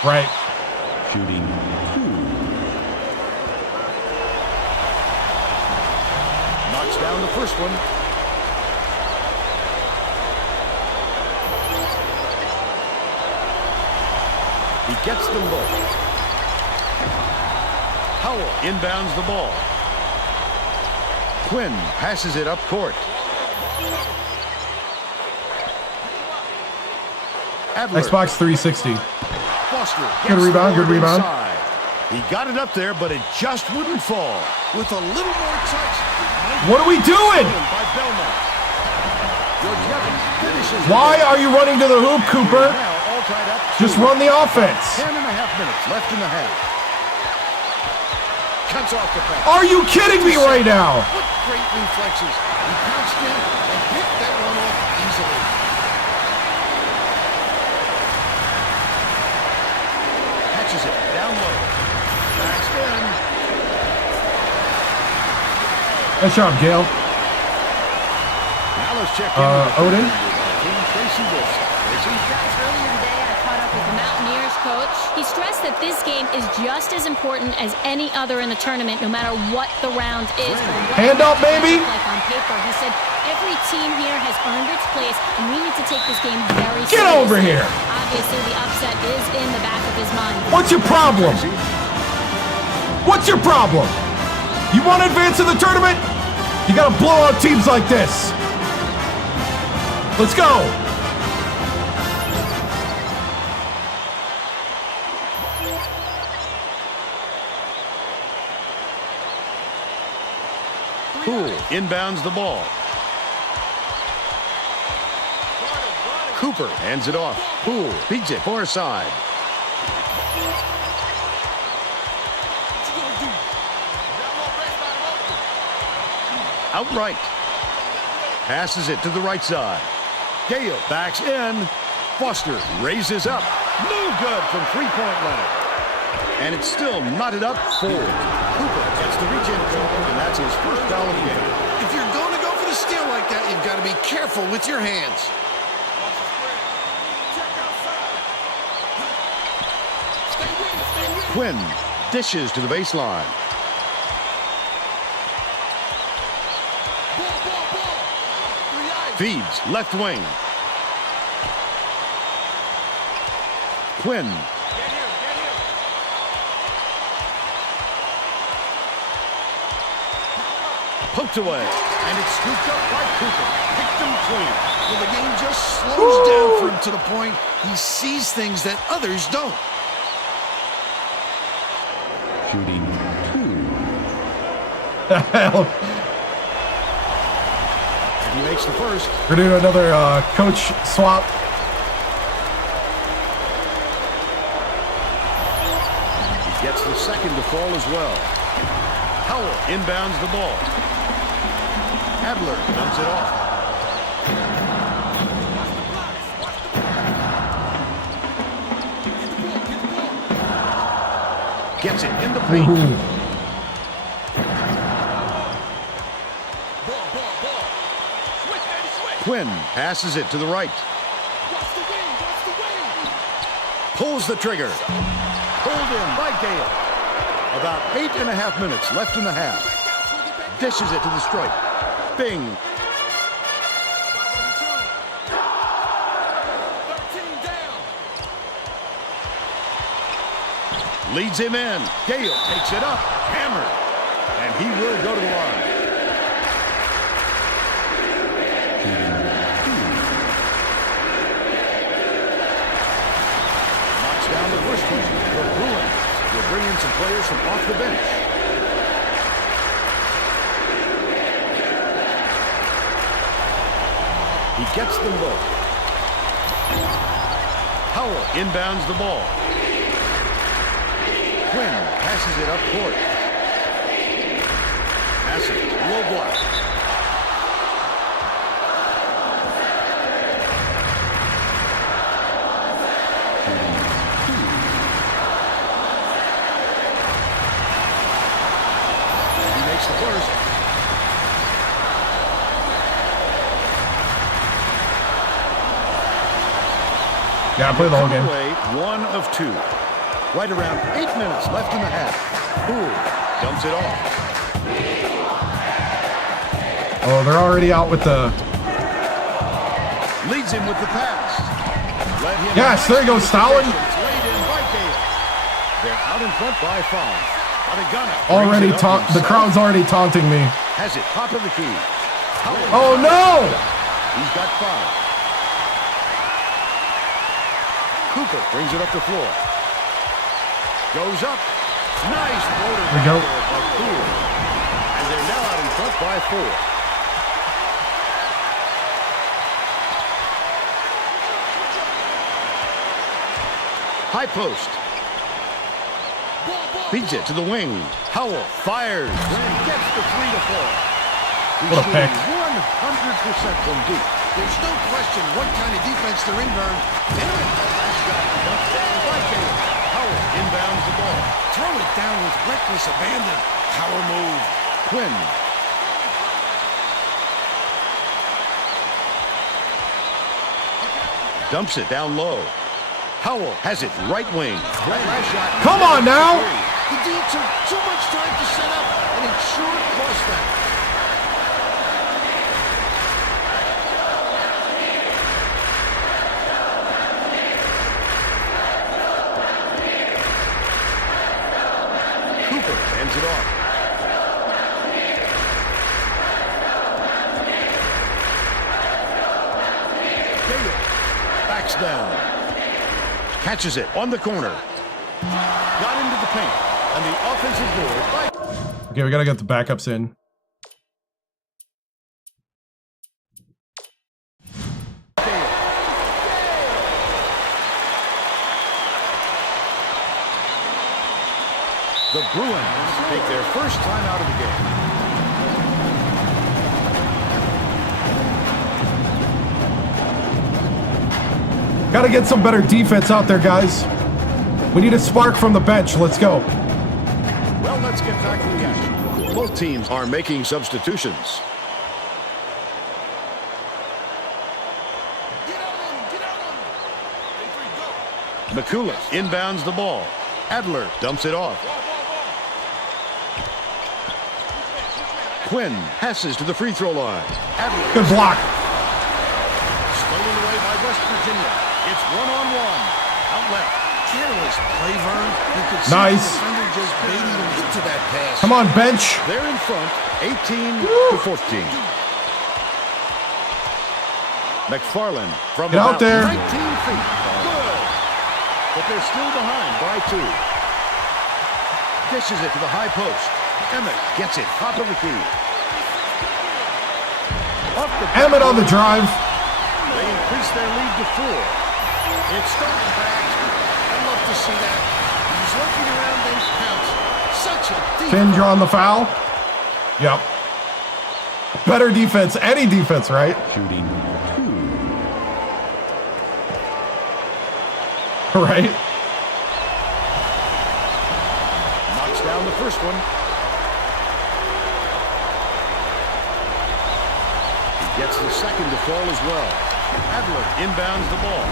Right. Shooting 2. Knocks down the first one. He gets them both. Howell inbounds the ball. Quinn passes it up court. Adler. Xbox 360. Foster Good gets the rebound, ball good rebound. inside. He got it up there, but it just wouldn't fall. With a little more touch. What are we doing? By Belmont. George Evans finishes. Why are you running to the hoop, Cooper? Now all tied up. Just run the offense. 10.5 minutes left in the half. Cuts off the pass. Are you kidding me right now? What great reflexes. He pounced in and picked that one off easily. Catches it down low. Backs in. Nice job, Gale. Now let's check in Odin? Team Tracy Wilson. Guys, earlier today I caught up with the Mountaineers coach. He stressed that this game is just as important as any other in the tournament, no matter what the round is. Hand up, baby. Like on paper, he said every team here has earned its place, and we need to take this game very seriously. Get over here. Obviously, the upset is in the back of his mind. What's your problem? What's your problem? You want to advance in the tournament? You got to blow out teams like this. Let's go. Poole inbounds the ball. Cooper hands it off. Poole beats it far side. Outright. Passes it to the right side. Gale backs in. Foster raises up. No good from three-point line. And it's still knotted up 4. Cooper gets the reach in, and that's his first foul of the game. If you're going to go for the steal like that, you've got to be careful with your hands. Quinn dishes to the baseline. Feeds left wing. Quinn Poked away. And it's scooped up by Cooper. Picked him clean. Well, the game just slows down for him to the point he sees things that others don't. Shooting 2. Hell. And he makes the first. We're doing another coach swap. He gets the second to fall as well. Howell inbounds the ball. Adler dumps it off. Gets it in the paint. Quinn passes it to the right. Pulls the trigger. Pulled in by Gale. About 8.5 minutes left in the half. Dishes it to the stripe. Bing. Leads him in. Gale takes it up. Hammered. And he will go to the line. Knocks down the first one. The Bruins will bring in some players from off the bench. He gets them both. Howell inbounds the ball. Quinn passes it up court. Passes low block. He makes the first. Yeah, play the whole game. Away, 1 of 2. Right around 8 minutes left in the half. Poole dumps it off. Oh, they're already out with the... Leads him with the pass. Let him Yes, there you go, Stalin. It's laid in by Gale. They're out in front by 5. Adegana Already brings it up the inside. crowd's already taunting me. Has it top of the key. Oh no! He's got 5. Cooper brings it up the floor. Goes up. Nice floater. There we go. By Poole. And they're now out in front by 4. High post. Feeds it to the wing. Howell fires. Gets the 3 to fall. What a pick. 100% from deep. There's no question what kind of defense they're in, Vern. Howell inbounds the ball. Throw it down with reckless abandon. Power move. Quinn. Dumps it down low. Howell has it right wing. Come on now! The D took too much time to set up, and it sure cost them. Cooper ends it off. Gale backs down. Catches it on the corner. Got into the paint. And the offensive board by Okay, we gotta get the backups in. the Bruins take their first time out of the game. Gotta get some better defense out there, guys. We need a spark from the bench. Let's go. Well, let's get back to the action. Both teams are making substitutions. McCullough inbounds the ball. Adler dumps it off. Quinn passes to the free throw line. Adler. Good block. Stolen away by West Virginia. It's one-on-one. Out left. Careless play, Vern. You could see Nice. the defender just baiting him into that pass. Come on, bench. They're in front, 18-14. McFarland from Get out about there. 19 feet. Good. But they're still behind by 2. Dishes it to the high post. Emmett gets it, top of the key. Emmett on the drive. They increase their lead to 4. It's starting back. I'd love to see that. He's looking around and counts. Such a deep. Finn drawing the foul. Yep. Better defense, any defense, right? Shooting 2. Right? Knocks down the first one. He gets the second to fall as well. Adler inbounds the ball.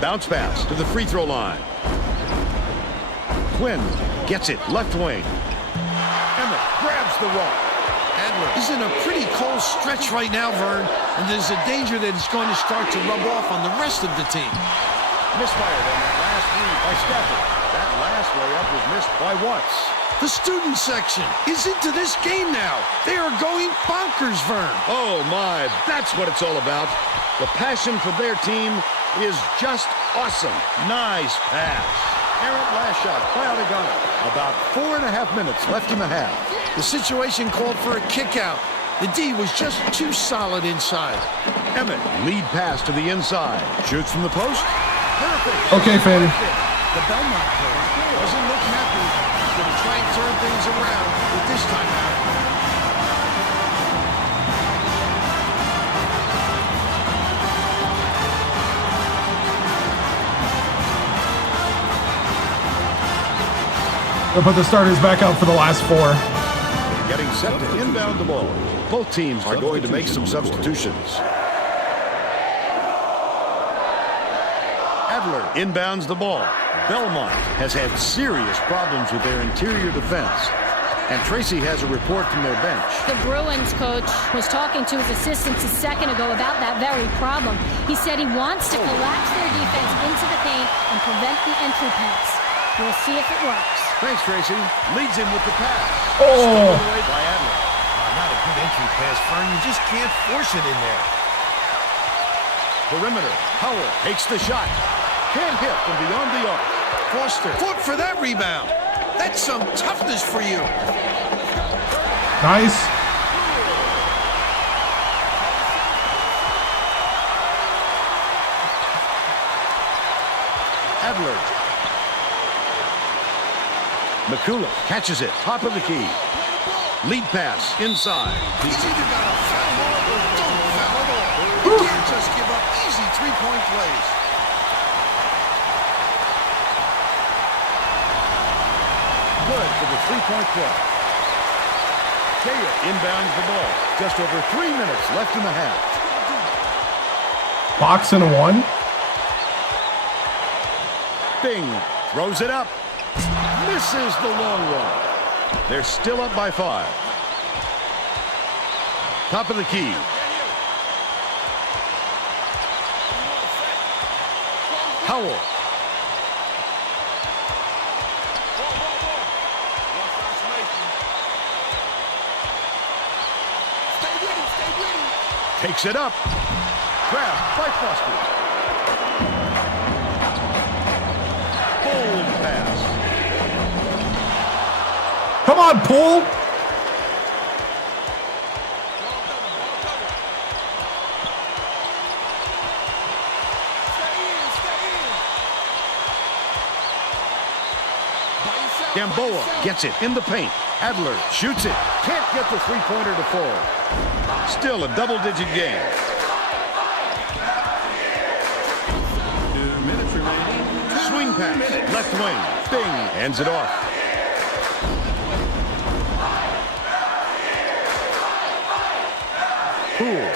Bounce pass to the free throw line. Quinn gets it, left wing. Emmett grabs the rock. Adler is in a pretty cold stretch right now, Vern, and there's a danger that it's going to start to rub off on the rest of the team. Misfired on that last read by Stafford. That last layup was missed by Watts. The student section is into this game now. They are going bonkers, Vern. Oh my, that's what it's all about. The passion for their team is just awesome. Nice pass. Errant last shot by Oregano. About 4.5 minutes left in the half. The situation called for a kick out. The D was just too solid inside. Emmett, lead pass to the inside. Shoots from the post. Perfect. Okay, Finn. The Belmont player doesn't look happy. He's going to try and turn things around with this time out. We'll put the starters back out for the last 4. Getting set to inbound the ball. Both teams are going to make some substitutions. Adler inbounds the ball. Belmont has had serious problems with their interior defense. And Tracy has a report from their bench. The Bruins coach was talking to his assistants a second ago about that very problem. He said he wants to collapse their defense into the paint and prevent the entry pass. We'll see if it works. Thanks, Tracy. Leads him with the pass. Oh! Stolen away by Adler. Not a good entry pass, Fern. You just can't force it in there. Perimeter. Howell takes the shot. Can't hit from beyond the arc. Foster fought for that rebound. That's some toughness for you. Nice. Adler. McCullough catches it. Top of the key. Lead pass inside. He's either got to foul hard or don't foul at all. You can't just give up easy three-point plays. Good for the three-point play. Kaya inbounds the ball. Just over 3 minutes left in the half. Box and 1. Bing throws it up. Misses the long one. They're still up by 5. Top of the key. Howell. Takes it up. Grabbed by Foster. Bold pass. Come on, Poole. Gamboa gets it in the paint. Adler shoots it. Can't get the three-pointer to fall. Still a double-digit game. 2 minutes remaining. Swing pass. Left wing. Bing ends it off. Poole.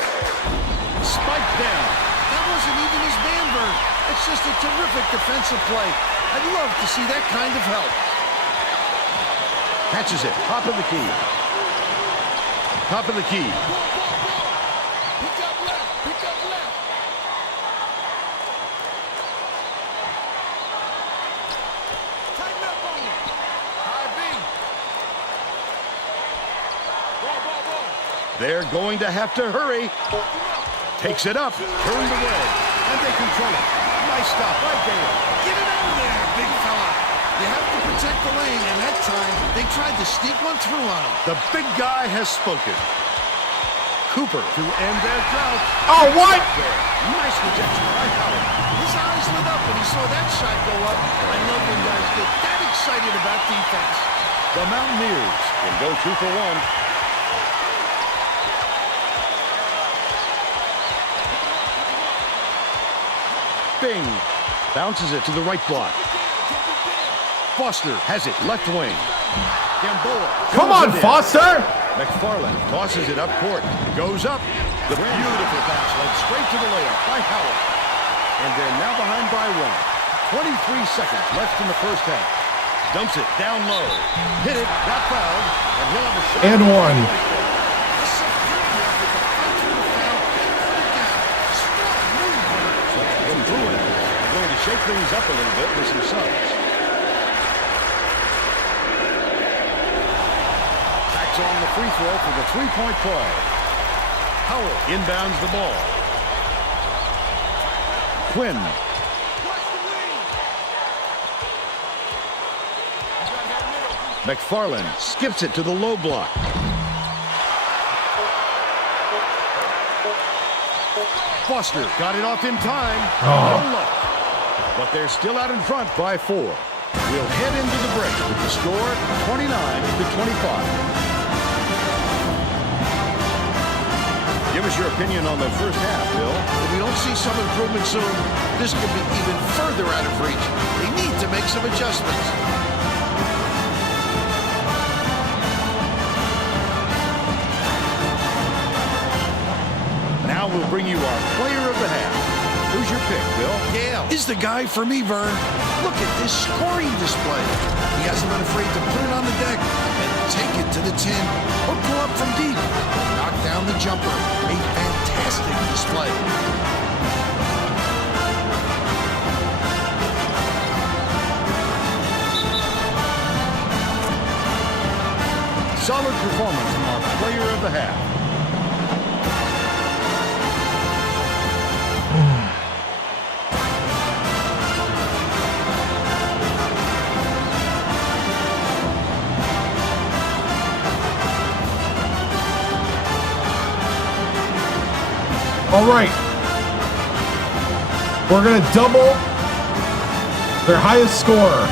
Spike down. That wasn't even his man, Vern. It's just a terrific defensive play. I'd love to see that kind of help. Catches it. Top of the key. top of the key. Pick up left. Pick up left. Tighten up on him. High B. Ball. They're going to have to hurry. Takes it up, turned away, and they control it. Nice stop right there. Get it out of there, big fella. You have to protect the lane, and that time they tried to sneak one through on him. The big guy has spoken. Cooper to end their drought. Oh, what? Nice rejection by Howard. His eyes lit up when he saw that shot go up. I love when guys get that excited about defense. The Mountaineers can go 2 for 1. Bing bounces it to the right block. Foster has it left wing. Gamboa. Come on, Foster! McFarland tosses it up court. Goes up. The beautiful pass led straight to the layup by Howard. And they're now behind by 1. 23 seconds left in the first half. Dumps it down low. Hit it, got fouled, and he'll have a shot. And one. The Bruins are going to shake things up a little bit with some subs. Backs on the free throw for the three-point play. Howell inbounds the ball. Quinn. McFarland skips it to the low block. Foster got it off in time. No luck. But they're still out in front by 4. We'll head into the break with the score 29-25. Give us your opinion on the first half, Bill. If we don't see some improvement soon, this could be even further out of reach. They need to make some adjustments. Now we'll bring you our player of the half. Who's your pick, Bill? Gale is the guy for me, Vern. Look at this scoring display. He hasn't been afraid to put it on the deck and take it to the tin or pull up from deep. Knock down the jumper. A fantastic display. Solid performance from our player of the half. All right. We're going to double their highest scorer,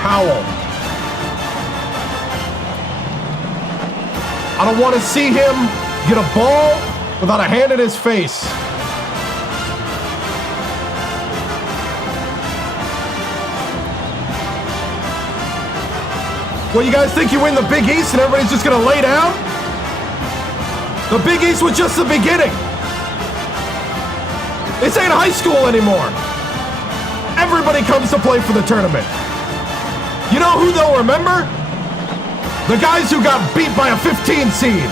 Howell. I don't want to see him get a ball without a hand in his face. Well, you guys think you win the Big East and everybody's just going to lay down? The Big East was just the beginning. This ain't high school anymore. Everybody comes to play for the tournament. You know who they'll remember? The guys who got beat by a 15 seed.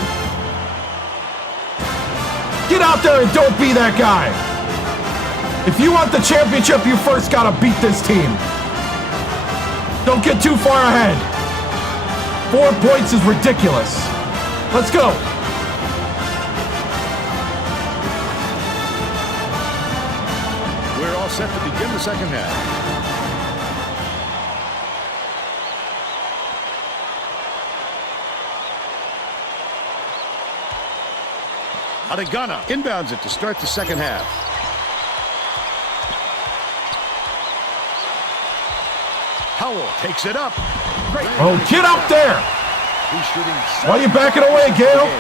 Get out there and don't be that guy. If you want the championship, you first gotta beat this team. Don't get too far ahead. 4 points is ridiculous. Let's go. We're all set to begin the second half. Adegana inbounds it to start the second half. Howell takes it up. Great. Oh, get up there. He's shooting. Why are you backing away, Gale?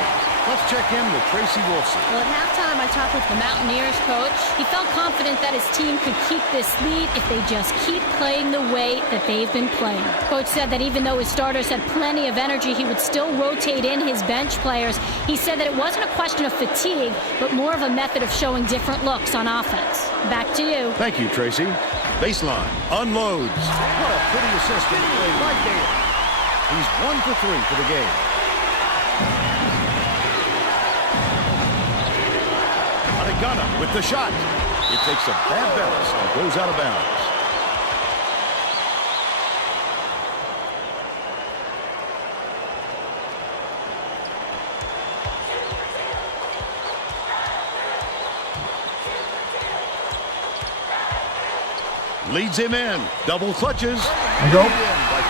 Let's check in with Tracy Wilson. Well, at halftime, I talked with the Mountaineers coach. He felt confident that his team could keep this lead if they just keep playing the way that they've been playing. Coach said that even though his starters had plenty of energy, he would still rotate in his bench players. He said that it wasn't a question of fatigue, but more of a method of showing different looks on offense. Back to you. Thank you, Tracy. Baseline unloads. What a pretty assist in the play by Gale. He's 1 for 3 for the game. Adegana with the shot. It takes a bad bounce and goes out of bounds. Leads him in. Double clutches. Go. By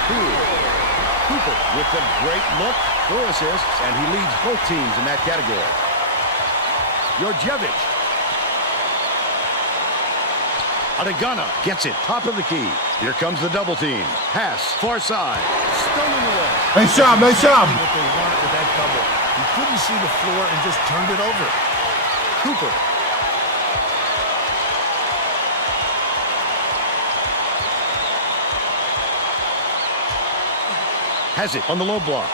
Cooper with a great look. 4 assists, and he leads both teams in that category. Georgievich. Adegana gets it. Top of the key. Here comes the double team. Pass. Far side. Stolen away. Nice job. Nice job. What they wanted with that double. He couldn't see the floor and just turned it over. Cooper. Has it on the low block.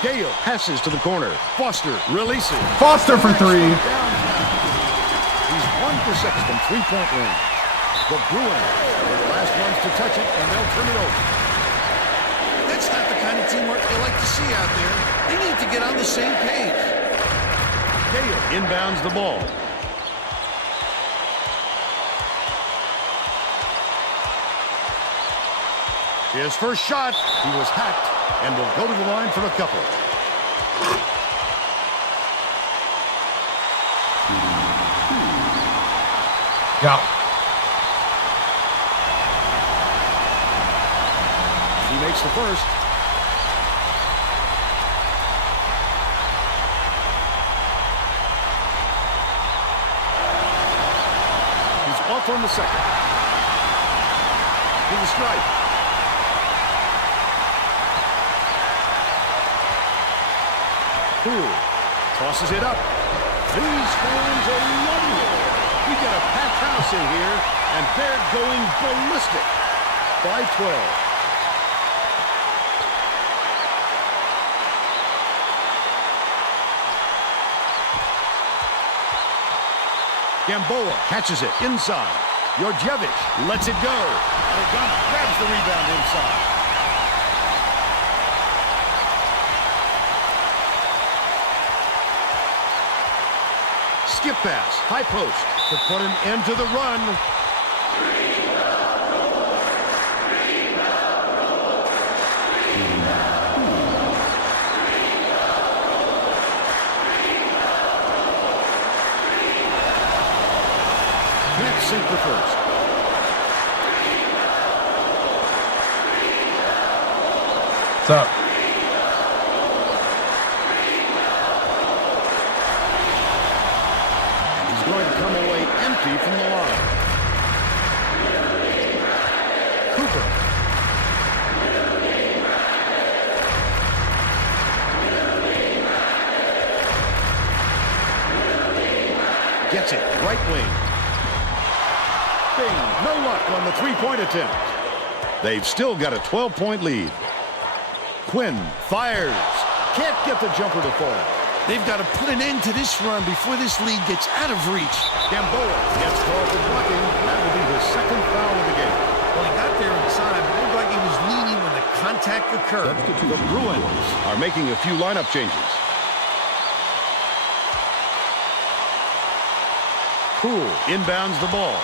Gale passes to the corner. Foster releases. Foster for 3. He's 1 for 6 from 3-point range. The Bruins are the last ones to touch it, and they'll turn it over. That's not the kind of teamwork they like to see out there. They need to get on the same page. Gale inbounds the ball. His first shot, he was hacked, and will go to the line for a couple. Yeah. He makes the first. He's off on the second. To the strike. Cool. Tosses it up. These fans are loving it. We got a packed house in here, and they're going ballistic. By 12. Gamboa catches it inside. Georgievich lets it go. Adegana grabs the rebound inside. Skip pass, high post, to put an end to the run. Can't sink the first. What's up? From the line. Cooper. Gets it. Right wing. Bing. No luck on the three-point attempt. They've still got a 12-point lead. Quinn fires. Can't get the jumper to fall. They've got to put an end to this run before this lead gets out of reach. Gamboa gets called for blocking. That will be his second foul of the game. Well, he got there inside, but it looked like he was leaning when the contact occurred. The Bruins are making a few lineup changes. Poole inbounds the ball.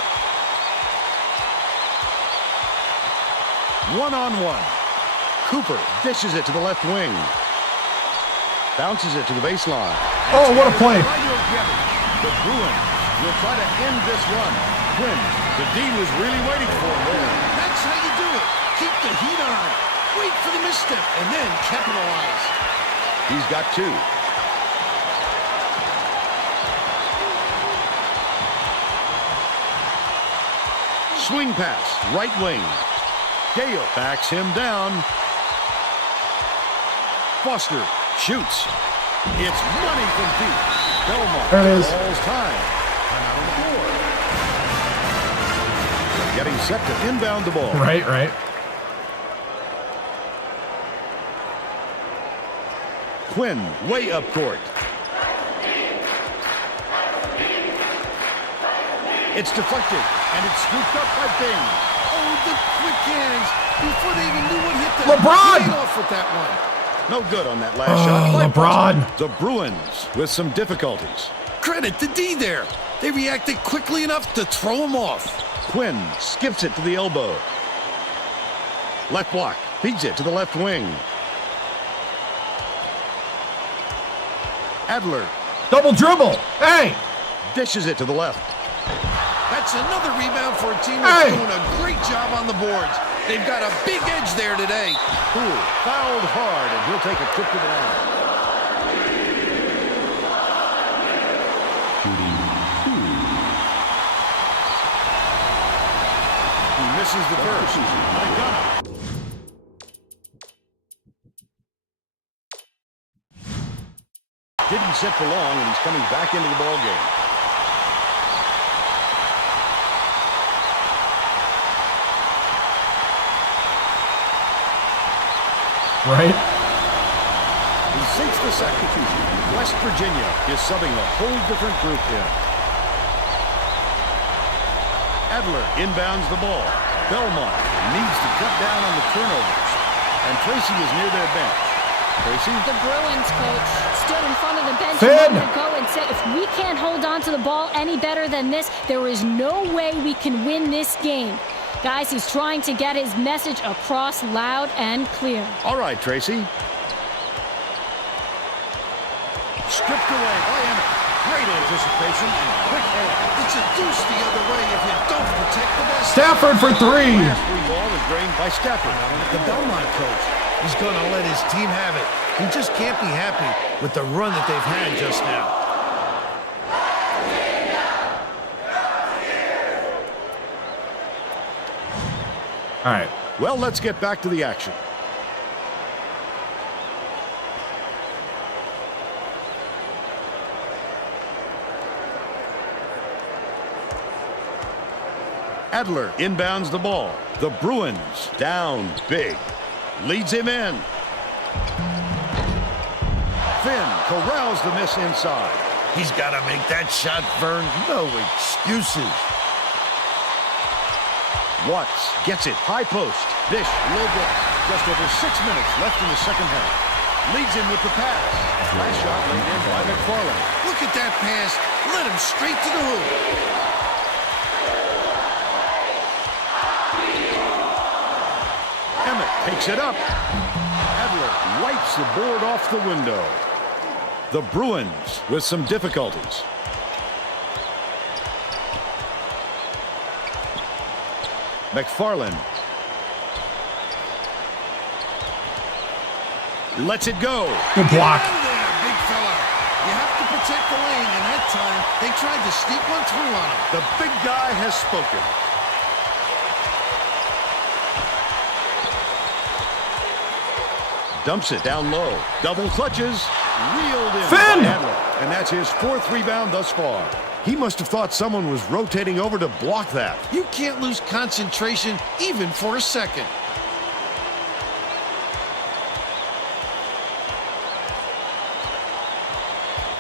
One-on-one. Cooper dishes it to the left wing. Bounces it to the baseline. Oh, what a play. The Bruins will try to end this run. Quinn, the D was really waiting for him there. That's how you do it. Keep the heat on. Wait for the misstep and then capitalize. He's got 2. Swing pass, right wing. Gale backs him down. Foster shoots. It's money from deep. Belmont there it is. calls time. Out on the floor. Getting set to inbound the ball. Right. Quinn way up court. It's deflected, and it's scooped up by Bing. Oh, the quick hands before they even knew what hit them. LeBron! Right off with that one. No good on that last shot. LeBron. The Bruins with some difficulties. Credit to D there. They reacted quickly enough to throw him off. Quinn skips it to the elbow. Left block. Feeds it to the left wing. Adler Double dribble. Hey! dishes it to the left. That's another rebound for a team that's doing a great job on the boards. They've got a big edge there today. Poole fouled hard, and he'll take a trip to the line. He misses the first. Didn't sit for long, and he's coming back into the ball game. Right? He sinks the second. West Virginia is subbing a whole different group in. Adler inbounds the ball. Belmont needs to cut down on the turnovers. And Tracy is near their bench. Tracy? The Bruins coach stood in front of the bench Finn! a moment ago and said, if we can't hold on to the ball any better than this, there is no way we can win this game. Guys, he's trying to get his message across loud and clear. All right, Tracy. Stripped away by Emmett. Great anticipation and quick hands. It's a deuce the other way if you don't protect the best. Stafford for three. Last free ball is drained by Stafford. The Belmont coach is going to let his team have it. He just can't be happy with the run that they've had just now. All right. Well, let's get back to the action. Adler inbounds the ball. The Bruins down big. Leads him in. Finn corrals the miss inside. He's got to make that shot, Vern. No excuses. Watts gets it. High post. Dish. Low block. Just over 6 minutes left in the second half. Leads him with the pass. Last shot laid in by McFarland. Look at that pass. Led him straight to the hoop. Emmett takes it up. Adler wipes the board off the window. The Bruins with some difficulties. McFarland lets it go. Good block. There, big fella. You have to protect the lane, and that time they tried to sneak one through on him. The big guy has spoken. Dumps it down low. Double clutches. Reeled in Finn! by Adler. And that's his fourth rebound thus far. He must have thought someone was rotating over to block that. You can't lose concentration even for a second.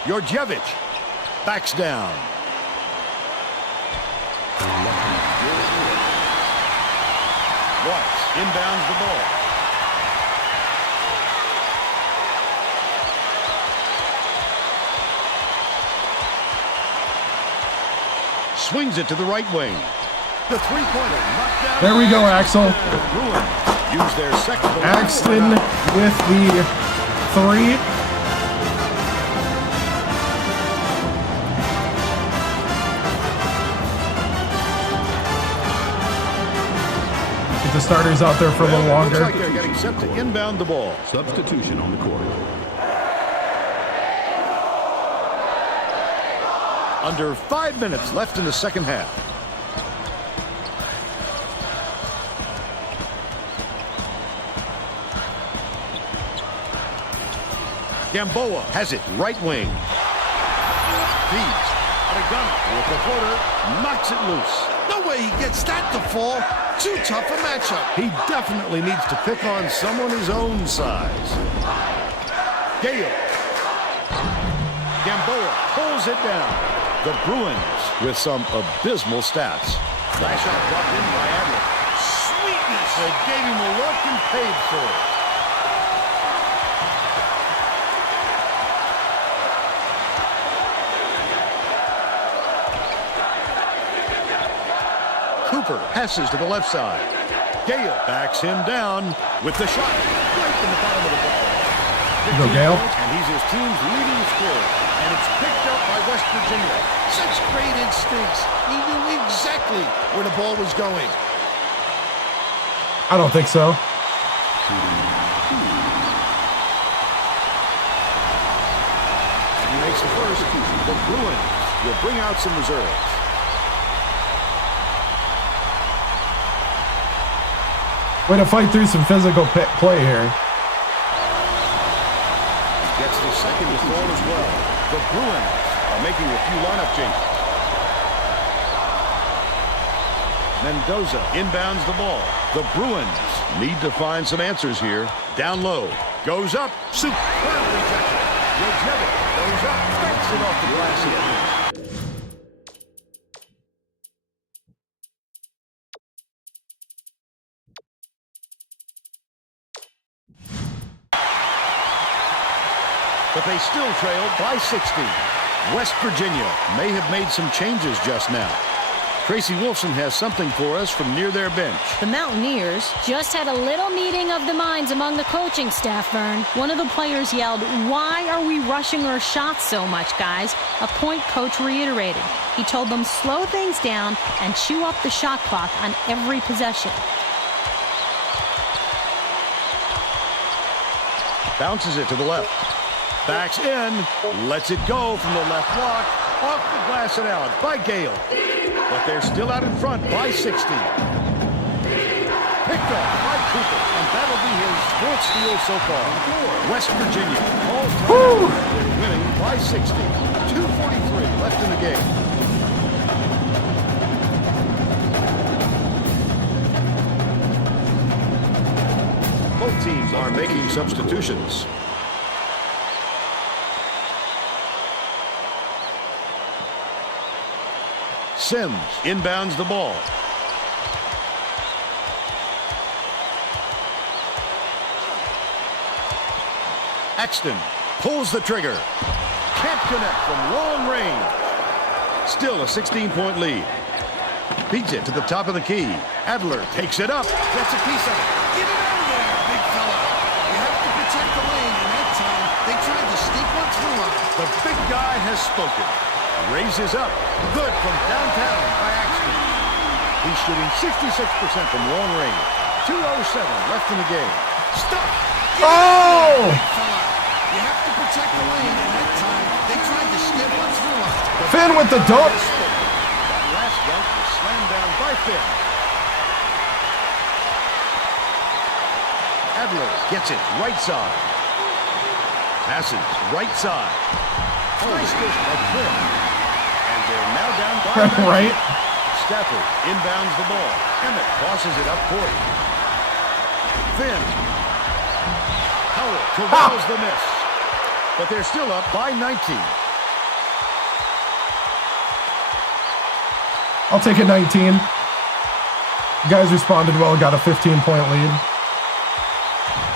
Georgievich backs down. Watts inbounds the ball. Swings it to the right wing. The three-pointer knocked down. There we go, Axel. The Bruins use their second. Axton with the three. Get the starters out there for a little longer. Looks like they're getting set to inbound the ball. Substitution on the court. Under 5 minutes left in the second half. Gamboa has it, right wing. Feeds. Aragona with the floater, knocks it loose. No way he gets that to fall. Too tough a matchup. He definitely needs to pick on someone his own size. Gale. Gamboa pulls it down. The Bruins with some abysmal stats. Flash shot dropped in by Adler. Sweetness! They gave him a look and paid for it. Cooper passes to the left side. Gale backs him down with the shot right in the bottom of the ball. Go, Gale. And he's his team's leading scorer. And it's picked up by West Virginia. Such great instincts. He knew exactly where the ball was going. I don't think so. He makes the first. The Bruins will bring out some reserves. Way to fight through some physical play here. Gets the second to throw as well. The Bruins are making a few lineup changes. Mendoza inbounds the ball. The Bruins need to find some answers here. Down low. Goes up. Superb rejection. Rejection goes up. Banks it off the glass here. But they still trailed by 60. West Virginia may have made some changes just now. Tracy Wolfson has something for us from near their bench. The Mountaineers just had a little meeting of the minds among the coaching staff, Vern. One of the players yelled, "Why are we rushing our shots so much, guys?" A point coach reiterated. He told them slow things down and chew up the shot clock on every possession. Bounces it to the left. Backs in. Lets it go from the left block. Off the glass and out by Gale. But they're still out in front by 60. Picked off by Cooper. And that'll be his fourth steal so far. West Virginia all through. They're winning by 60. 2:43 left in the game. Both teams are making substitutions. Sims inbounds the ball. Axton pulls the trigger. Can't connect from long range. Still a 16-point lead. Beats it to the top of the key. Adler takes it up. Gets a piece of it. Get it out of there, big fella. You have to protect the lane, and that time they tried to sneak one through him. The big guy has spoken. Raises up. Good from downtown by Axton. He's shooting 66% from long range. 2:07 left in the game. Stop! Oh! Big fella. You have to protect the lane, and that time they tried to snip one through him. Finn with the dunk. That last dunk was slammed down by Finn. Adler gets it right side. Passes right side. Nice dish by Finn. And they're now down by 9. Right? Stafford inbounds the ball. Emmett crosses it up court. Finn. Howell corrals the miss. But they're still up by 19. I'll take it 19. You guys responded well, got a 15-point lead.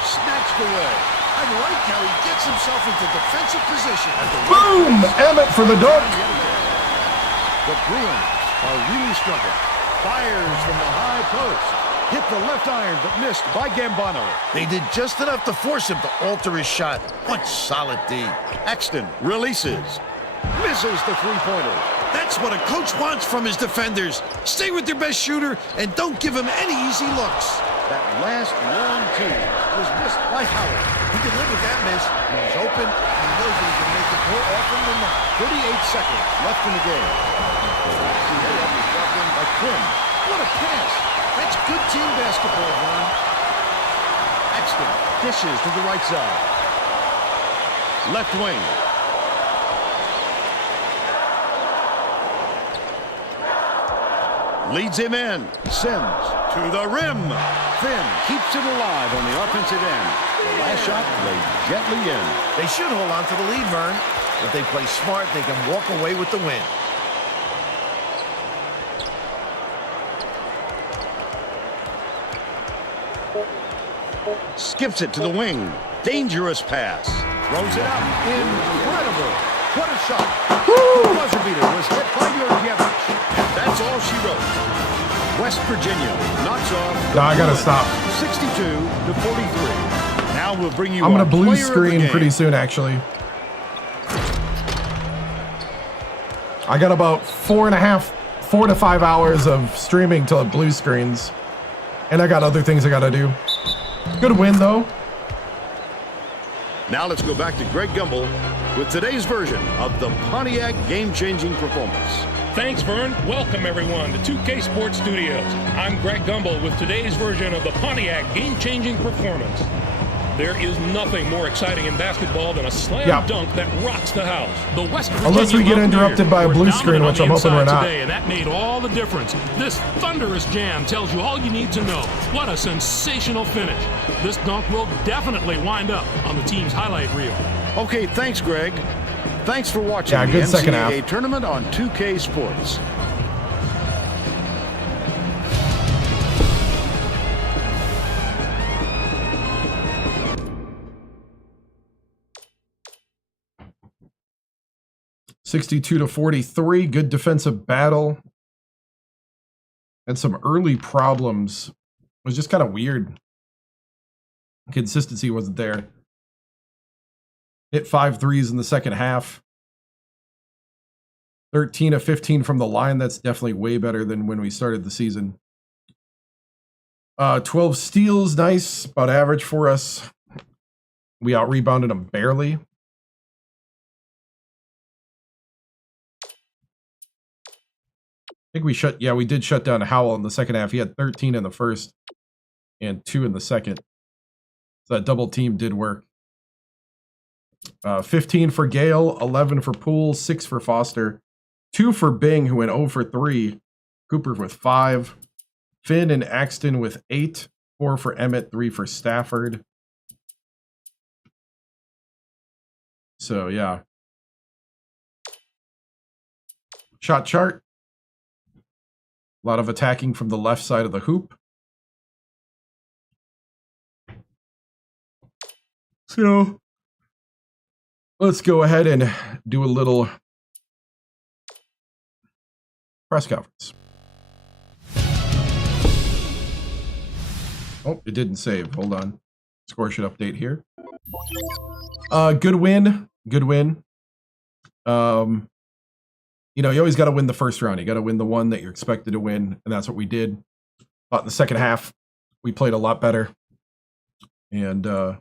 Snatched away. I like how he gets himself into defensive position. Boom! Emmett for the dunk. The Bruins are really struggling. Fires from the high post. Hit the left iron, but missed by Gambano. They did just enough to force him to alter his shot. What solid D. Axton releases. Misses the three-pointer. That's what a coach wants from his defenders. Stay with their best shooter and don't give him any easy looks. That last long two was missed by Howard. He can live with that miss. He's open. He knows he can make it more often than not. 38 seconds left in the game. Layup is dropped in by Quinn. What a pass. That's good team basketball, Vern. Axton dishes to the right side. Left wing. Leads him in. Sims to the rim. Finn keeps it alive on the offensive end. The last shot laid gently in. They should hold on to the lead, Vern. If they play smart, they can walk away with the win. Skips it to the wing. Dangerous pass. Throws it up. Incredible. What a shot. The buzzer beater was hit by Jurgievich. And that's all she wrote. West Virginia knocks off. No, I gotta stop. 62-43. Now we'll bring you. I'm gonna our blue player of the screen game. pretty soon, actually. I got about 4 to 5 hours of streaming till it blue screens. And I got other things I gotta do. Good win, though. Now let's go back to Greg Gumbel with today's version of the Pontiac game-changing performance. Thanks, Vern. Welcome, everyone, to 2K Sports Studios. I'm Greg Gumbel with today's version of the Pontiac game-changing performance. There is nothing more exciting in basketball than a slam dunk that rocks the house. The West Virginia Unless we get interrupted by a blue Mountaineers screen, were which I'm dominant hoping on we're the not. inside today, and that made all the difference. This thunderous jam tells you all you need to know. What a sensational finish. This dunk will definitely wind up on the team's highlight reel. Okay, thanks, Greg. Thanks for watching Yeah, the good second NCAA half. tournament on 2K Sports. (62-43). Good defensive battle. And some early problems. It was just kind of weird. Consistency wasn't there. Hit 5 threes in the second half. 13 of 15 from the line. That's definitely way better than when we started the season. 12 steals, nice. About average for us. We out-rebounded them barely. I think we did shut down Howell in the second half. He had 13 in the first and 2 in the second. So that double team did work. 15 for Gale, 11 for Poole, 6 for Foster, 2 for Bing, who went 0 for 3. Cooper with 5. Finn and Axton with 8. 4 for Emmett, 3 for Stafford. So, yeah. Shot chart. A lot of attacking from the left side of the hoop. So, let's go ahead and do a little press conference. Oh, it didn't save. Hold on. Score should update here. Good win. Good win. You know, you always got to win the first round. You got to win the one that you're expected to win, and that's what we did. But in the second half, we played a lot better. And there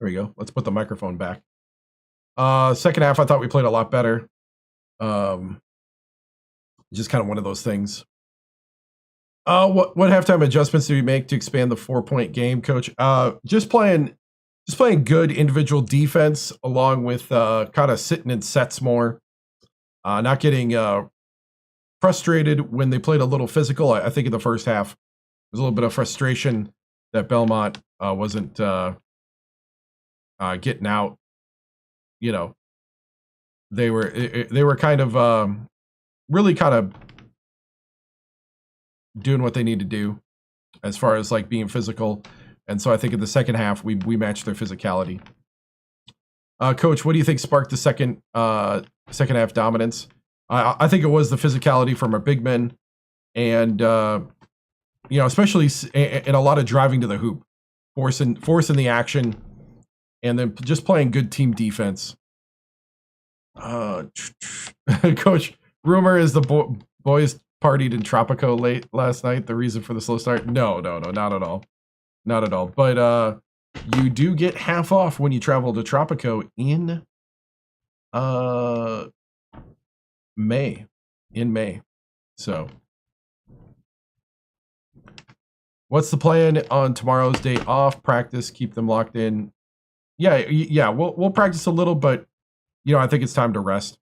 we go. Let's put the microphone back. Second half, I thought we played a lot better. Just kind of one of those things. What halftime adjustments do we make to expand the 4-point game, Coach? Just playing good individual defense, along with kind of sitting in sets more. Not getting frustrated when they played a little physical. I think in the first half, there was a little bit of frustration that Belmont wasn't getting out. You know, they were kind of really kind of doing what they need to do as far as like being physical. And so I think in the second half, we matched their physicality. Coach, what do you think sparked the second half dominance? I think it was the physicality from our big men, and you know, especially in a lot of driving to the hoop, forcing the action, and then just playing good team defense. Coach, rumor is the boys partied in Tropico late last night. The reason for the slow start? No, not at all. Not at all. But you do get half off when you travel to Tropico in May. In May. So what's the plan on tomorrow's day off? Practice, keep them locked in. Yeah, we'll practice a little, but you know, I think it's time to rest.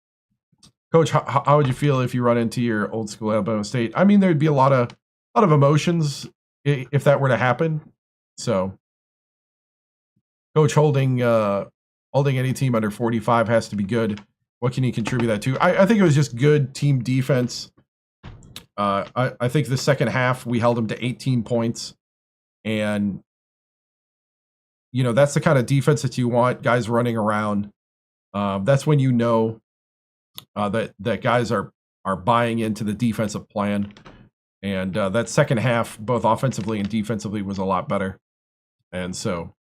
Coach, how would you feel if you run into your old school Alabama State? I mean, there'd be a lot of emotions if that were to happen. So, Coach, holding any team under 45 has to be good. What can you contribute that to? I think it was just good team defense. I think the second half we held them to 18 points, and you know that's the kind of defense that you want. Guys running around. That's when you know that guys are buying into the defensive plan. And that second half, both offensively and defensively, was a lot better. And so,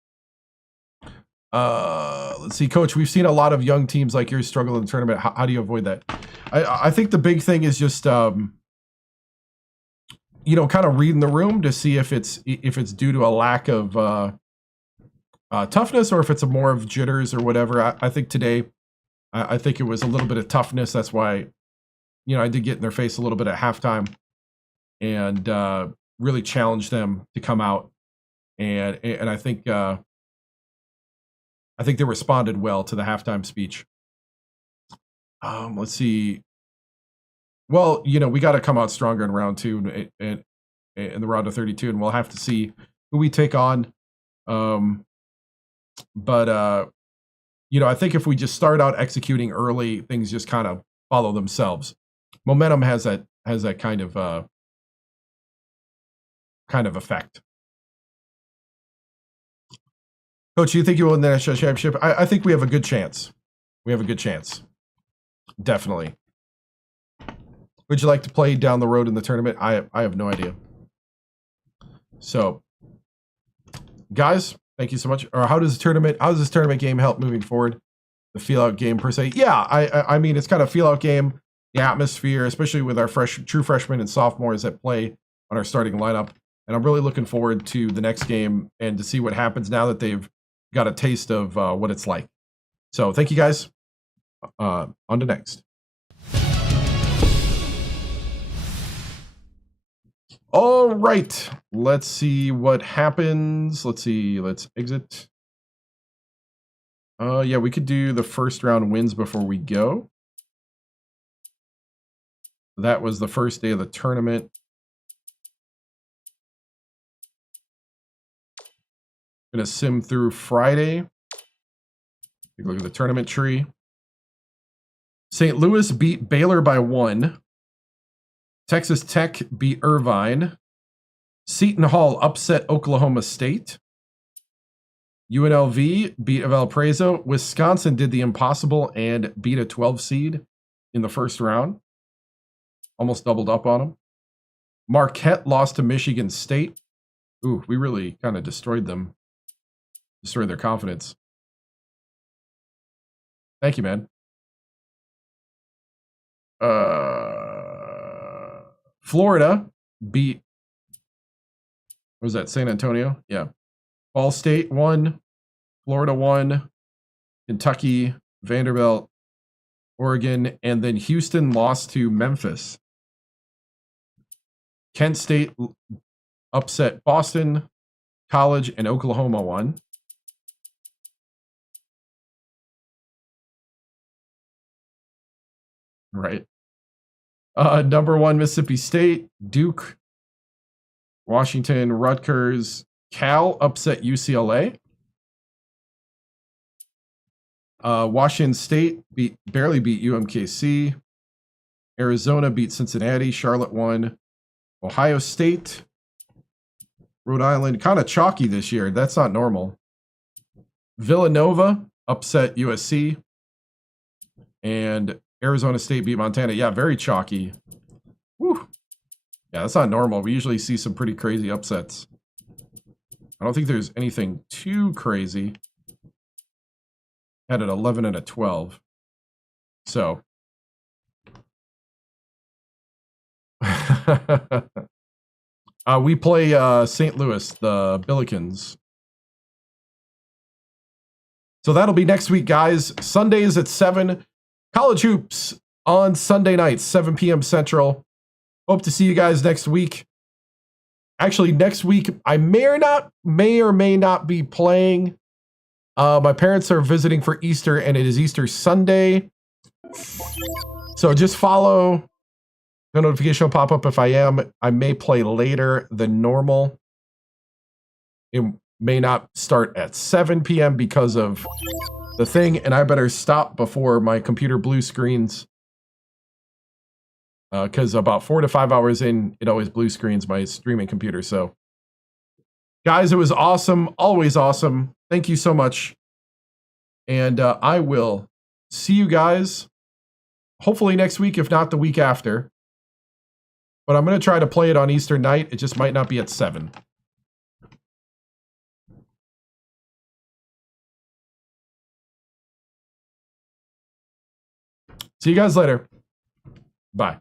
let's see, Coach, we've seen a lot of young teams like yours struggle in the tournament. How do you avoid that? I think the big thing is just, kind of reading the room to see if it's due to a lack of toughness or if it's more of jitters or whatever. I think today, I think it was a little bit of toughness. That's why, I did get in their face a little bit at halftime. And really challenge them to come out, and I think they responded well to the halftime speech. Let's see. Well, we got to come out stronger in round 2 and in the round of 32, and we'll have to see who we take on. But I think if we just start out executing early, things just kind of follow themselves. Momentum has that kind of effect. Coach, do you think you will win the national championship? I think we have a good chance. Definitely. Would you like to play down the road in the tournament? I have no idea. So, guys, thank you so much. Or how does this tournament game help moving forward? The feel out game per se? Yeah, I mean, it's kind of feel out game. The atmosphere, especially with our true freshmen and sophomores that play on our starting lineup. And I'm really looking forward to the next game and to see what happens now that they've got a taste of what it's like. So thank you guys. On to next. All right. Let's see what happens. Let's exit. Yeah, we could do the first round wins before we go. That was the first day of the tournament. Going to sim through Friday. Take a look at the tournament tree. St. Louis beat Baylor by 1. Texas Tech beat Irvine. Seton Hall upset Oklahoma State. UNLV beat Valparaiso. Wisconsin did the impossible and beat a 12 seed in the first round. Almost doubled up on them. Marquette lost to Michigan State. Ooh, we really kind of destroyed them. Destroyed their confidence. Thank you, man. Florida beat, what was that, San Antonio? Yeah. Ball State won. Florida won. Kentucky, Vanderbilt, Oregon, and then Houston lost to Memphis. Kent State upset Boston College, and Oklahoma won. Right. Number 1, Mississippi State, Duke, Washington, Rutgers, Cal upset UCLA. Washington State barely beat UMKC. Arizona beat Cincinnati. Charlotte won. Ohio State, Rhode Island, kind of chalky this year. That's not normal. Villanova upset USC. And Arizona State beat Montana. Yeah, very chalky. Whew. Yeah, that's not normal. We usually see some pretty crazy upsets. I don't think there's anything too crazy. Had an 11 and a 12. So. We play St. Louis, the Billikens. So that'll be next week, guys. Sundays at 7. College hoops on Sunday nights, 7 p.m. Central. Hope to see you guys next week. Actually, next week, I may or may not be playing. My parents are visiting for Easter, and it is Easter Sunday. So just follow. The notification will pop up if I am. I may play later than normal. It may not start at 7 p.m. because of the thing, and I better stop before my computer blue screens. Because about 4 to 5 hours in, it always blue screens my streaming computer. So, guys, it was awesome. Always awesome. Thank you so much. And I will see you guys hopefully next week, if not the week after. But I'm going to try to play it on Eastern night. It just might not be at 7. See you guys later. Bye.